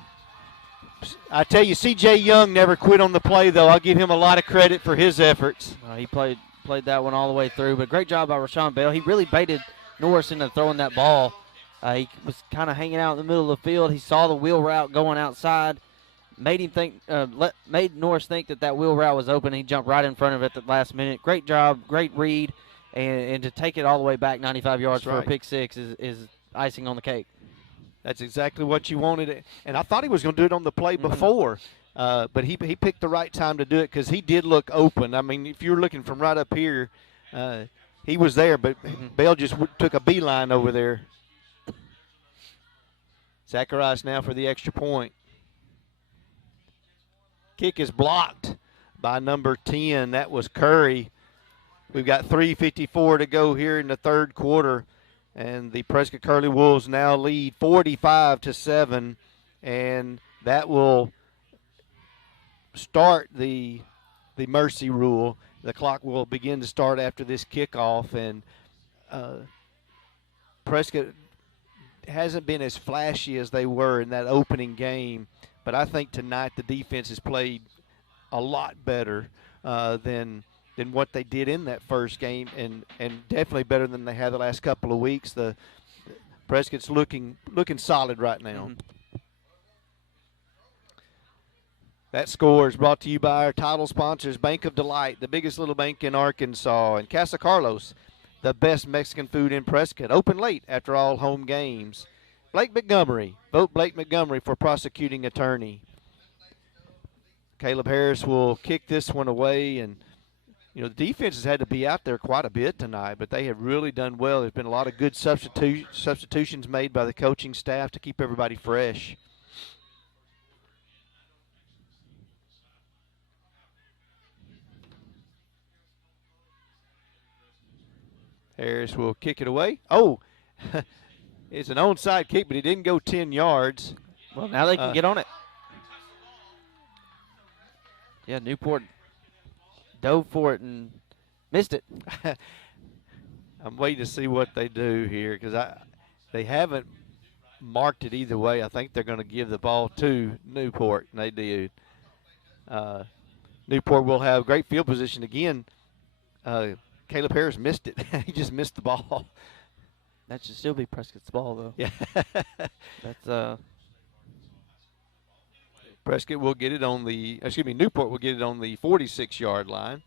I tell you, C.J. Young never quit on the play, though. I'll give him a lot of credit for his efforts. He played that one all the way through, but great job by Rashawn Bell. He really baited Norris into throwing that ball. He was kind of hanging out in the middle of the field. He saw the wheel route going outside, made Norris think that wheel route was open. He jumped right in front of it at the last minute. Great job, great read, and to take it all the way back 95 yards for a pick six is icing on the cake. That's exactly what you wanted. And I thought he was going to do it on the play before. But he picked the right time to do it because he did look open. I mean, if you were looking from right up here, he was there, but Bell just took a beeline over there. Zacharias now for the extra point. Kick is blocked by number 10. That was Curry. We've got 3:54 to go here in the third quarter, and the Prescott Curly Wolves now lead 45-7, and that will start the mercy rule. The clock will begin to start after this kickoff, and Prescott hasn't been as flashy as they were in that opening game, but I think tonight the defense has played a lot better than what they did in that first game, and definitely better than they have the last couple of weeks. The Prescott's looking solid right now. That score is brought to you by our title sponsors, Bank of Delight, the biggest little bank in Arkansas, and Casa Carlos, the best Mexican food in Prescott, open late after all home games. Blake Montgomery, vote Blake Montgomery for prosecuting attorney. Caleb Harris will kick this one away, and the defense has had to be out there quite a bit tonight, but they have really done well. There's been a lot of good substitutions made by the coaching staff to keep everybody fresh. Harris will kick it away. Oh, it's an onside kick, but he didn't go 10 yards. Well, now they can get on it. Yeah, Newport dove for it and missed it. I'm waiting to see what they do here because they haven't marked it either way. I think they're going to give the ball to Newport, and they did. Newport will have great field position again. Caleb Harris missed it. He just missed the ball. That should still be Prescott's ball, though. Yeah. That's Prescott will get it on Newport will get it on the 46-yard line.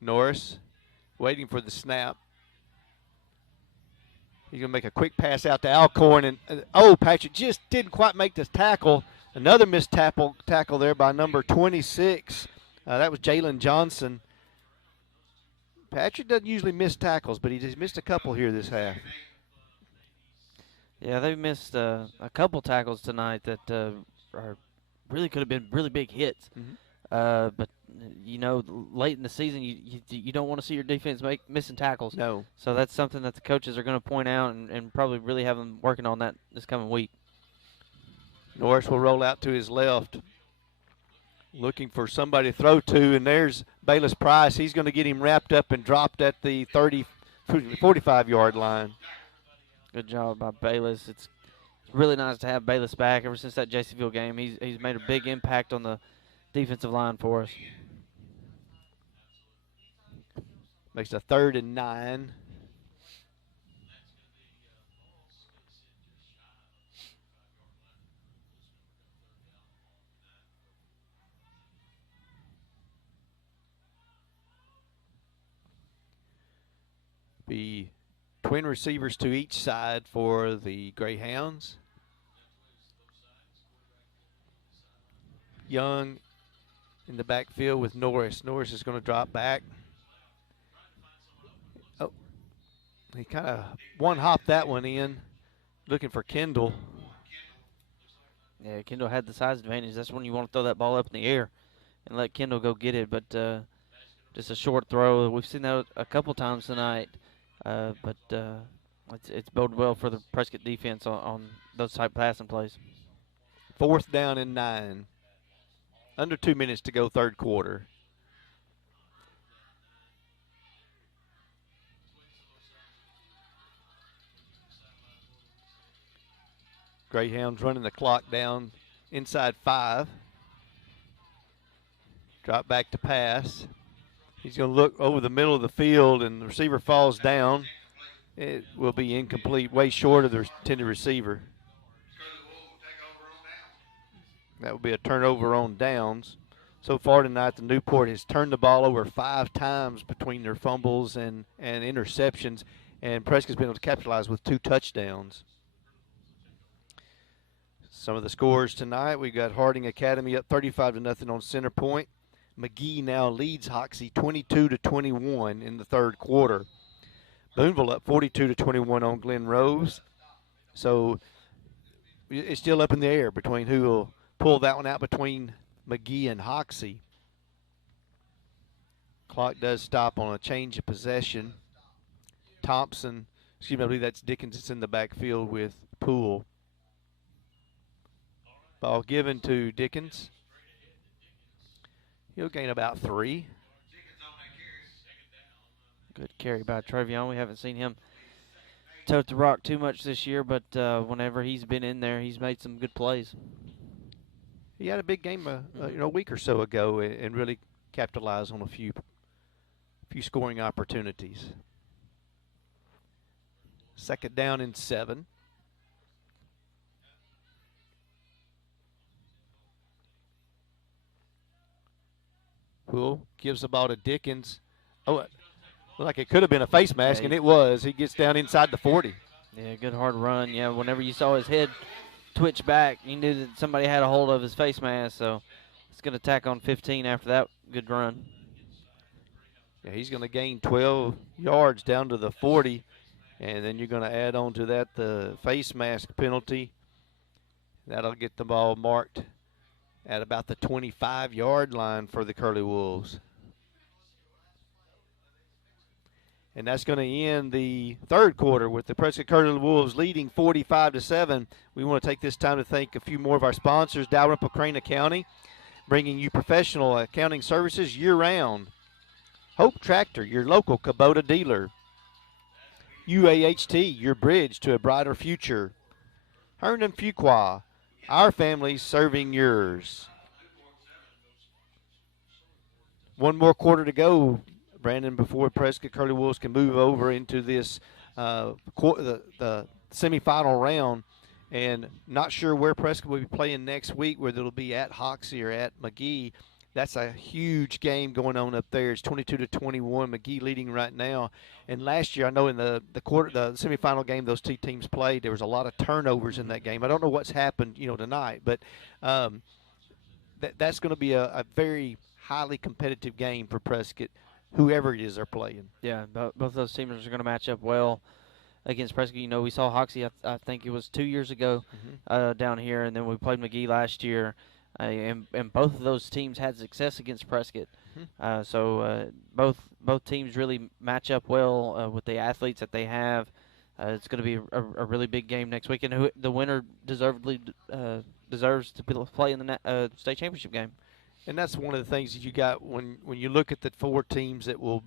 Norris waiting for the snap. He's going to make a quick pass out to Alcorn. And, Patrick just didn't quite make this tackle. Another missed tackle there by number 26. That was Jalen Johnson. Patrick doesn't usually miss tackles, but he just missed a couple here this half. Yeah, they missed a couple tackles tonight that really could have been really big hits. Mm-hmm. But late in the season, you don't want to see your defense missing tackles. No. So that's something that the coaches are going to point out and probably really have them working on that this coming week. Norris will roll out to his left, looking for somebody to throw to, and there's Bayless Price. He's going to get him wrapped up and dropped at the 45-yard line. Good job by Bayless. It's really nice to have Bayless back. Ever since that JCville game, he's made a big impact on the defensive line for us. Makes a 3rd and 9. Be twin receivers to each side for the Greyhounds. Young in the backfield with Norris. Norris is going to drop back. Oh, he kind of one-hopped that one in, looking for Kendall. Yeah, Kendall had the size advantage. That's when you want to throw that ball up in the air and let Kendall go get it. But just a short throw. We've seen that a couple times tonight. But it's boded well for the Prescott defense on those type passing plays. 4th down and 9. Under 2 minutes to go, third quarter. Greyhounds running the clock down inside 5. Drop back to pass. He's going to look over the middle of the field, and the receiver falls down. It will be incomplete, way short of the intended receiver. That will be a turnover on downs. So far tonight, the Newport has turned the ball over 5 times between their fumbles and interceptions, and Prescott's been able to capitalize with 2 touchdowns. Some of the scores tonight, we've got Harding Academy up 35-0 on Center Point. McGee now leads Hoxie 22-21 in the third quarter. Boonville up 42-21 on Glen Rose. So it's still up in the air between who will pull that one out between McGee and Hoxie. Clock does stop on a change of possession. Thompson, I believe that's Dickens that's in the backfield with Poole. Ball given to Dickens. He'll gain about 3. Good carry by Trevion. We haven't seen him tote the rock too much this year, but whenever he's been in there, he's made some good plays. He had a big game a week or so ago and really capitalized on a few scoring opportunities. 2nd down and 7. Poole gives the ball to Dickens. Oh, it looked like it could have been a face mask, and it was. He gets down inside the 40. Yeah, good hard run. Yeah, whenever you saw his head twitch back, you knew that somebody had a hold of his face mask, so it's going to tack on 15 after that good run. Yeah, he's going to gain 12 yards down to the 40, and then you're going to add on to that the face mask penalty. That'll get the ball marked at about the 25-yard line for the Curly Wolves. And that's going to end the third quarter with the Prescott Curly Wolves leading 45-7. We want to take this time to thank a few more of our sponsors. Dalrymple Crane Accounting, bringing you professional accounting services year-round. Hope Tractor, your local Kubota dealer. UAHT, your bridge to a brighter future. Herndon Fuqua, our family serving yours. One more quarter to go, Brandon, before Prescott Curly Wolves can move over into this the semifinal round. And not sure where Prescott will be playing next week, whether it'll be at Hoxie or at McGee. That's a huge game going on up there. It's 22-21. McGee leading right now. And last year, I know in the semifinal game those two teams played, there was a lot of turnovers in that game. I don't know what's happened, tonight, but that's going to be a very highly competitive game for Prescott, whoever it is they're playing. Yeah, both those teams are going to match up well against Prescott. We saw Hoxie, I think it was 2 years ago down here, and then we played McGee last year. And both of those teams had success against Prescott. So both teams really match up well with the athletes that they have. It's going to be a really big game next week, and the winner deservedly deserves to play in the state championship game. And that's one of the things that you got when you look at the 4 teams that will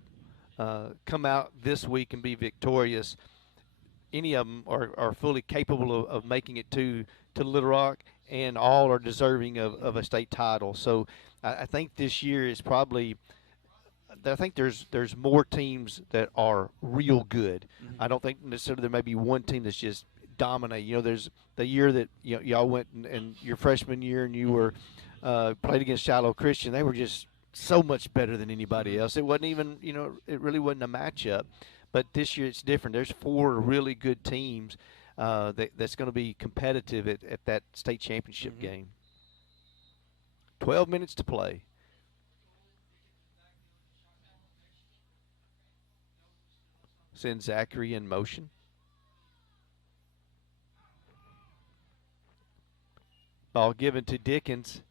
come out this week and be victorious. Any of them are fully capable of making it to Little Rock, and all are deserving of a state title. So I think this year is probably – I think there's more teams that are real good. I don't think necessarily there may be one team that's just dominate. There's the year that y'all went and your freshman year and you were played against Shiloh Christian. They were just so much better than anybody else. It wasn't even it really wasn't a matchup. But this year it's different. There's 4 really good teams that's going to be competitive at that state championship game. 12 minutes to play. Send Zachary in motion. Ball given to Dickens.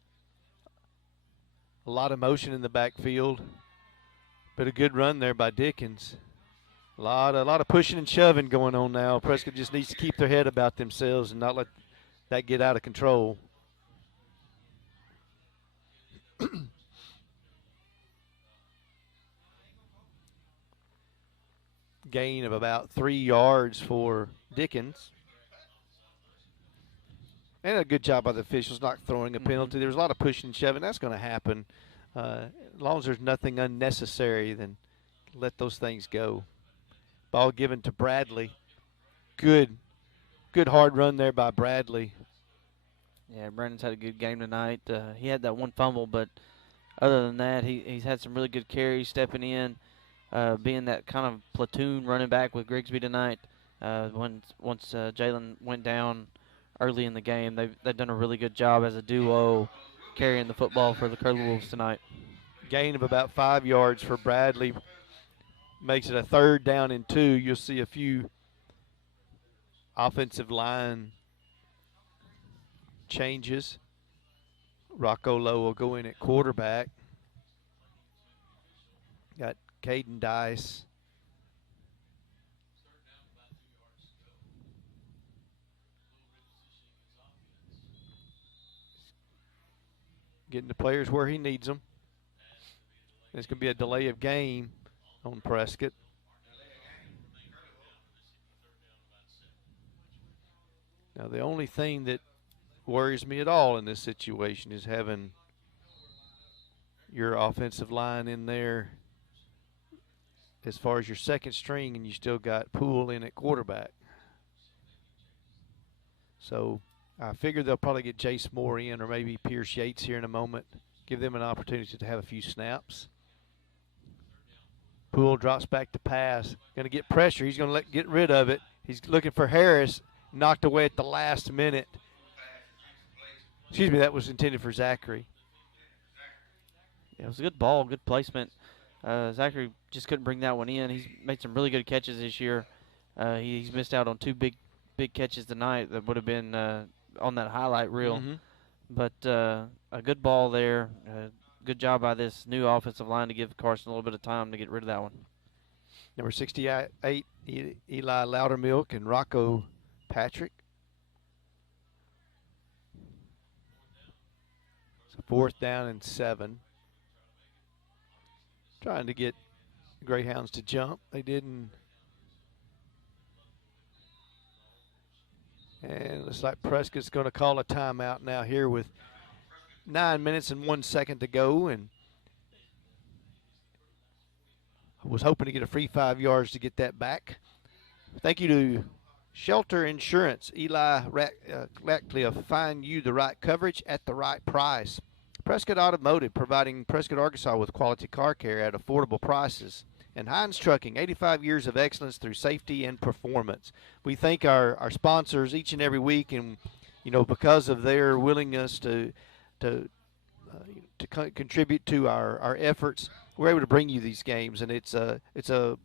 A lot of motion in the backfield, but a good run there by Dickens. A lot of pushing and shoving going on now. Prescott just needs to keep their head about themselves and not let that get out of control. Gain of about 3 yards for Dickens. And a good job by the officials not throwing a penalty. There was a lot of pushing and shoving. That's going to happen. As long as there's nothing unnecessary, then let those things go. Ball given to Bradley. Good hard run there by Bradley. Yeah, Brandon's had a good game tonight. He had that one fumble, but other than that, he's had some really good carries stepping in, being that kind of platoon running back with Grigsby tonight. Once Jalen went down early in the game, they've done a really good job as a duo carrying the football for the Curly Wolves tonight. Gain of about 5 yards for Bradley. Makes it a 3rd down and 2. You'll see a few offensive line changes. Rocco Lowe will go in at quarterback. Got Caden Dice. Getting the players where he needs them. It's going to be a delay of game on Prescott. Now, the only thing that worries me at all in this situation is having your offensive line in there as far as your second string, and you still got Poole in at quarterback. So I figure they'll probably get Jace Moore in, or maybe Pierce Yates here in a moment, give them an opportunity to have a few snaps. Poole drops back to pass. Going to get pressure. He's going to get rid of it. He's looking for Harris. Knocked away at the last minute. Excuse me, that was intended for Zachary. Yeah, it was a good ball, good placement. Zachary just couldn't bring that one in. He's made some really good catches this year. He's missed out on 2 big catches tonight that would have been on that highlight reel. But a good ball there. Good job by this new offensive line to give Carson a little bit of time to get rid of that one. Number 68, Eli Loudermilk and Rocco Patrick. So 4th down and 7. Trying to get Greyhounds to jump. They didn't. And it looks like Prescott's going to call a timeout now here with 9 minutes and 1 second to go, and I was hoping to get a free 5 yards to get that back. Thank you to Shelter Insurance. Eli Ratcliffe, find you the right coverage at the right price. Prescott Automotive, providing Prescott, Arkansas with quality car care at affordable prices. And Heinz Trucking, 85 years of excellence through safety and performance. We thank our sponsors each and every week, and because of their willingness to contribute to our efforts, we're able to bring you these games, and it's a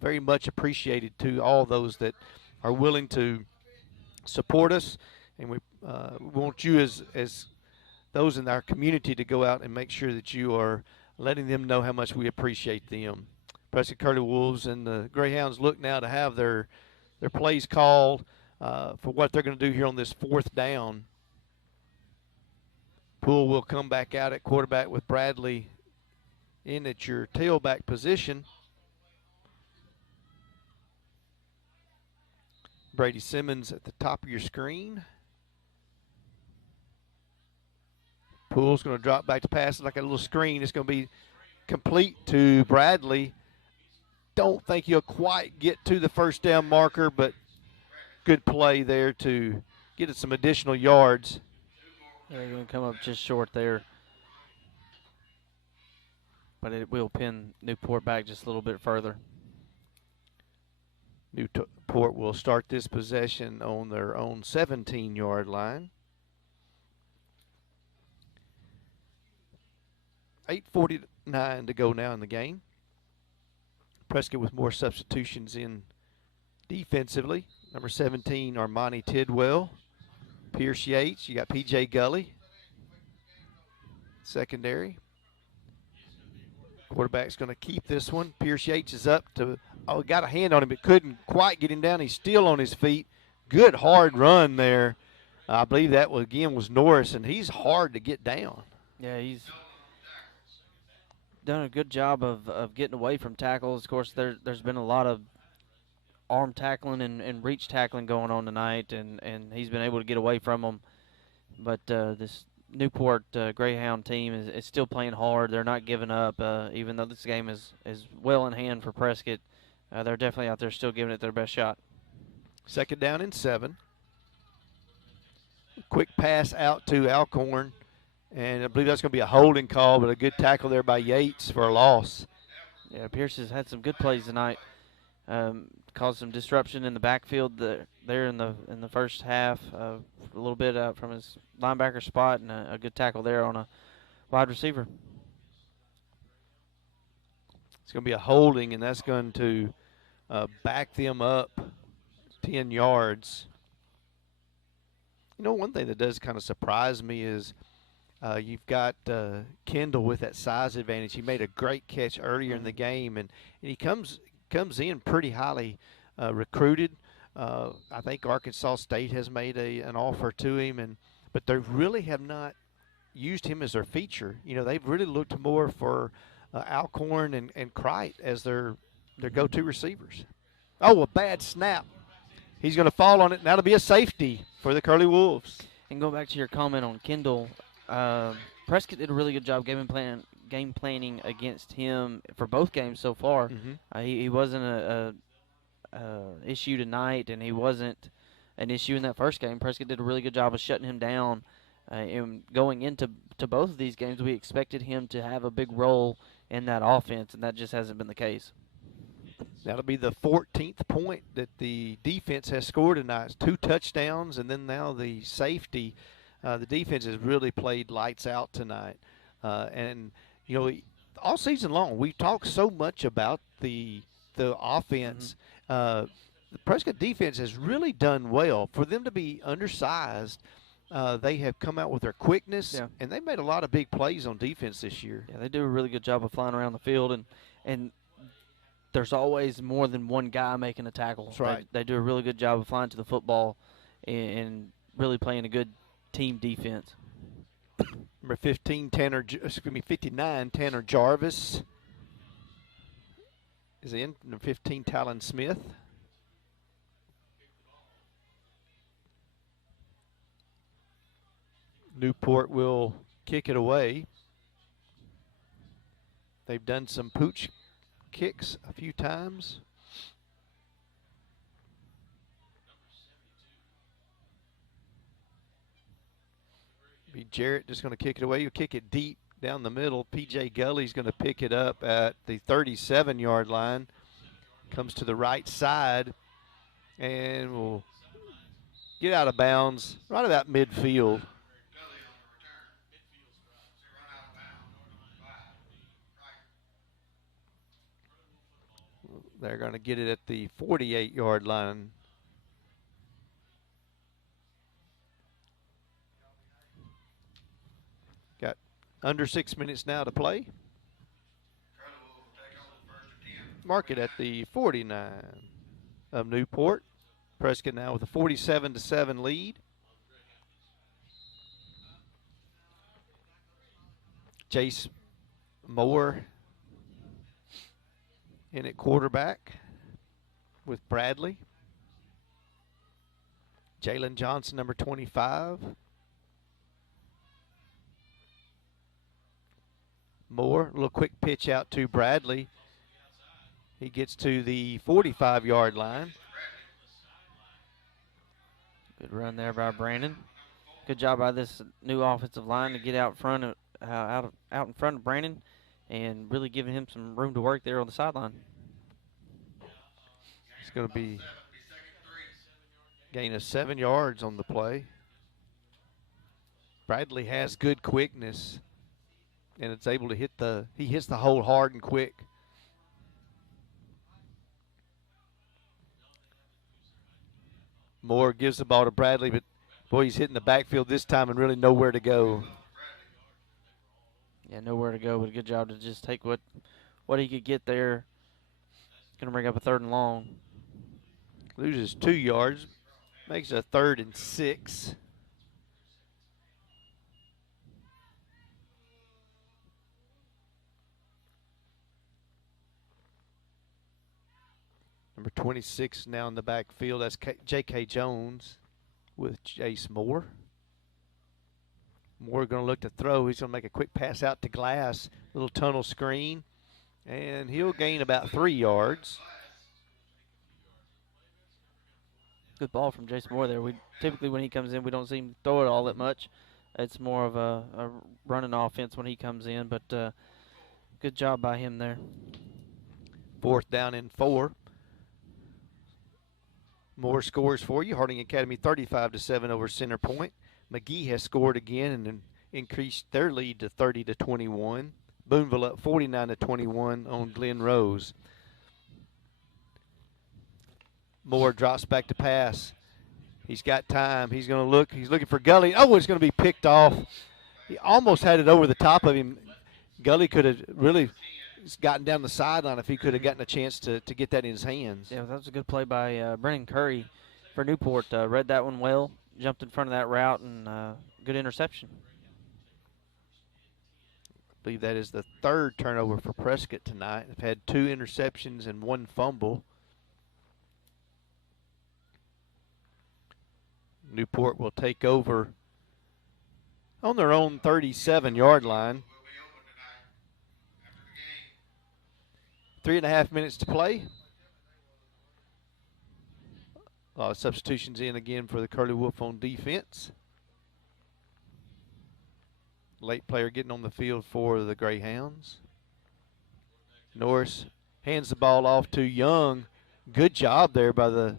very much appreciated to all those that are willing to support us, and we want you as those in our community to go out and make sure that you are letting them know how much we appreciate them. Prescott Curly Wolves and the Greyhounds look now to have their plays called for what they're going to do here on this 4th down. Poole will come back out at quarterback with Bradley in at your tailback position. Brady Simmons at the top of your screen. Poole's going to drop back to pass like a little screen. It's going to be complete to Bradley. Don't think he'll quite get to the first down marker, but good play there to get it some additional yards. They're going to come up just short there. But it will pin Newport back just a little bit further. Newport will start this possession on their own 17-yard line. 8:49 to go now in the game. Prescott with more substitutions in defensively. Number 17, Armani Tidwell. Pierce Yates. You got P.J. Gully. Secondary. Quarterback's going to keep this one. Pierce Yates is up to, got a hand on him, but couldn't quite get him down. He's still on his feet. Good hard run there. I believe that was Norris, and he's hard to get down. Yeah, he's done a good job of getting away from tackles. Of course, there's been a lot of arm tackling and reach tackling going on tonight, and he's been able to get away from them. But this Newport Greyhound team is still playing hard. They're not giving up, even though this game is well in hand for Prescott. They're definitely out there still giving it their best shot. 2nd down and 7. Quick pass out to Alcorn. And I believe that's going to be a holding call, but a good tackle there by Yates for a loss. Yeah, Pierce has had some good plays tonight. Caused some disruption in the backfield there in the first half. A little bit out from his linebacker spot, and a good tackle there on a wide receiver. It's going to be a holding, and that's going to back them up 10 yards. One thing that does kind of surprise me is you've got Kendall with that size advantage. He made a great catch earlier in the game, and he comes in pretty highly recruited. I think Arkansas State has made an offer to him, but they really have not used him as their feature. They've really looked more for Alcorn and Crite as their go-to receivers. Oh, a bad snap. He's going to fall on it, and that'll be a safety for the Curly Wolves. And go back to your comment on Kendall. Prescott did a really good job game planning against him for both games so far. He wasn't a issue tonight, and he wasn't an issue in that first game. Prescott did a really good job of shutting him down. And going into both of these games, we expected him to have a big role in that offense, and that just hasn't been the case. That'll be the 14th point that the defense has scored tonight. 2 touchdowns, and then now the safety. The defense has really played lights out tonight. And, all season long, we've talked so much about the offense. The Prescott defense has really done well. For them to be undersized, they have come out with their quickness, and they've made a lot of big plays on defense this year. Yeah, they do a really good job of flying around the field, and there's always more than one guy making a tackle. That's right. They do a really good job of flying to the football and really playing a good team defense. Number 59, Tanner Jarvis is in. Number 15, Talon Smith. Newport will kick it away. They've done some pooch kicks a few times. Be Jarrett just going to kick it away. He'll kick it deep down the middle. P.J. Gully's going to pick it up at the 37-yard line. Comes to the right side and will get out of bounds right about midfield. They're going to get it at the 48-yard line. Got under 6 minutes now to play. Mark it at the 49 of Newport. Prescott now with a 47-7 lead. Jace Moore in at quarterback with Bradley. Jalen Johnson, number 25. Moore, a little quick pitch out to Bradley. He gets to the 45-yard line. Good run there by Brandon. Good job by this new offensive line to get out front of out in front of Brandon and really giving him some room to work there on the sideline. It's going to be gain of 7 yards on the play. Bradley has good quickness, and it's able to he hits the hole hard and quick. Moore gives the ball to Bradley, but boy, he's hitting the backfield this time and really nowhere to go. Yeah, nowhere to go, but a good job to just take what he could get there. Going to bring up a 3rd and long. Loses 2 yards, makes a 3rd and 6. Number 26 now in the backfield. That's J.K. Jones with Jace Moore. Moore going to look to throw. He's going to make a quick pass out to Glass. Little tunnel screen. And he'll gain about 3 yards. Good ball from Jace Moore there. We typically, when he comes in, we don't see him throw it all that much. It's more of a running offense when he comes in, but good job by him there. 4th down and 4. Moore scores for you. Harding Academy 35-7 over Center Point. McGee has scored again and increased their lead to 30-21. Boonville up 49-21 on Glen Rose. Moore drops back to pass. He's got time. He's going to look. He's looking for Gully. Oh, it's going to be picked off. He almost had it over the top of him. Gully could have really gotten down the sideline if he could have gotten a chance to get that in his hands. Yeah, that was a good play by Brennan Curry for Newport. Read that one well, jumped in front of that route, and good interception. I believe that is the 3rd turnover for Prescott tonight. They've had 2 interceptions and 1 fumble. Newport will take over on their own 37-yard line. 3.5 minutes to play. Substitutions in again for the Curly Wolf on defense. Late player getting on the field for the Greyhounds. Norris hands the ball off to Young. Good job there by the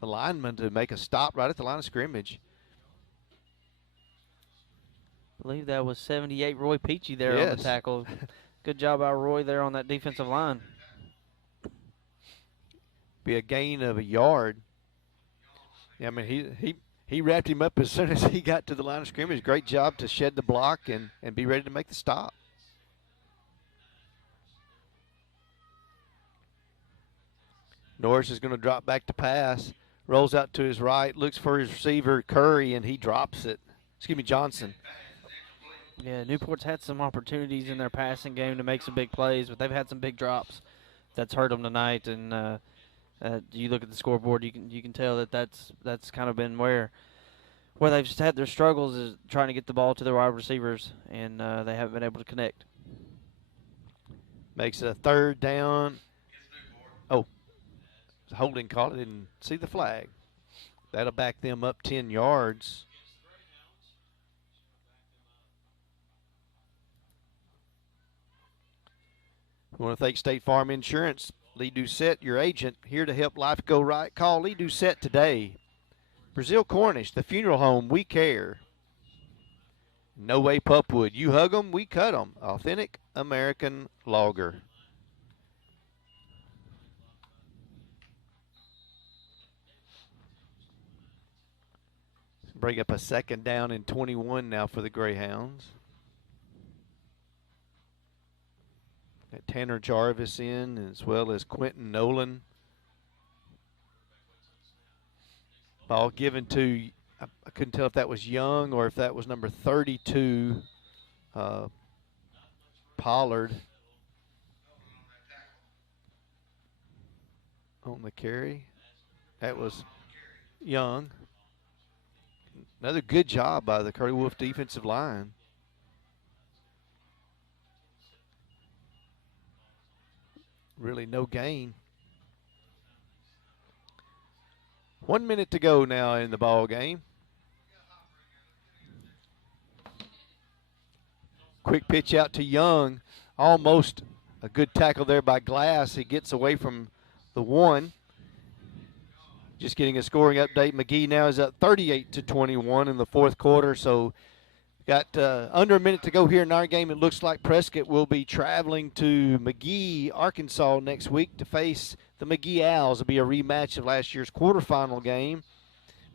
lineman to make a stop right at the line of scrimmage. I believe that was 78 Roy Peachy there Yes. on the tackle. Good job by Roy there on that defensive line. Be a gain of 1 yard. Yeah, I mean, he wrapped him up as soon as he got to the line of scrimmage. Great job to shed the block and be ready to make the stop. Norris is going to drop back to pass. Rolls out to his right, looks for his receiver, Curry, and he drops it. Excuse me, Johnson. Yeah, Newport's had some opportunities in their passing game to make some big plays, but they've had some big drops. That's hurt them tonight, and you look at the scoreboard, you can tell that's kind of been where they've just had their struggles is trying to get the ball to their wide receivers, and they haven't been able to connect. Makes it a 3rd down. Oh, holding call. I didn't see the flag. That'll back them up 10 yards. I want to thank State Farm Insurance. Lee Doucette, your agent, here to help life go right. Call Lee Doucette today. Brazil Cornish, the funeral home, we care. No Way Pupwood, you hug 'em, we cut 'em. Authentic American Lager. Bring up a second down and 21 now for the Greyhounds. Got Tanner Jarvis in, as well as Quentin Nolan. Ball given to, I couldn't tell if that was Young or if that was number 32, Pollard, on the carry. That was Young. Another good job by the Curly Wolf defensive line. Really no gain. 1 minute to go now in the ball game. Quick pitch out to Young. Almost a good tackle there by Glass. He gets away from the one. Just getting a scoring update. McGee now is up 38-21 in the fourth quarter. So got under a minute to go here in our game. It looks like Prescott will be traveling to McGee, Arkansas next week to face the McGee Owls. It'll be a rematch of last year's quarterfinal game.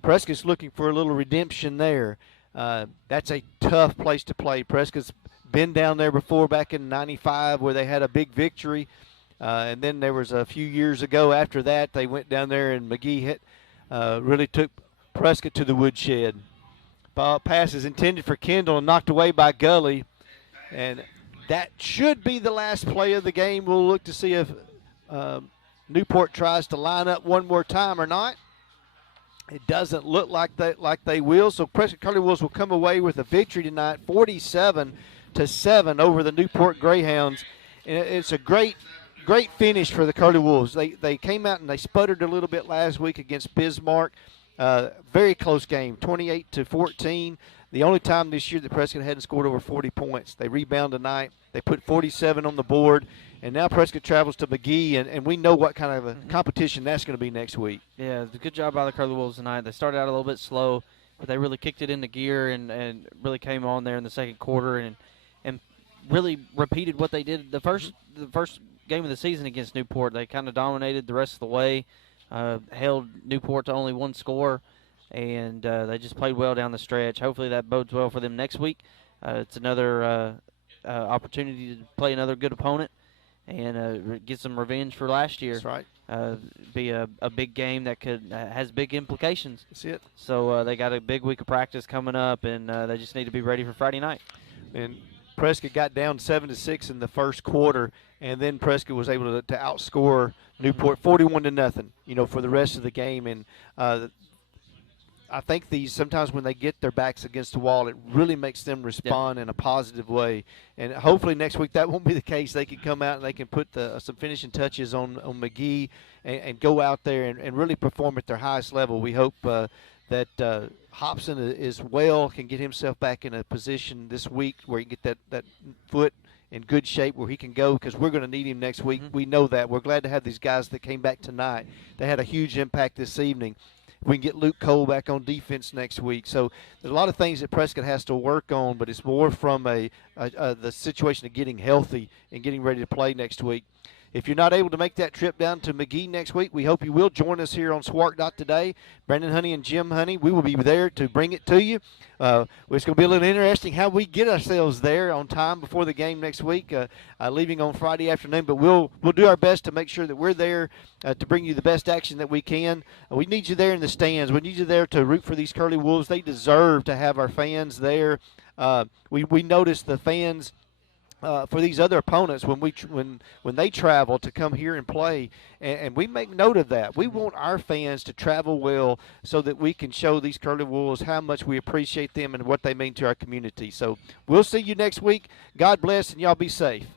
Prescott's looking for a little redemption there. That's a tough place to play. Prescott's been down there before back in '95 where they had a big victory. And then there was a few years ago after that, they went down there and McGee really took Prescott to the woodshed. Ball pass is intended for Kendall and knocked away by Gully. And that should be the last play of the game. We'll look to see if Newport tries to line up one more time or not. It doesn't look like they will. So Prescott Curly Wolves will come away with a victory tonight, 47-7 over the Newport Greyhounds. And it's a great finish for the Curly Wolves. They came out and they sputtered a little bit last week against Bismarck. Very close game, 28-14. The only time this year that Prescott hadn't scored over 40 points. They rebound tonight. They put 47 on the board. And now Prescott travels to McGee, and we know what kind of a competition that's going to be next week. Yeah, good job by the Curly Wolves tonight. They started out a little bit slow, but they really kicked it into gear and really came on there in the second quarter and really repeated what they did the first game of the season against Newport. They kind of dominated the rest of the way, held Newport to only one score, and they just played well down the stretch. Hopefully that bodes well for them next week. It's another opportunity to play another good opponent and get some revenge for last year. That's right. Be a big game that has big implications. That's it. So they got a big week of practice coming up, and they just need to be ready for Friday night. And Prescott got down 7-6 in the first quarter, and then Prescott was able to outscore Newport 41-0. For the rest of the game. And I think sometimes when they get their backs against the wall, it really makes them respond in a positive way. And hopefully next week that won't be the case. They can come out and they can put some finishing touches on McGee and go out there and really perform at their highest level. We hope that Hobson is well, can get himself back in a position this week where he can get that foot in good shape where he can go, because we're going to need him next week. We know that. We're glad to have these guys that came back tonight. They had a huge impact this evening. We can get Luke Cole back on defense next week. So there's a lot of things that Prescott has to work on, but it's more from the situation of getting healthy and getting ready to play next week. If you're not able to make that trip down to McGee next week, we hope you will join us here on Swart Today. Brandon Honey and Jim Honey, we will be there to bring it to you. It's going to be a little interesting how we get ourselves there on time before the game next week, leaving on Friday afternoon. But we'll do our best to make sure that we're there to bring you the best action that we can. We need you there in the stands. We need you there to root for these Curly Wolves. They deserve to have our fans there. We notice the fans for these other opponents when they travel to come here and play, and we make note of that. We want our fans to travel well so that we can show these Curly Wolves how much we appreciate them and what they mean to our community. So we'll see you next week. God bless, and y'all be safe.